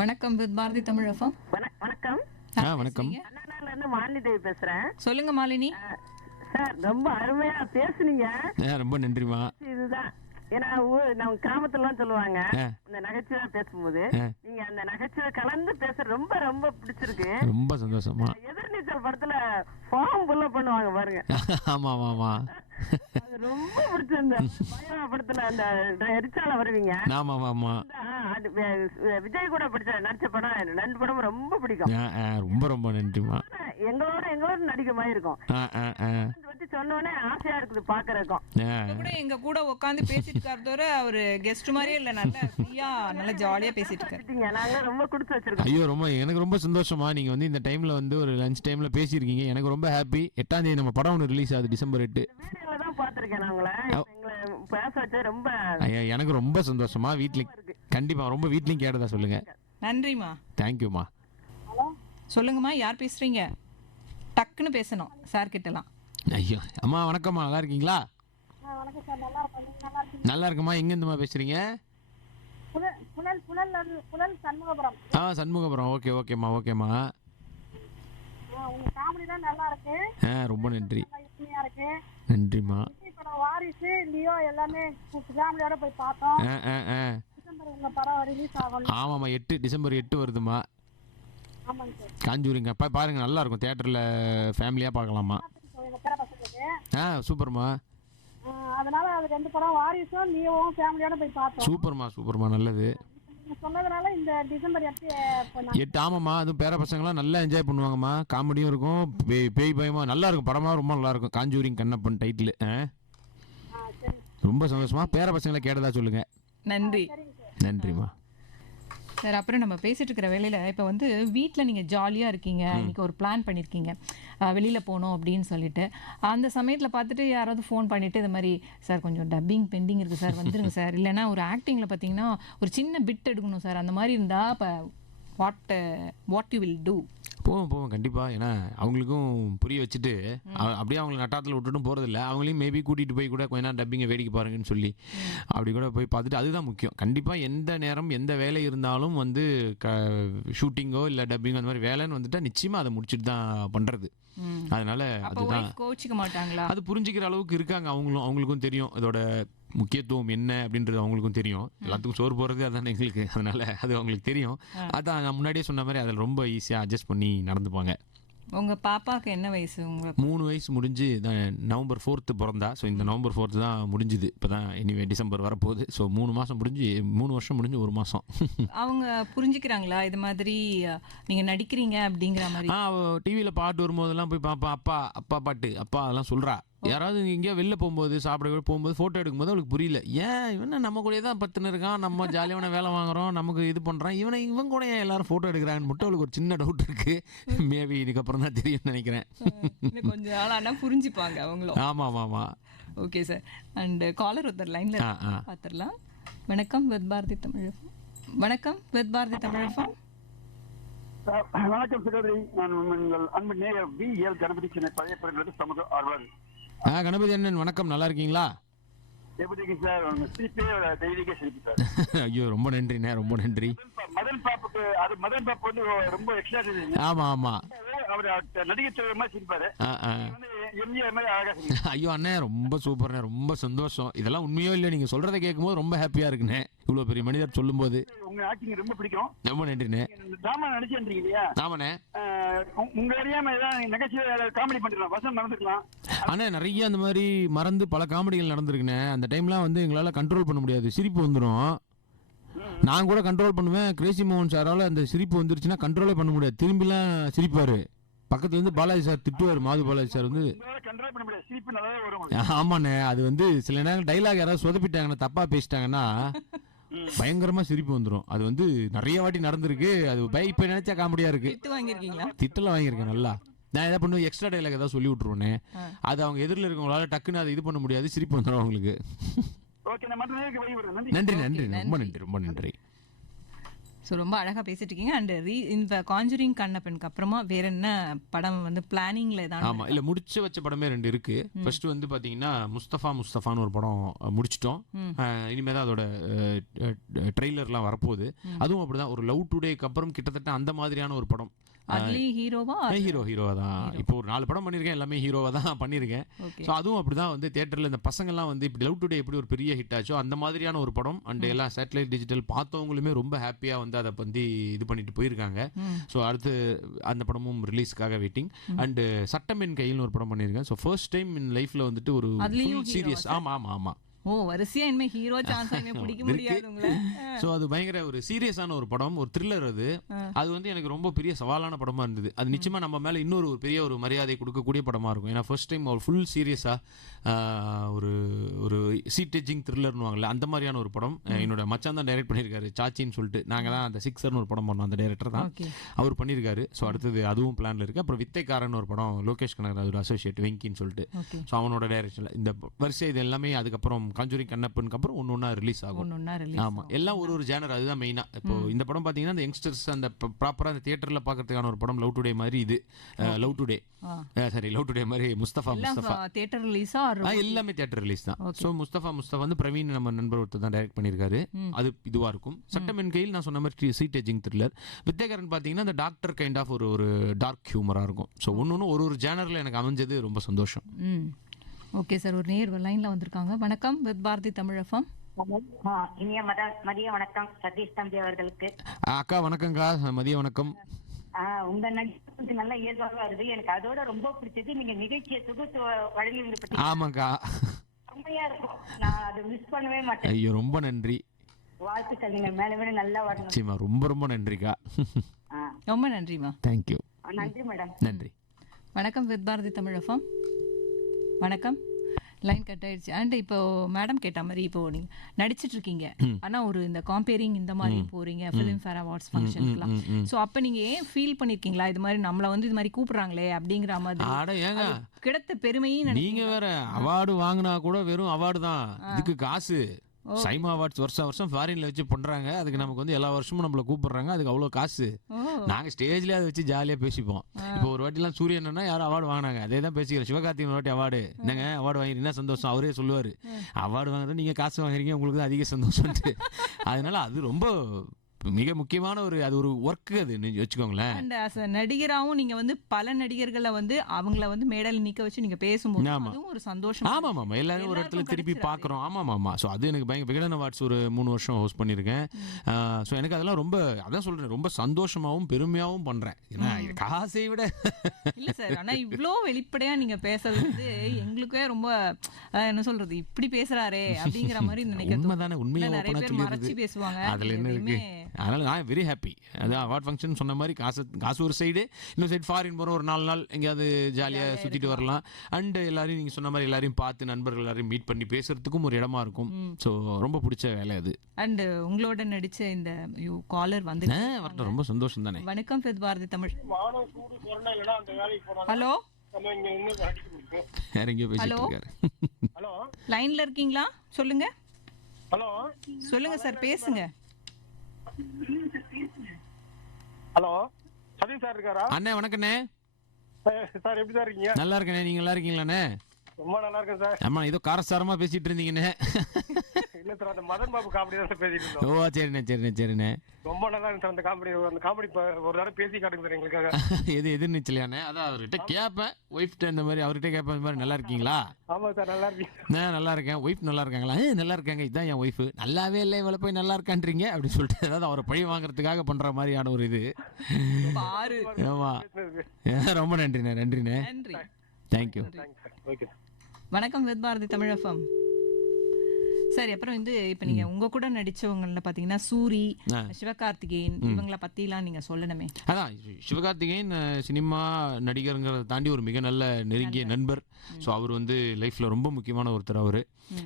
வணக்கம் வித் பாரதி தமிழ் எஃப்எம். வணக்கம். வணக்கம். அண்ணாநகர்ல இருந்து மாலினி தேவி பேசுறேன். சொல்லுங்க மாலினி. சார், ரொம்ப அருமையா பேசுனீங்க. ரொம்ப நன்றிமா. இதுதான் ஏன்னா நம்ம கிராமத்துலாம் சொல்லுவாங்க, இந்த நகைச்சுவை பேசும்போது நீங்க அந்த நகைச்சுவை கலந்து பேச ரொம்ப ரொம்ப பிடிச்சிருக்கு. ரொம்ப சந்தோஷமா. எதிர்நீச்சல் படத்துல ஃபார்ம் புல்ல பண்ணுவாங்க பாருங்க. ஆமா. அது ரொம்ப பிடிச்சிருந்தது. பைரவா படத்துல அந்த ரிச்சால வருவீங்க. ஆமா. விஜய் கூட நடிச்ச படம் 2 படம் ரொம்ப பிடிக்கும். ரொம்ப நன்றிமா. எங்களோட நடிக்க மாதிரி இருக்கும். சொன்னோடனே ஆசையா இருக்குது பாக்குறதுக்கும். கூட எங்க கூட உட்காந்து பேசிட்டு இருக்காரு தவிர அவரு கெஸ்ட் மாதிரியே இல்ல, நல்லா ஃப்ரீயா நல்லா ஜாலியா பேசிட்டு இருக்காரு. நாங்க ரொம்ப கொடுத்து வச்சிருக்கோம். ஐயோ, எனக்கு ரொம்ப சந்தோஷமா. நீங்க வந்து இந்த டைம்ல வந்து ஒரு லஞ்ச் டைம்ல பேசியிருக்கீங்க, எனக்கு ரொம்ப ஹாப்பி. 8ஆம் தேதி நம்ம படம் ஒன்று ரிலீஸ் ஆகுது, டிசம்பர் 8. வீடியோல தான் பாத்திருக்கேன் நான் உங்களை. பேச வச்சது ரொம்ப எனக்கு ரொம்ப சந்தோஷமா. வீட்ல கண்டிப்பா ரொம்ப வீட்லயும் கேட்டதா சொல்லுங்க. நன்றிமா. தேங்க்யூமா. சொல்லுங்கம்மா, யார் பேசுறீங்க? டக்குன்னு பேசணும் சார் கிட்டலாம். ஐயோ அம்மா, வணக்கம்மா, நல்லா இருக்கீங்களா? நல்லா இருக்குமா. எங்க இருந்துமா பேசுறீங்க? சண்முகபுரம். ஓகேம்மா. ரொம்ப நன்றி. நன்றிம்மா. ஆமாம்மா, டிசம்பர் 8 வருதுமா. காஞ்சூரிங்க பாருங்க, நல்லா இருக்கும். தியேட்டர்ல ஃபேமிலியா பார்க்கலாமா. சூப்பர்மா. அதனால அது 2 படம் வாரிசும் லியோவும் ஃபேமிலியோட போய் பார்த்தோம். சூப்பர்மா நல்லது. சொன்னதுனால இந்த டிசம்பர் 8 ஆமாம்மா. அதுவும் பேர பசங்களாம் நல்லா என்ஜாய் பண்ணுவாங்கம்மா. காமெடியும் இருக்கும், பேய் பயமா நல்லா இருக்கும். படமா ரொம்ப நல்லா இருக்கும். Conjuring Kannappan title. ரொம்ப சந்தோஷமா. பேர பசங்களை கேட்டதா சொல்லுங்க. நன்றிம்மா. சார், அப்புறம் நம்ம பேசிட்டு இருக்கிற வேலையில் இப்போ வந்து வீட்டில் நீங்கள் ஜாலியாக இருக்கீங்க, இன்னைக்கு ஒரு பிளான் பண்ணியிருக்கீங்க வெளியில் போகணும் அப்படின்னு சொல்லிட்டு, அந்த சமயத்தில் பார்த்துட்டு யாராவது ஃபோன் பண்ணிவிட்டு இது மாதிரி சார் கொஞ்சம் டப்பிங் பெண்டிங் இருக்குது சார், வந்துருங்க சார், இல்லைனா ஒரு ஆக்டிங்கில் பார்த்தீங்கன்னா ஒரு சின்ன பிட் எடுக்கணும் சார், அந்த மாதிரி இருந்தால் இப்போ வாட் யூ வில் டூ? போவோம் கண்டிப்பாக. ஏன்னா அவங்களுக்கும் புரிய வச்சுட்டு அப்படியே அவங்களை நட்டாத்தில் விட்டுட்டும் போகிறதில்ல. அவங்களையும் மேபி கூட்டிகிட்டு போய் கூட கொஞ்ச நேரம் டப்பிங்கை வேடிக்கை பாருங்கன்னு சொல்லி அப்படி கூட போய் பார்த்துட்டு, அதுதான் முக்கியம். கண்டிப்பாக எந்த நேரம் எந்த வேலை இருந்தாலும் வந்து ஷூட்டிங்கோ இல்லை டப்பிங்கோ அந்த மாதிரி வேலைன்னு வந்துட்டால் நிச்சயமாக அதை முடிச்சுட்டு தான் பண்ணுறது. அதனால அதுதான் கோச்சிக்க மாட்டாங்களா? அது புரிஞ்சுக்கிற அளவுக்கு இருக்காங்க அவங்களுக்கும் தெரியும் இதோட முக்கியத்துவம் என்ன அப்படின்றது அவங்களுக்கும் தெரியும். எல்லாத்துக்கும் சோறு போகிறது அதானே எங்களுக்கு, அதனால அது அவங்களுக்கு தெரியும். அதான் நான் முன்னாடியே சொன்ன மாதிரி அதில் ரொம்ப ஈஸியாக அட்ஜஸ்ட் பண்ணி நடந்துப்பாங்க. உங்கள் பாப்பாவுக்கு என்ன வயசு? உங்களுக்கு 3 வயசு முடிஞ்சு நவம்பர் 4 பிறந்தா. ஸோ இந்த நவம்பர் 4 தான் முடிஞ்சுது. இப்போ தான் எனிவே டிசம்பர் வரப்போகுது. ஸோ 3 மாதம் முடிஞ்சு 3 வருஷம் முடிஞ்சு 1 மாதம். அவங்க புரிஞ்சுக்கிறாங்களா இது மாதிரி நீங்கள் நடிக்கிறீங்க அப்படிங்கிற மாதிரி? டிவியில் பாட்டு வரும்போதெல்லாம் போய் பாப்பா, அப்பா பாட்டு அப்பா அதெல்லாம் சொல்கிறா. யாராவது எங்கேயோ வெளில போகும்போது சாப்பிட போகும்போது ஃபோட்டோ எடுக்கும்போது அவளுக்கு புரியல, ஏன் இவனை நம்ம கூடயே தான் பத்துன்னு இருக்கான், நம்ம ஜாலியான வேலை வாங்குறோம், நமக்கு இது பண்ணுறான், இவன் கூட ஏன் எல்லாரும் ஃபோட்டோ எடுக்கிறாங்கன்னு மட்டும் அவளுக்கு ஒரு சின்ன டவுட் இருக்குது. மேபி இதுக்கப்புறம் தான் தெரியும்னு நினைக்கிறேன். கொஞ்ச நாள் ஆனால் புரிஞ்சுப்பாங்க அவங்களும். ஆமாம். Okay sir. அண்ட் காலர் ஒருத்தர் லைனில் பார்த்துடலாம். வணக்கம் வித் பாரதி தமிழ். வணக்கம் வித் பாரதி தமிழ். வணக்கம் சகோதரி, நான் உங்கள் அன்பு நேயர் VL கணபதி, சென்னை பழைய பிறகு சமூக ஆர்வலர். கணபதி அண்ணன் வணக்கம், நல்லா இருக்கீங்களா? எப்படி இருக்கீங்க சார்? சிரிப்பே தெய்வீக சிரிப்பு சார். ஐயோ ரொம்ப நன்றிண்ணே, ரொம்ப நன்றி. மதன் பாப்புக்கு மதன் பாப்பு வந்து ரொம்ப எக்ஸ்ட்ரா. ஆமா அவர் நடிகை மாதிரி சிரிப்பாரு. எம்ஜிஆர் மாதிரி அழகா சிரிப்பாரு. ஐயோ அண்ணே ரொம்ப சூப்பர்ண்ணே, ரொம்ப சந்தோஷம். இதெல்லாம் உண்மையோ இல்லை, நீங்க சொல்றதை கேட்கும்போது ரொம்ப ஹாப்பியா இருக்குண்ணே, இவ்வளவு பெரிய மனிதர் சொல்லும் போது. உங்க ஆக்டிங் ரொம்ப பிடிக்கும். ரொம்ப நன்றிண்ணே. டிராமா நடிச்சிருந்தீங்க இல்லையா? ஆமாண்ணே. உங்க அறியாம ஏதாவது நகைச்சுவை காமெடி பண்ணிக்கலாம், வசனம் மறந்துக்கலாம். அண்ணே நிறைய அந்த மாதிரி மறந்து பல காமெடிகள் நடந்திருக்குண்ணே. அந்த டைம்லாம் வந்து எங்களால் கண்ட்ரோல் பண்ண முடியாது, சிரிப்பு வந்துடும். நான் கூட கண்ட்ரோல் பண்ணுவேன். கிரேசி மோகன் சாரால் அந்த சிரிப்பு வந்துருச்சுன்னா கண்ட்ரோலே பண்ண முடியாது, திரும்பிலாம் சிரிப்பாரு. பக்கத்துல இருந்து பாலாஜி சார் திட்டுவார், மாது பாலாஜி சார் வந்து. ஆமாண்ணே, அது வந்து சில நேரம் டைலாக் யாராவது சொதப்பிட்டாங்கன்னா, தப்பா பேசிட்டாங்கன்னா பயங்கரமா சிரிப்பு வந்துடும். அது வந்து நிறைய வாட்டி நடந்திருக்கு. அது இப்ப நினைச்சா காமெடியா இருக்கு. திட்டலாம் வாங்கியிருக்கேன் நல்லா. நான் எதாவது பண்ணுவேன், எக்ஸ்ட்ரா டைலாக் ஏதாவது சொல்லி விட்டுருவேனே, அது அவங்க எதிரில் இருக்கவங்களால டக்குன்னு அதை இது பண்ண முடியாது, சிரிப்பு வந்துடும் அவங்களுக்கு. நன்றி, ரொம்ப நன்றி. ஸோ ரொம்ப அழகாக பேசிட்டு இருக்கீங்க. அண்ட் இந்த காஞ்சூரிங் கண்ணப்பனுக்கு அப்புறமா வேற என்ன படம் வந்து பிளானிங்ல தான்? ஆமாம், இல்லை முடிச்சு வச்ச படமே 2 இருக்கு. ஃபர்ஸ்ட் வந்து பார்த்தீங்கன்னா முஸ்தஃபான்னு ஒரு படம் முடிச்சிட்டோம். இனிமேல் தான் அதோட ட்ரெய்லர்லாம் வரப்போகுது. அதுவும் அப்படிதான், ஒரு லவ் டுடேக்கு அப்புறம் கிட்டத்தட்ட அந்த மாதிரியான ஒரு படம். ஹீரோவா தான். இப்போ ஒரு 4 படம் பண்ணியிருக்கேன், எல்லாமே ஹீரோவா தான் பண்ணியிருக்கேன். ஸோ அதுவும் அப்படிதான் வந்து தியேட்டரில் இந்த பசங்கள்லாம் வந்து இப்படி லவ் டுடே எப்படி ஒரு பெரிய ஹிட் ஆச்சோ அந்த மாதிரியான ஒரு படம். அண்ட் எல்லாம் சேட்டலைட் டிஜிட்டல் பார்த்தவங்களுமே ரொம்ப ஹாப்பியாக வந்து அதை வந்து இது பண்ணிட்டு போயிருக்காங்க. ஸோ அடுத்து அந்த படமும் ரிலீஸ்க்காக வெயிட்டிங். அண்டு சட்டமின் கையில் ஒரு படம் பண்ணியிருக்கேன். ஸோ ஃபர்ஸ்ட் டைம் இன் லைஃப்ல வந்துட்டு ஒரு சீரியஸ். ஆமாம். வரிசையா இனிமே ஹீரோ சான்ஸ் பிடிக்க முடியாது. ஸோ அது பயங்கர ஒரு சீரியஸான ஒரு படம், ஒரு த்ரில்லர். அது வந்து எனக்கு ரொம்ப பெரிய சவாலான படமா இருந்தது. அது நிச்சயமா நம்ம மேல இன்னொரு பெரிய ஒரு மரியாதை கொடுக்கக்கூடிய படமா இருக்கும். ஏன்னா ஃபர்ஸ்ட் டைம் ஒரு ஃபுல் சீரியஸா ஒரு சீட்டேஜிங் த்ரில்லர்னுவாங்கல்ல, அந்த மாதிரியான ஒரு படம். என்னோட மச்சான் தான் டைரக்ட் பண்ணியிருக்காரு, சாச்சின்னு சொல்லிட்டு. நாங்கள் தான் அந்த 6 ஒரு படம் பண்ணோம், அந்த டைரக்டர் தான் அவர் பண்ணியிருக்காரு. ஸோ அடுத்தது அதுவும் பிளான்ல இருக்கு. அப்புறம் வித்தைக்காரன் ஒரு படம், லோகேஷ் கனகராஜ் ஒரு அசோசியேட் வெங்கின்னு சொல்லிட்டு. ஸோ அவனோட டைரக்ஷன்ல இந்த வரிசை இது எல்லாமே அதுக்கப்புறம் காஞ்சூரிங் கண்ணப்பனுக்கு அப்புறம் ஒன்னொன்னா ரிலீஸ் ஆகும். ஆமா, எல்லாம் ஒரு ஜேனர். அதுதான் மெயினா. இப்போ இந்த படம் பாத்தீங்கன்னா அந்த யங்ஸ்டர்ஸ் அந்த ப்ராப்பரா அந்த தியேட்டர்ல பாக்குறதுக்கான ஒரு படம். லவ் டுடே மாதிரி இது லவ் டுடே மாதிரி முஸ்தபா தியேட்டர் ரிலீஸா எல்லாமே தியேட்டர் ரிலீஸ் தான். ஸோ முஸ்தபா வந்து பிரவீன் நம்ம நண்பர் ஒருத்தர் தான் டைரக்ட் பண்ணியிருக்காரு. அது இதுவா இருக்கும். சட்டமென் கையில் நான் சொன்ன மாதிரி சீட்டேஜிங் த்ரில்லர். வித்தைக்காரன் பாத்தீங்கன்னா அந்த டாக்டர் கைண்ட் ஆஃப் ஒரு டார்க் ஹியூமரா இருக்கும். ஸோ ஒன்னொன்னு ஒரு ஜேனர்ல எனக்கு அமைஞ்சது ரொம்ப சந்தோஷம். ஓகே சார், ஒரு நேர் லைன்ல வந்திருக்காங்க. வணக்கம் வித் பாரதி தமிழ் FM. இனிய மதிய வணக்கம் சதீஷ் தம்பி அவர்களுக்கு. அக்கா வணக்கம்க்கா, மதிய வணக்கம். உங்க நடிப்பு நல்ல இயல்பாக வருது. எனக்கு அதோட ரொம்ப பிடிச்சது நீங்க நிகழ்ச்சியை தொகுத்து வழங்குவீங்க பத்தி. ஆமாக்கா, செம்மையா இருக்கும். நான் அதை மிஸ் பண்ணவே மாட்டேன். ஐயோ ரொம்ப நன்றி, வாழ்த்துக்கள். நீங்க மேல நல்லா வரணும். ரொம்ப நன்றிக்கா. ரொம்ப நன்றிமா. தேங்க்யூ. நன்றி மேடம். நன்றி. வணக்கம் வித் பாரதி தமிழ் FM. வணக்கம். லைன் கட் ஆயிடுச்சு. அண்ட் இப்போ மேடம் கேட்ட மாதிரி இப்போ நீங்க நடிச்சிட்டு இருக்கீங்க, ஆனா ஒரு இந்த காம்பேரிங் இந்த மாதிரி போறீங்க ஃபிலிம் ஃபேர் அவார்ட்ஸ் ஃபங்க்ஷனுக்குலாம். ஸோ அப்போ நீங்க ஏன் ஃபீல் பண்ணிருக்கீங்களா இது மாதிரி நம்மள வந்து இது மாதிரி கூப்பிடுறாங்களே அப்படிங்கிற மாதிரி கிடைத்த பெருமையும்? நீங்க வேற அவார்டு வாங்கினா கூட வெறும் அவார்டு தான், இதுக்கு காசு சைமா அவார்ட்ஸ் வருஷம் ஃபாரின்ல வச்சு பண்றாங்க. அதுக்கு நமக்கு வந்து எல்லா வருஷமும் நம்மள கூப்பிடுறாங்க. அதுக்கு அவ்வளோ காசு. நாங்க ஸ்டேஜ்லயே அதை வச்சு ஜாலியா பேசிப்போம். இப்போ ஒரு வாட்டிலாம் சூரியன்னா யாரும் அவார்டு வாங்கினாங்க, அதே தான் பேசிக்கிறோம். சிவகார்த்திகேயன் ஒரு வாட்டி அவார்டு, என்னங்க அவார்டு வாங்கிருந்தா சந்தோஷம், அவரே சொல்லுவாரு, அவார்டு வாங்குறது நீங்க காசு வாங்குறீங்க, உங்களுக்கு தான் அதிக சந்தோஷம்ட்டு. அதனால அது ரொம்ப மிக முக்கியமான அது ஒரு ஒர்க், அது வச்சுக்கோங்களேன். அண்ட் as a நடிகராவும் நீங்க வந்து பல நடிகர்களை வந்து அவங்கள வந்து மேடையில் நிக்க வச்சு நீங்க பேசும்போது அதுவும் ஒரு சந்தோஷம். ஆமா, எல்லாரும் ஒரு இடத்துல திருப்பி பாக்குறோம். ஆமா. ஸோ அது எனக்கு பயங்கர விகடன் அவார்ட்ஸ் ஒரு 3 வருஷம் ஹோஸ்ட் பண்ணியிருக்கேன். ஸோ எனக்கு அதெல்லாம் ரொம்ப, அதான் சொல்றேன், ரொம்ப சந்தோஷமாவும் பெருமையாவும் பண்றேன். ஏன்னா இது காசை விட இல்ல சார். ஆனா இவ்வளோ வெளிப்படையா நீங்க பேசுறது வந்து எங்களுக்கே ரொம்ப என்ன சொல்றது, இப்படி பேசுறாரே அப்படிங்கிற மாதிரி நினைக்கிறது. உண்மைதானே, உண்மையா நிறைய பேர் மறைச்சு பேசுவாங்க. அதுல என்ன இருக்கு? அதனால நான் வெரி ஹாப்பி. அதான் அவார்ட் ஃபங்க்ஷன் சொன்ன மாதிரி காசு ஒரு சைடு, இன்னொரு சைடு ஃபாரின் போகிறோம், ஒரு 4 நாள் எங்கேயாவது ஜாலியாக சுற்றிட்டு வரலாம். அண்ட் எல்லாரையும் நீங்கள் சொன்ன மாதிரி எல்லாரையும் பார்த்து நண்பர்கள் எல்லாரையும் மீட் பண்ணி பேசுறதுக்கும் ஒரு இடமா இருக்கும். ஸோ ரொம்ப பிடிச்ச வேலை அது. அண்ட் உங்களோட நடிச்ச இந்த காலர் வந்து ரொம்ப சந்தோஷம் தானே. வணக்கம் வித் பாரதி தமிழ். ஹலோ, வேற எங்கேயோ பேசிட்டு இருக்காரு. லைன்ல இருக்கீங்களா? சொல்லுங்க. ஹலோ சொல்லுங்க சார், பேசுங்க. ஹலோ, சதீஷ் சார் இருக்காரா? அண்ணே வணக்கண்ணே. சார் எப்படி சார் இருக்கீங்க? நல்லா இருக்கண்ணே, நீங்க நல்லா இருக்கீங்களாண்ணே? ரொம்ப நல்லா இருக்கேன் சார். ஆமா, ஏதோ காரசாரமா பேசிட்டு இருந்தீங்கண்ணே. இல்ல சார், அந்த மதன் பாபு காமெடி தான் சார் பேசிட்டு இருந்தோம். ஓ சரிண்ணே. ரொம்ப நல்லா இருக்கு சார் அந்த காமெடி. ஒரு தடவை பேசி காட்டுங்க சார் எங்களுக்காக. எது நிச்சலையாண்ணே? அதான் அவர்கிட்ட கேட்பேன், ஒய்ஃப்ட்ட இந்த மாதிரி அவர்கிட்ட கேட்பேன், இந்த மாதிரி நல்லா இருக்கீங்களா? ஆமா சார், நல்லா இருக்கீங்க? நான் நல்லா இருக்கேன். ஒய்ஃப் நல்லா இருக்காங்களா? நல்லா இருக்காங்க. இதுதான் என் ஒய்ஃப். நல்லாவே இல்லை, இவளை போய் நல்லா இருக்கான்றீங்க அப்படின்னு சொல்லிட்டு, அதாவது அவரை பழி வாங்குறதுக்காக பண்ற மாதிரியான ஒரு இது. ஆமா, ரொம்ப நன்றிண்ணே. தேங்க்யூ. வணக்கம் வித் பாரதி தமிழ் எஃப்எம். சரி, அப்புறம் வந்து இப்ப நீங்க உங்க கூட நடிச்சவங்கல பாத்தீங்கன்னா சூரி, சிவகார்த்திகேயன், இவங்களை பத்திலாம் நீங்க சொல்லணுமே. அதான் சிவகார்த்திகேயன் சினிமா நடிகருங்கிறத தாண்டி ஒரு மிக நல்ல நெருங்கிய நண்பர். ஸோ அவர் வந்து லைஃப்ல ரொம்ப முக்கியமான ஒருத்தர் அவர்.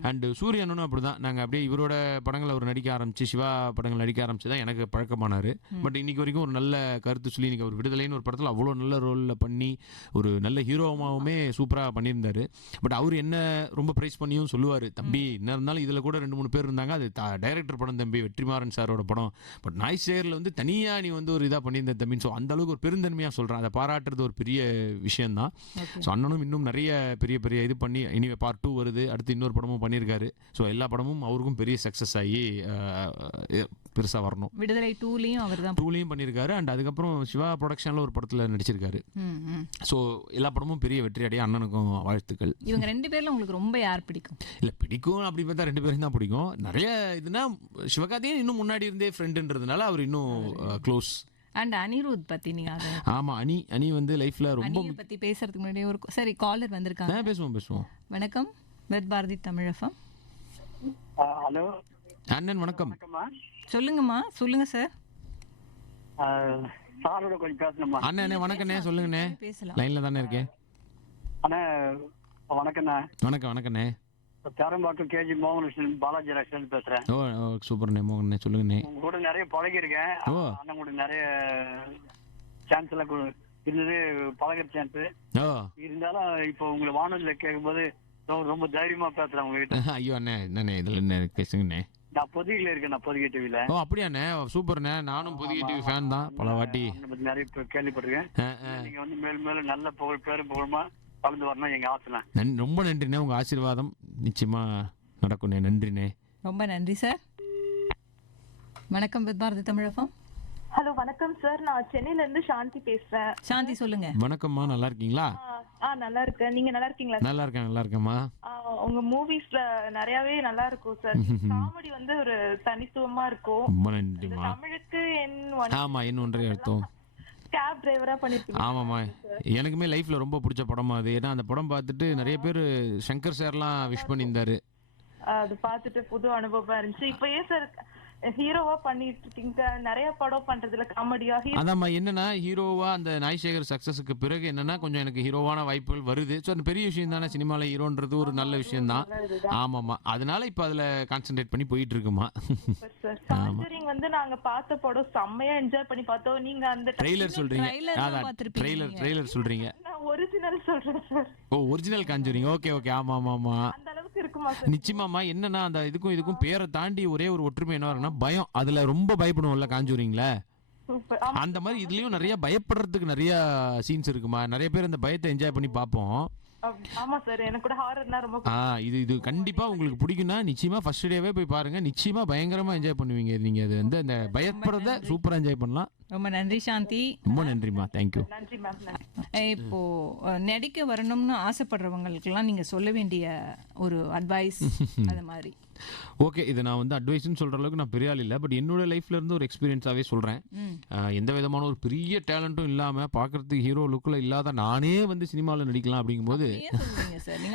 அண்ட் சூரியனும் அப்படிதான். நாங்கள் அப்படியே இவரோட படங்கள் அவர் நடிக்க ஆரம்பிச்சு, சிவா படங்கள் நடிக்க ஆரம்பிச்சு தான் எனக்கு பழக்கமானார். பட் இன்னைக்கு வரைக்கும் ஒரு நல்ல கருத்து சொல்லி, இன்னைக்கு அவர் விடுதலைன்னு ஒரு படத்தில் அவ்வளோ நல்ல ரோலில் பண்ணி ஒரு நல்ல ஹீரோவாகவுமே சூப்பராக பண்ணியிருந்தாரு. பட் அவர் என்ன ரொம்ப ப்ரைஸ் பண்ணியும் சொல்லுவார், தம்பி என்ன இருந்தாலும் இதில் கூட 2-3 பேர் இருந்தாங்க, அது டைரக்டர் படம் தம்பி, வெற்றிமாறன் சாரோட படம். பட் நாய்சேரில் வந்து தனியாக நீ வந்து ஒரு இதாக பண்ணியிருந்த தம்பின்னு. ஸோ அந்த அளவுக்கு ஒரு பெருந்தன்மையாக சொல்கிறான். அதை பாராட்டுறது ஒரு பெரிய விஷயம்தான். ஸோ அண்ணனும் இன்னும் நிறைய பெரிய இது பண்ணி, இனிமே பார்ட் 2 வருது, அடுத்து இன்னொரு படமும் பண்ணியிருக்காரு. ஸோ எல்லா படமும் அவருக்கும் பெரிய சக்ஸஸ் ஆகி பெருசாக வரணும். விடுதலை 2லையும் அவர் தான் 2லையும் பண்ணியிருக்காரு. அண்ட் அதுக்கப்புறம் சிவா ப்ரொடக்ஷனில் ஒரு படத்தில் நடிச்சிருக்காரு. ஸோ எல்லா படமும் பெரிய வெற்றி அடைய அண்ணனுக்கும் வாழ்த்துக்கள். இவங்க 2 பேர்ல உங்களுக்கு ரொம்ப யார் பிடிக்கும்? இல்லை பிடிக்கும் அப்படி பார்த்தா 2 பேரும் தான் பிடிக்கும். நிறைய இதுனா சிவகார்த்திகேயன் இன்னும் முன்னாடி இருந்தே ஃப்ரெண்டுன்றதுனால அவர் இன்னும் க்ளோஸ். அண்ட் அனிருத் பத்தி நீங்க ஆமா, அனி வந்து லைஃப்ல ரொம்ப பத்தி பேசுறதுக்கு முன்னாடி ஒரு சரி காலர் வந்திருக்காங்க. பேசுவோம். வணக்கம் with Bharathi Tamil FM. Hello அண்ணன் வணக்கம். சொல்லுங்க சார். சாரோட கொஞ்சம் பேசணுமா? அண்ணே வணக்கண்ணே, சொல்லுங்கண்ணே. பேசலாம், லைன்ல தானே இருக்கேன். அண்ணா வணக்கண்ணா. வணக்கண்ணே. பேரம்பாக்கம் கேஜி மோகன் பாலாஜி ரக்ஷன் பேசுறேன். ஓ சூப்பர்ண்ணே மோகண்ணே, சொல்லுங்கண்ணே. உங்க கூட நிறைய பழகிருக்கேன். அண்ணன் கூட நிறைய சான்ஸ் எல்லாம் இருந்தது, பழகிற சான்ஸ் இருந்தாலும் இப்போ உங்களை வானொலியில கேட்கும்போது ரொம்ப தைரியமா பேசுறேன் உங்ககிட்ட. ஐயோ அண்ணே இதுல என்ன பேசுங்கண்ணே. நான் பொதிகையில இருக்கேன், நான் பொதிகை டிவில. ஓ அப்படியாண்ணே, சூப்பர்ண்ணே. நானும் பொதிகை டிவி ஃபேன் தான், பல வாட்டி நிறைய கேள்விப்பட்டிருக்கேன். நீங்க வந்து மேலும் நல்ல புகழுமா வளர்ந்து வரணும் எங்க ஆசை. ரொம்ப நன்றிண்ணே, உங்க ஆசீர்வாதம் நிச்சயமா நடக்கும்ண்ணே. நன்றிண்ணே. ரொம்ப நன்றி சார். வணக்கம் with Bharathi Tamil FM. Hello வணக்கம் சார், நான் சென்னையில இருந்து சாந்தி பேசுறேன். சாந்தி சொல்லுங்க. வணக்கம்மா, நல்லா இருக்கீங்களா? நல்லா இருக்கேன், நீங்க நல்லா இருக்கீங்களா? நல்லா இருக்கேம்மா. உங்க மூவிஸ்ல நிறையவே நல்லா இருக்கும் சார். காமெடி வந்து ஒரு தனித்துவமா இருக்கும். ரொம்ப நன்றிமா. தமிழுக்கு ஆமா N1 எடுத்தோம். கேப் டிரைவரா பண்ணிருக்கீங்க. ஆமாம்மா, எனக்குமே லைஃப்ல ரொம்ப பிடிச்ச படமா அது. ஏன்னா அந்த படம் பார்த்துட்டு நிறைய பேர் சங்கர் சார்லாம் விஷ் பண்ணியிருந்தாரு. அது பார்த்துட்டு புது அனுபவமா இருந்துச்சு. இப்போ ஏன் சார் ஹீரோவா பண்ணிட்டு இருக்கீங்க? நிறைய படம் பண்றதுல காமெடியா? அதாம்மா, என்னன்னா ஹீரோவா அந்த நாய்சேகர் சக்சஸுக்கு பிறகு என்னன்னா கொஞ்சம் எனக்கு ஹீரோவான வாய்ப்புகள் வருது. ஸோ அந்த பெரிய விஷயம் தானே, சினிமாவில் ஹீரோன்றது ஒரு நல்ல விஷயம் தான். ஆமாம்மா, அதனால இப்போ அதில் கான்சென்ட்ரேட் பண்ணி போயிட்டு இருக்குமா. காஞ்சரிங் வந்து நாங்க பார்த்த படம் செம்மையா என்ஜாய் பண்ணி பார்த்தோம். நீங்க அந்த ட்ரெய்லர் சொல்றீங்க? ட்ரெய்லர் சொல்றீங்க? ஒரிஜினல் சொல்றேன் சார். ஓ ஒரிஜினல் காஞ்சரிங். ஓகே. ஆமா அந்த அளவுக்கு இருக்குமா சார்? நிச்சயமாமா. என்னன்னா அந்த இதுக்கும் பேரை தாண்டி ஒரே ஒரு ஒற்றுமை என்ன வரும்னா பயம். அதுல ரொம்ப பயப்படுவோம்ல காஞ்சூரிங்ல. சூப்பர். அந்த மாதிரி இதுலயும் நிறைய பயப்படுறதுக்கு நிறைய சீன்ஸ் இருக்குமா. நிறைய பேர் அந்த பயத்தை என்ஜாய் பண்ணி பார்ப்போம். ஆமா சார், எனக்கு கூட ஹாரர்னா ரொம்ப இது கண்டிப்பா உங்களுக்கு பிடிக்கும்னா நிச்சயமா ஃபர்ஸ்ட் டேவே போய் பாருங்க. நிச்சயமா பயங்கரமா என்ஜாய் பண்ணுவீங்க. நீங்க அது வந்து அந்த பயப்படுறத சூப்பரா என்ஜாய் பண்ணலாம். ரொம்ப நன்றி சாந்தி. ரொம்ப நன்றிமா. தேங்க்யூ. நன்றி மேம். இப்போ நடிக்க வரணும்னு ஆசைப்படுறவங்களுக்கெல்லாம் நீங்க சொல்ல வேண்டிய ஒரு அட்வைஸ் அது மாதிரி. ஓகே, இதை நான் வந்து அட்வைஸ்ன்னு சொல்கிற அளவுக்கு நான் பெரிய ஆள் இல்லை. பட் என்னோட லைஃப்ல இருந்து ஒரு எக்ஸ்பீரியன்ஸாகவே சொல்கிறேன். எந்த விதமான ஒரு பெரிய டேலண்ட்டும் இல்லாமல் பார்க்குறதுக்கு ஹீரோ லுக்கில் இல்லாத நானே வந்து சினிமாவில் நடிக்கலாம் அப்படிங்கும்போது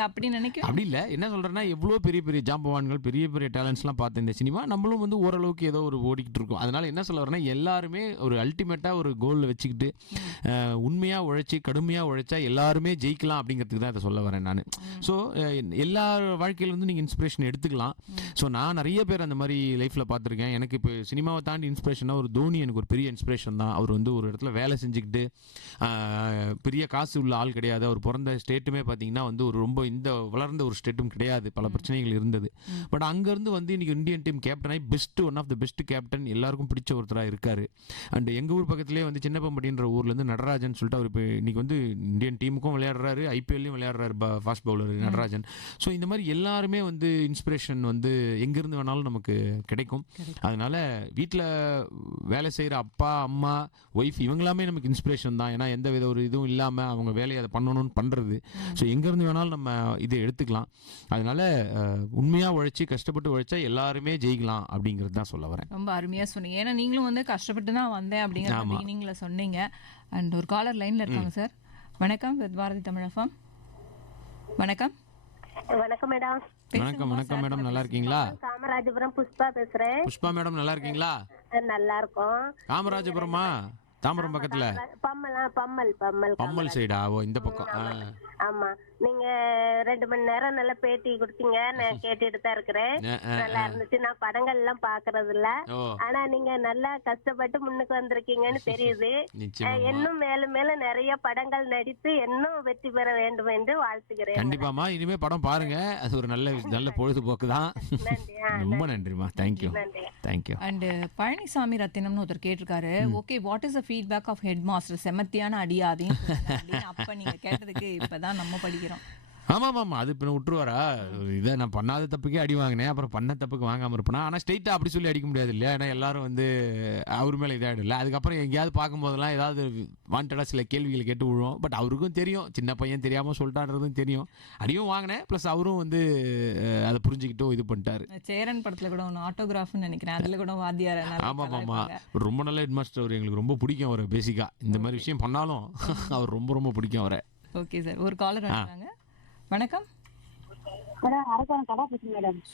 அப்படி இல்லை. என்ன சொல்கிறேன்னா எவ்வளோ பெரிய பெரிய ஜாம்பவான்கள் பெரிய பெரிய டேலண்ட்ஸ்லாம் பார்த்து இந்த சினிமா நம்மளும் வந்து ஓரளவுக்கு ஏதோ ஒரு ஓடிக்கிட்டு இருக்கோம். அதனால் என்ன சொல்ல வரேன்னா எல்லாருமே ஒரு அல்டிமேட்டாக ஒரு கோலில் வச்சுக்கிட்டு உண்மையாக உழைச்சி கடுமையாக உழைச்சா எல்லாருமே ஜெயிக்கலாம் அப்படிங்கிறதுக்கு தான் இதை சொல்ல வரேன் நான். ஸோ எல்லா வாழ்க்கையிலேருந்து நீங்கள் இன்ஸ்பிரேஷன் எடுத்துக்கலாம். ஸோ நான் நிறைய பேர் அந்த மாதிரி லைஃப்பில் பார்த்துருக்கேன். எனக்கு இப்போ சினிமாவை தாண்டி இன்ஸ்பிரேஷனாக ஒரு தோனி எனக்கு ஒரு பெரிய இன்ஸ்பிரேஷன் தான். அவர் வந்து ஒரு இடத்துல வேலை செஞ்சுக்கிட்டு பெரிய காசு உள்ள ஆள் கிடையாது. அவர் பிறந்த ஸ்டேட்டுமே பார்த்தீங்கன்னா வந்து ஒரு ரொம்ப இந்த வளர்ந்த ஒரு ஸ்டேட்டும் கிடையாது. பல பிரச்சனைகள் இருந்தது. பட் அங்கேருந்து வந்து இன்றைக்கி இந்தியன் டீம் கேப்டனாகி one of the best captain, எல்லாருக்கும் பிடிச்ச ஒருத்தராக இருக்கார். அண்ட் எங்கள் ஊர் பக்கத்துலேயே வந்து சின்னப்பம்பட்டின்ற ஊர்லேருந்து நடராஜன் சொல்லிட்டு அவர் இப்போ இன்றைக்கி வந்து இந்தியன் டீமுக்கும் விளையாடுறாரு, ஐபிஎல்லையும் விளையாடுறாரு, ஃபாஸ்ட் பவுலர் நடராஜன். ஸோ இந்த மாதிரி எல்லாருமே வந்து இன்ஸ்பிரேஷன் வந்து எங்கிருந்து வேணாலும் நமக்கு கிடைக்கும். அதனால வீட்டில் வேலை செய்கிற அப்பா அம்மா ஒய்ஃப் இவங்களாமே நமக்கு இன்ஸ்பிரேஷன் தான். ஏன்னா எந்த வித ஒரு இதுவும் இல்லாமல் அவங்க வேலையை அதை பண்ணணும்னு பண்ணுறது. ஸோ எங்கேருந்து வேணாலும் நம்ம இதை எடுத்துக்கலாம். அதனால உண்மையாக உழைச்சி கஷ்டப்பட்டு உழைச்சா எல்லாருமே ஜெயிக்கலாம் அப்படிங்கிறது தான் சொல்ல வரேன். ரொம்ப அருமையாக சொன்னீங்க. ஏன்னா நீங்களும் வந்து கஷ்டப்பட்டு தான் வந்தேன் அப்படிங்கிற நீங்கள சொன்னீங்க. அண்ட் ஒரு காலர் லைனில் இருக்காங்க சார். வணக்கம், பாரதி தமிழ் FM. வணக்கம். வணக்கம் மேடம். வணக்கம். வணக்கம் மேடம், நல்லா இருக்கீங்களா? காமராஜபுரம் புஷ்பா பேசுறேன். புஷ்பா மேடம் நல்லா இருக்கீங்களா? நல்லா இருக்கும். காமராஜபுரமா? தாம்பரம் பக்கத்துல? பம்மல் சைடா? ஓ, இந்த பக்கம். ஆமா, நீங்க 2 மணி நேரம் நல்ல பேட்டி கொடுத்தீங்க. நான் கேட்டுட்டு தான் இருக்கிறேன். நல்லா இருந்துச்சு. நான் படங்கள் எல்லாம் பாக்குறது இல்ல. ஆனா நீங்க நல்லா கஷ்டப்பட்டு முன்னுக்கு வந்திருக்கீங்கன்னு தெரியுது. இன்னும் மேலும் மேலும் நிறைய படங்கள் நடித்து இன்னும் வெற்றி பெற வேண்டும் என்று வாழ்த்துக்கிறேன். கண்டிப்பாமா, இனிமே படம் பாருங்க. அது ஒரு நல்ல பொழுதுபோக்கு தான். ரொம்ப நன்றிமா. தேங்க்யூ. தேங்க்யூ. அண்ட் பழனிசாமி ரத்தினம்னு ஒருத்தர் கேட்டிருக்காரு. Okay, what is the feedback of head master? செமத்தியான அடியாதையும் அப்ப நீங்க கேட்டதுக்கு இப்பதான் நம்ம படிக்கிறோம். ஆமாம், அது இப்போ விட்டுருவாரா? இதை நான் பண்ணாத தப்புக்கே அடி வாங்கினேன், அப்புறம் பண்ண தப்புக்கு வாங்காமல் இருப்பேனா? ஆனால் ஸ்ட்ரெயிட்டாக அப்படி சொல்லி அடிக்க முடியாது இல்லையா? ஏன்னா எல்லாரும் வந்து அவர் மேலே இதாகிடும் இல்லை. அதுக்கப்புறம் எங்கேயாவது பார்க்கும்போதெல்லாம் ஏதாவது வாண்டடாக சில கேள்விகள் கேட்டு விழுவோம். பட் அவருக்கும் தெரியும், சின்ன பையன் தெரியாமல் சொல்லிட்டான்றதும் தெரியும். அடியும் வாங்கினேன், ப்ளஸ் அவரும் வந்து அதை புரிஞ்சுக்கிட்டும் இது பண்ணிட்டாரு. சேரன் படத்தில் கூட ஒன்று ஆட்டோகிராஃப்னு நினைக்கிறேன், அதில் கூட வாத்தியார். ஆமாம், ரொம்ப நல்ல ஹெட் மாஸ்டர் அவர். எங்களுக்கு ரொம்ப பிடிக்கும் அவரை. பேசிக்காக இந்த மாதிரி விஷயம் பண்ணாலும் அவர் ரொம்ப பிடிக்கும் அவரை. ஓகே சார், ஒரு காலர் இருக்காங்க. வணக்கம்.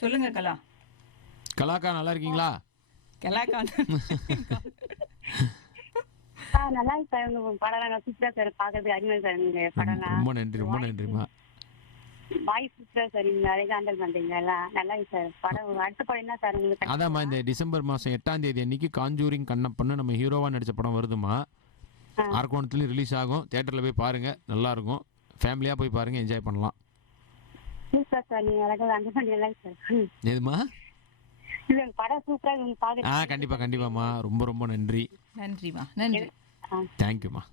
சொல்லுங்க கலா. கலாக்கா நல்லா இருக்கீங்களா? கலாக்கா நல்லா சார். படம் சூப்பரா சார், பாக்குறதுக்கு அருமை சார். நீங்க படம் ரொம்ப நன்றிமா. வாய்ஸ் சூப்பரா சார். நீங்க அழகா ஹேண்டில் பண்றீங்க எல்லாம். நல்லா சார். படம் அடுத்த படம் என்ன சார் உங்களுக்கு? அதாம்மா, இந்த டிசம்பர் மாதம் 8ஆம் தேதி அன்னைக்கு காஞ்சூரிங் கண்ணப்பன்னு நம்ம ஹீரோவா நடிச்ச படம் வருதுமா. அரக்கோணத்துலேயும் ரிலீஸ் ஆகும். தியேட்டரில் போய் பாருங்க, நல்லா இருக்கும். ஃபேமிலியாக போய் பாருங்க, என்ஜாய் பண்ணலாம். கண்டிப்பாமா. ரொம்ப நன்றி. நன்றிமா. நன்றி. தேங்க்யூமா.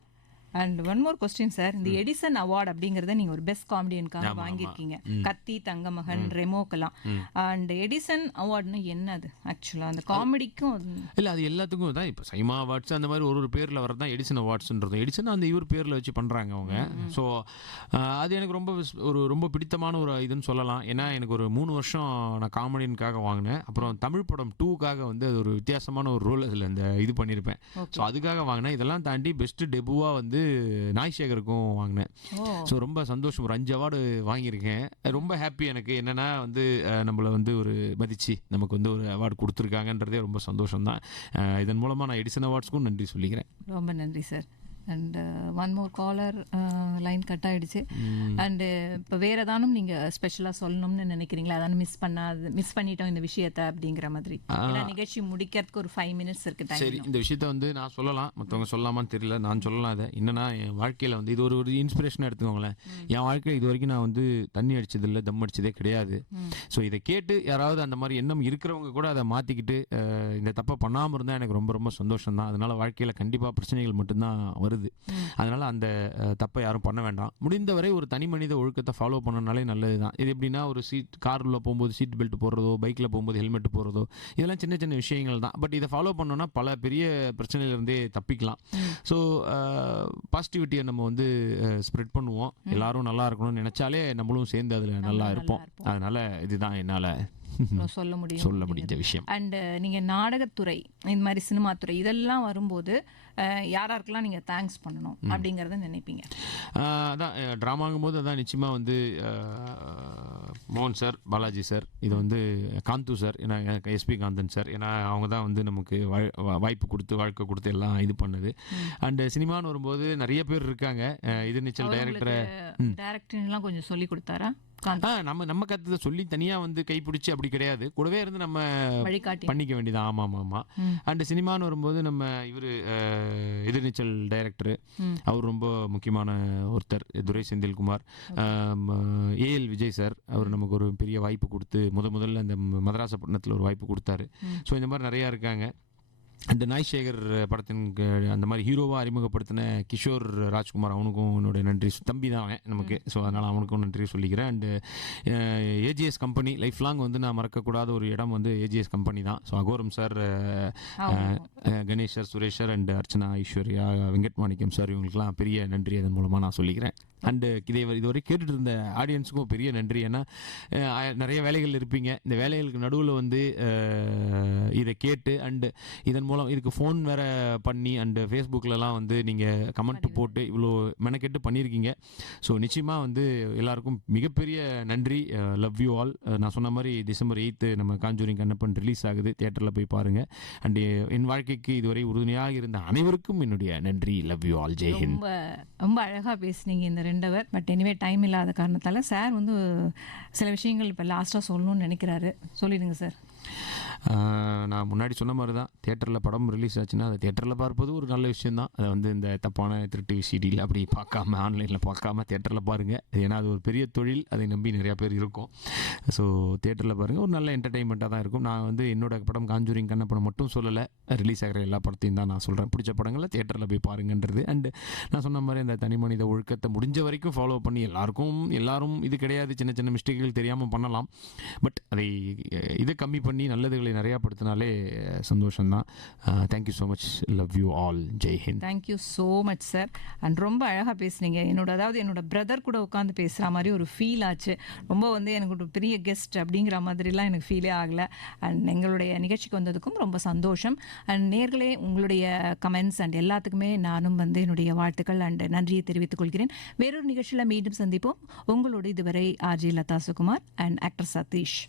And one more question sir. இந்த எடிசன் அவார்டு அப்படிங்கறத நீங்க ஒரு பெஸ்ட் காமெடியனுக்காக வாங்கியிருக்கீங்க. கத்தி, தங்கமகன், ரெமோக்கெல்லாம். அண்ட் எடிசன் அவார்டுன்னு என்னது ஆக்சுவலா? அந்த காமெடிக்கும் இல்ல, அது எல்லாத்துக்கும் தான். இப்போ சைமா அவார்ட்ஸ் அந்த மாதிரி ஒரு பேர்ல வரதான் எடிசன் அவார்ட்ஸ்ன்றது. எடிசன் அந்த இவர் பேர்ல வச்சு பண்றாங்க அவங்க. ஸோ அது எனக்கு ரொம்ப பிடித்தமான ஒரு இதுன்னு சொல்லலாம். ஏன்னா எனக்கு ஒரு 3 வருஷம் நான் காமெடியனுக்காக வாங்கினேன். அப்புறம் தமிழ் படம் 2க்காக வந்து அது ஒரு வித்தியாசமான ஒரு ரோல் அதில் இந்த இது பண்ணியிருப்பேன். ஸோ அதுக்காக வாங்கினேன். இதெல்லாம் தாண்டி பெஸ்ட் டெபுவா வந்து நாய் சேகருக்கும் வாங்கினேன். ஸோ ரொம்ப சந்தோஷம். ஒரு 5 அவார்டு வாங்கியிருக்கேன். ரொம்ப ஹாப்பி எனக்கு. என்னன்னா வந்து நம்மளை வந்து ஒரு மதிச்சு நமக்கு வந்து ஒரு அவார்டு கொடுத்துருக்காங்கன்றதே ரொம்ப சந்தோஷம் தான். இதன் மூலமாக நான் எடிசன் அவார்ட்ஸ்க்கும் நன்றி சொல்லிக்கிறேன். ரொம்ப நன்றி sir. And one more caller line cut ஆயிடுச்சு. அண்டு இப்போ வேற ஏதானும் நீங்க ஸ்பெஷலா சொல்லணும்னு நினைக்கிறீங்களா? அதானும் மிஸ் பண்ணிட்டோம் இந்த விஷயத்த அப்படிங்கிற மாதிரி. ஏன்னா நிகழ்ச்சி முடிக்கிறதுக்கு ஒரு 5 minutes இருக்கு டைம். சரி, இந்த விஷயத்த வந்து நான் சொல்லலாம், மற்றவங்க சொல்லலாமான்னு தெரியல, நான் சொல்லலாம். அதை என்னன்னா, என் வாழ்க்கையில் வந்து இது ஒரு இன்ஸ்பிரேஷனாக எடுத்துக்கோங்களேன். என் வாழ்க்கையில் இது வரைக்கும் நான் வந்து தண்ணி அடிச்சதில்லை, தம் அடிச்சதே கிடையாது. ஸோ இதை கேட்டு யாராவது அந்த மாதிரி எண்ணம் இருக்கிறவங்க கூட அதை மாற்றிக்கிட்டு இந்த தப்பை பண்ணாமல் இருந்தால் எனக்கு ரொம்ப ரொம்ப சந்தோஷம் தான். அதனால் வாழ்க்கையில் கண்டிப்பாக பிரச்சனைகள் மட்டும்தான் வருது. அதனால் அந்த தப்பை யாரும் பண்ண வேண்டாம். முடிந்தவரை ஒரு தனி மனித ஒழுக்கத்தை ஃபாலோ பண்ணனாலே நல்லது தான். இது எப்படின்னா, ஒரு காரில் போகும்போது சீட் பெல்ட் போடுறதோ, பைக்கில் போகும்போது ஹெல்மெட் போடுறதோ, இதெல்லாம் சின்ன சின்ன விஷயங்கள் தான். பட் இதை ஃபாலோ பண்ணோன்னா பல பெரிய பிரச்சனையிலேருந்தே தப்பிக்கலாம். ஸோ பாசிட்டிவிட்டியை நம்ம வந்து ஸ்ப்ரெட் பண்ணுவோம். எல்லாரும் நல்லா இருக்கணும்னு நினச்சாலே நம்மளும் சேர்ந்து அதில் நல்லா இருப்போம். அதனால் இதுதான் என்னால் சொல்ல முடிஞ்ச விஷயம். அண்ட் நீங்க நாடகத்துறை, இந்த மாதிரி சினிமா துறை இதெல்லாம் வரும்போது யாராருக்கெல்லாம் நீங்க தேங்க்ஸ் பண்ணணும் அப்படிங்கறத நினைப்பீங்க? அதான் ட்ராமாங்கும் போது அதான் நிச்சயமாக வந்து மோகன் சார், பாலாஜி சார், இது வந்து காந்து சார், ஏன்னா எஸ்பி காந்தன் சார், ஏன்னா அவங்க தான் வந்து நமக்கு வாய்ப்பு கொடுத்து வாழ்க்கை கொடுத்து எல்லாம் இது பண்ணுது. அண்ட் சினிமான்னு வரும்போது நிறைய பேர் இருக்காங்க. இது நீச்சல் டைரக்டர்லாம் கொஞ்சம் சொல்லி கொடுத்தாரா? நம்ம கற்றுதை சொல்லி தனியாக வந்து கைப்பிடிச்சி அப்படி கிடையாது, கூடவே இருந்து நம்ம பண்ணிக்க வேண்டியதான். ஆமாம் ஆமாம். அண்ட் சினிமான்னு வரும்போது நம்ம இவர் எதிர்நீச்சல் டைரக்டரு, அவர் ரொம்ப முக்கியமான ஒருத்தர், துரை செந்தில்குமார். ஏஎல் விஜய் சார், அவர் நமக்கு ஒரு பெரிய வாய்ப்பு கொடுத்து முதல்ல அந்த மதராசப்பட்டினத்தில் ஒரு வாய்ப்பு கொடுத்தாரு. ஸோ இந்த மாதிரி நிறையா இருக்காங்க. அந்த நாய்சேகர் படத்தின் அந்த மாதிரி ஹீரோவாக அறிமுகப்படுத்தின கிஷோர் ராஜ்குமார், அவனுக்கும் என்னுடைய நன்றி. தம்பி தான் அவன் நமக்கு. ஸோ அதனால் அவனுக்கும் நன்றி சொல்லிக்கிறேன். And AGS company life long வந்து நான் மறக்கக்கூடாத ஒரு இடம் வந்து ஏஜிஎஸ் கம்பெனி தான். So Aghoram sir, Ganesh sir, Suresh sir and Archana, Aishwarya, Venkat Manickam sir, இவங்களுக்குலாம் பெரிய நன்றி அதன் மூலமாக நான் சொல்லிக்கிறேன். அண்டு இதுவரை கேட்டுட்டு இருந்த ஆடியன்ஸுக்கும் பெரிய நன்றி. ஏன்னா நிறைய வேலைகள் இருப்பீங்க. இந்த வேலைகளுக்கு நடுவில் வந்து இதை கேட்டு அண்டு இதன் மூலம் இதுக்கு ஃபோன் வேறு பண்ணி அண்டு ஃபேஸ்புக்கிலலாம் வந்து நீங்கள் கமெண்ட் போட்டு இவ்வளோ மெனக்கெட்டு பண்ணியிருக்கீங்க. ஸோ நிச்சயமாக வந்து எல்லாருக்கும் மிகப்பெரிய நன்றி. Love you all. நான் சொன்ன மாதிரி December 8 நம்ம காஞ்சூரிங் கண்ணப்பன் ரிலீஸ் ஆகுது. தியேட்டரில் போய் பாருங்கள். அண்டு என் வாழ்க்கைக்கு இதுவரை உறுதுணையாக இருந்த அனைவருக்கும் என்னுடைய நன்றி. Love you all. ஜெய்ஹிந்த். ரொம்ப அழகாக பேசுனீங்க இந்த 2 hour. பட் எனிவே டைம் இல்லாத காரணத்தால் சார் வந்து சில விஷயங்கள் இப்போ லாஸ்ட்டாக சொல்லணும்னு நினைக்கிறாரு. சொல்லிடுங்க சார். நான் முன்னாடி சொன்ன மாதிரி தான், தியேட்டரில் படம் ரிலீஸ் ஆச்சுன்னா அதை தியேட்டரில் பார்ப்பது ஒரு நல்ல விஷயந்தான். அதை வந்து இந்த தப்பான திருட்டு சிடியில் அப்படி பார்க்காம, ஆன்லைனில் பார்க்காம தியேட்டரில் பாருங்கள். ஏன்னா அது ஒரு பெரிய தொழில், அதை நம்பி நிறையா பேர் இருக்கும். ஸோ தியேட்டரில் பாருங்கள், ஒரு நல்ல என்டர்டெயின்மெண்ட்டாக தான் இருக்கும். நான் வந்து என்னோட படம் காஞ்சூரிங் கண்ணப்படம் மட்டும் சொல்லலை, ரிலீஸ் ஆகிற எல்லா படத்தையும் தான் நான் சொல்கிறேன். பிடிச்ச படங்களை தியேட்டரில் போய் பாருங்கன்றது. அண்டு நான் சொன்ன மாதிரி அந்த தனி மனித ஒழுக்கத்தை முடிஞ்ச வரைக்கும் ஃபாலோ பண்ணி எல்லாரும் இது கிடையாது, சின்ன சின்ன மிஸ்டேக்குகள் தெரியாமல் பண்ணலாம். பட் அதை இதை கம்மி பண்ணி நல்லதுகளை நிறையா படுத்தினாலே சந்தோஷம்தான். Thank you so much. Love you all. Jai Hind. Thank you so much sir. And ரொம்ப அழகாக பேசுனீங்க. என்னோட பிரதர் கூட உட்காந்து பேசுகிற மாதிரி ஒரு ஃபீல் ஆச்சு. ரொம்ப வந்து எனக்கு ஒரு பெரிய கெஸ்ட் அப்படிங்கிற மாதிரிலாம் எனக்கு ஃபீலே ஆகலை. அண்ட் எங்களுடைய நிகழ்ச்சிக்கு வந்ததுக்கும் ரொம்ப சந்தோஷம். அண்ட் நேர்களே, உங்களுடைய கமெண்ட்ஸ் அண்ட் எல்லாத்துக்குமே நானும் வந்து என்னுடைய வாழ்த்துக்கள் அண்ட் நன்றியை தெரிவித்துக் கொள்கிறேன். வேறொரு நிகழ்ச்சியில் மீண்டும் சந்திப்போம். உங்களோட இதுவரை RJ Latha Sukumar and actor Satish.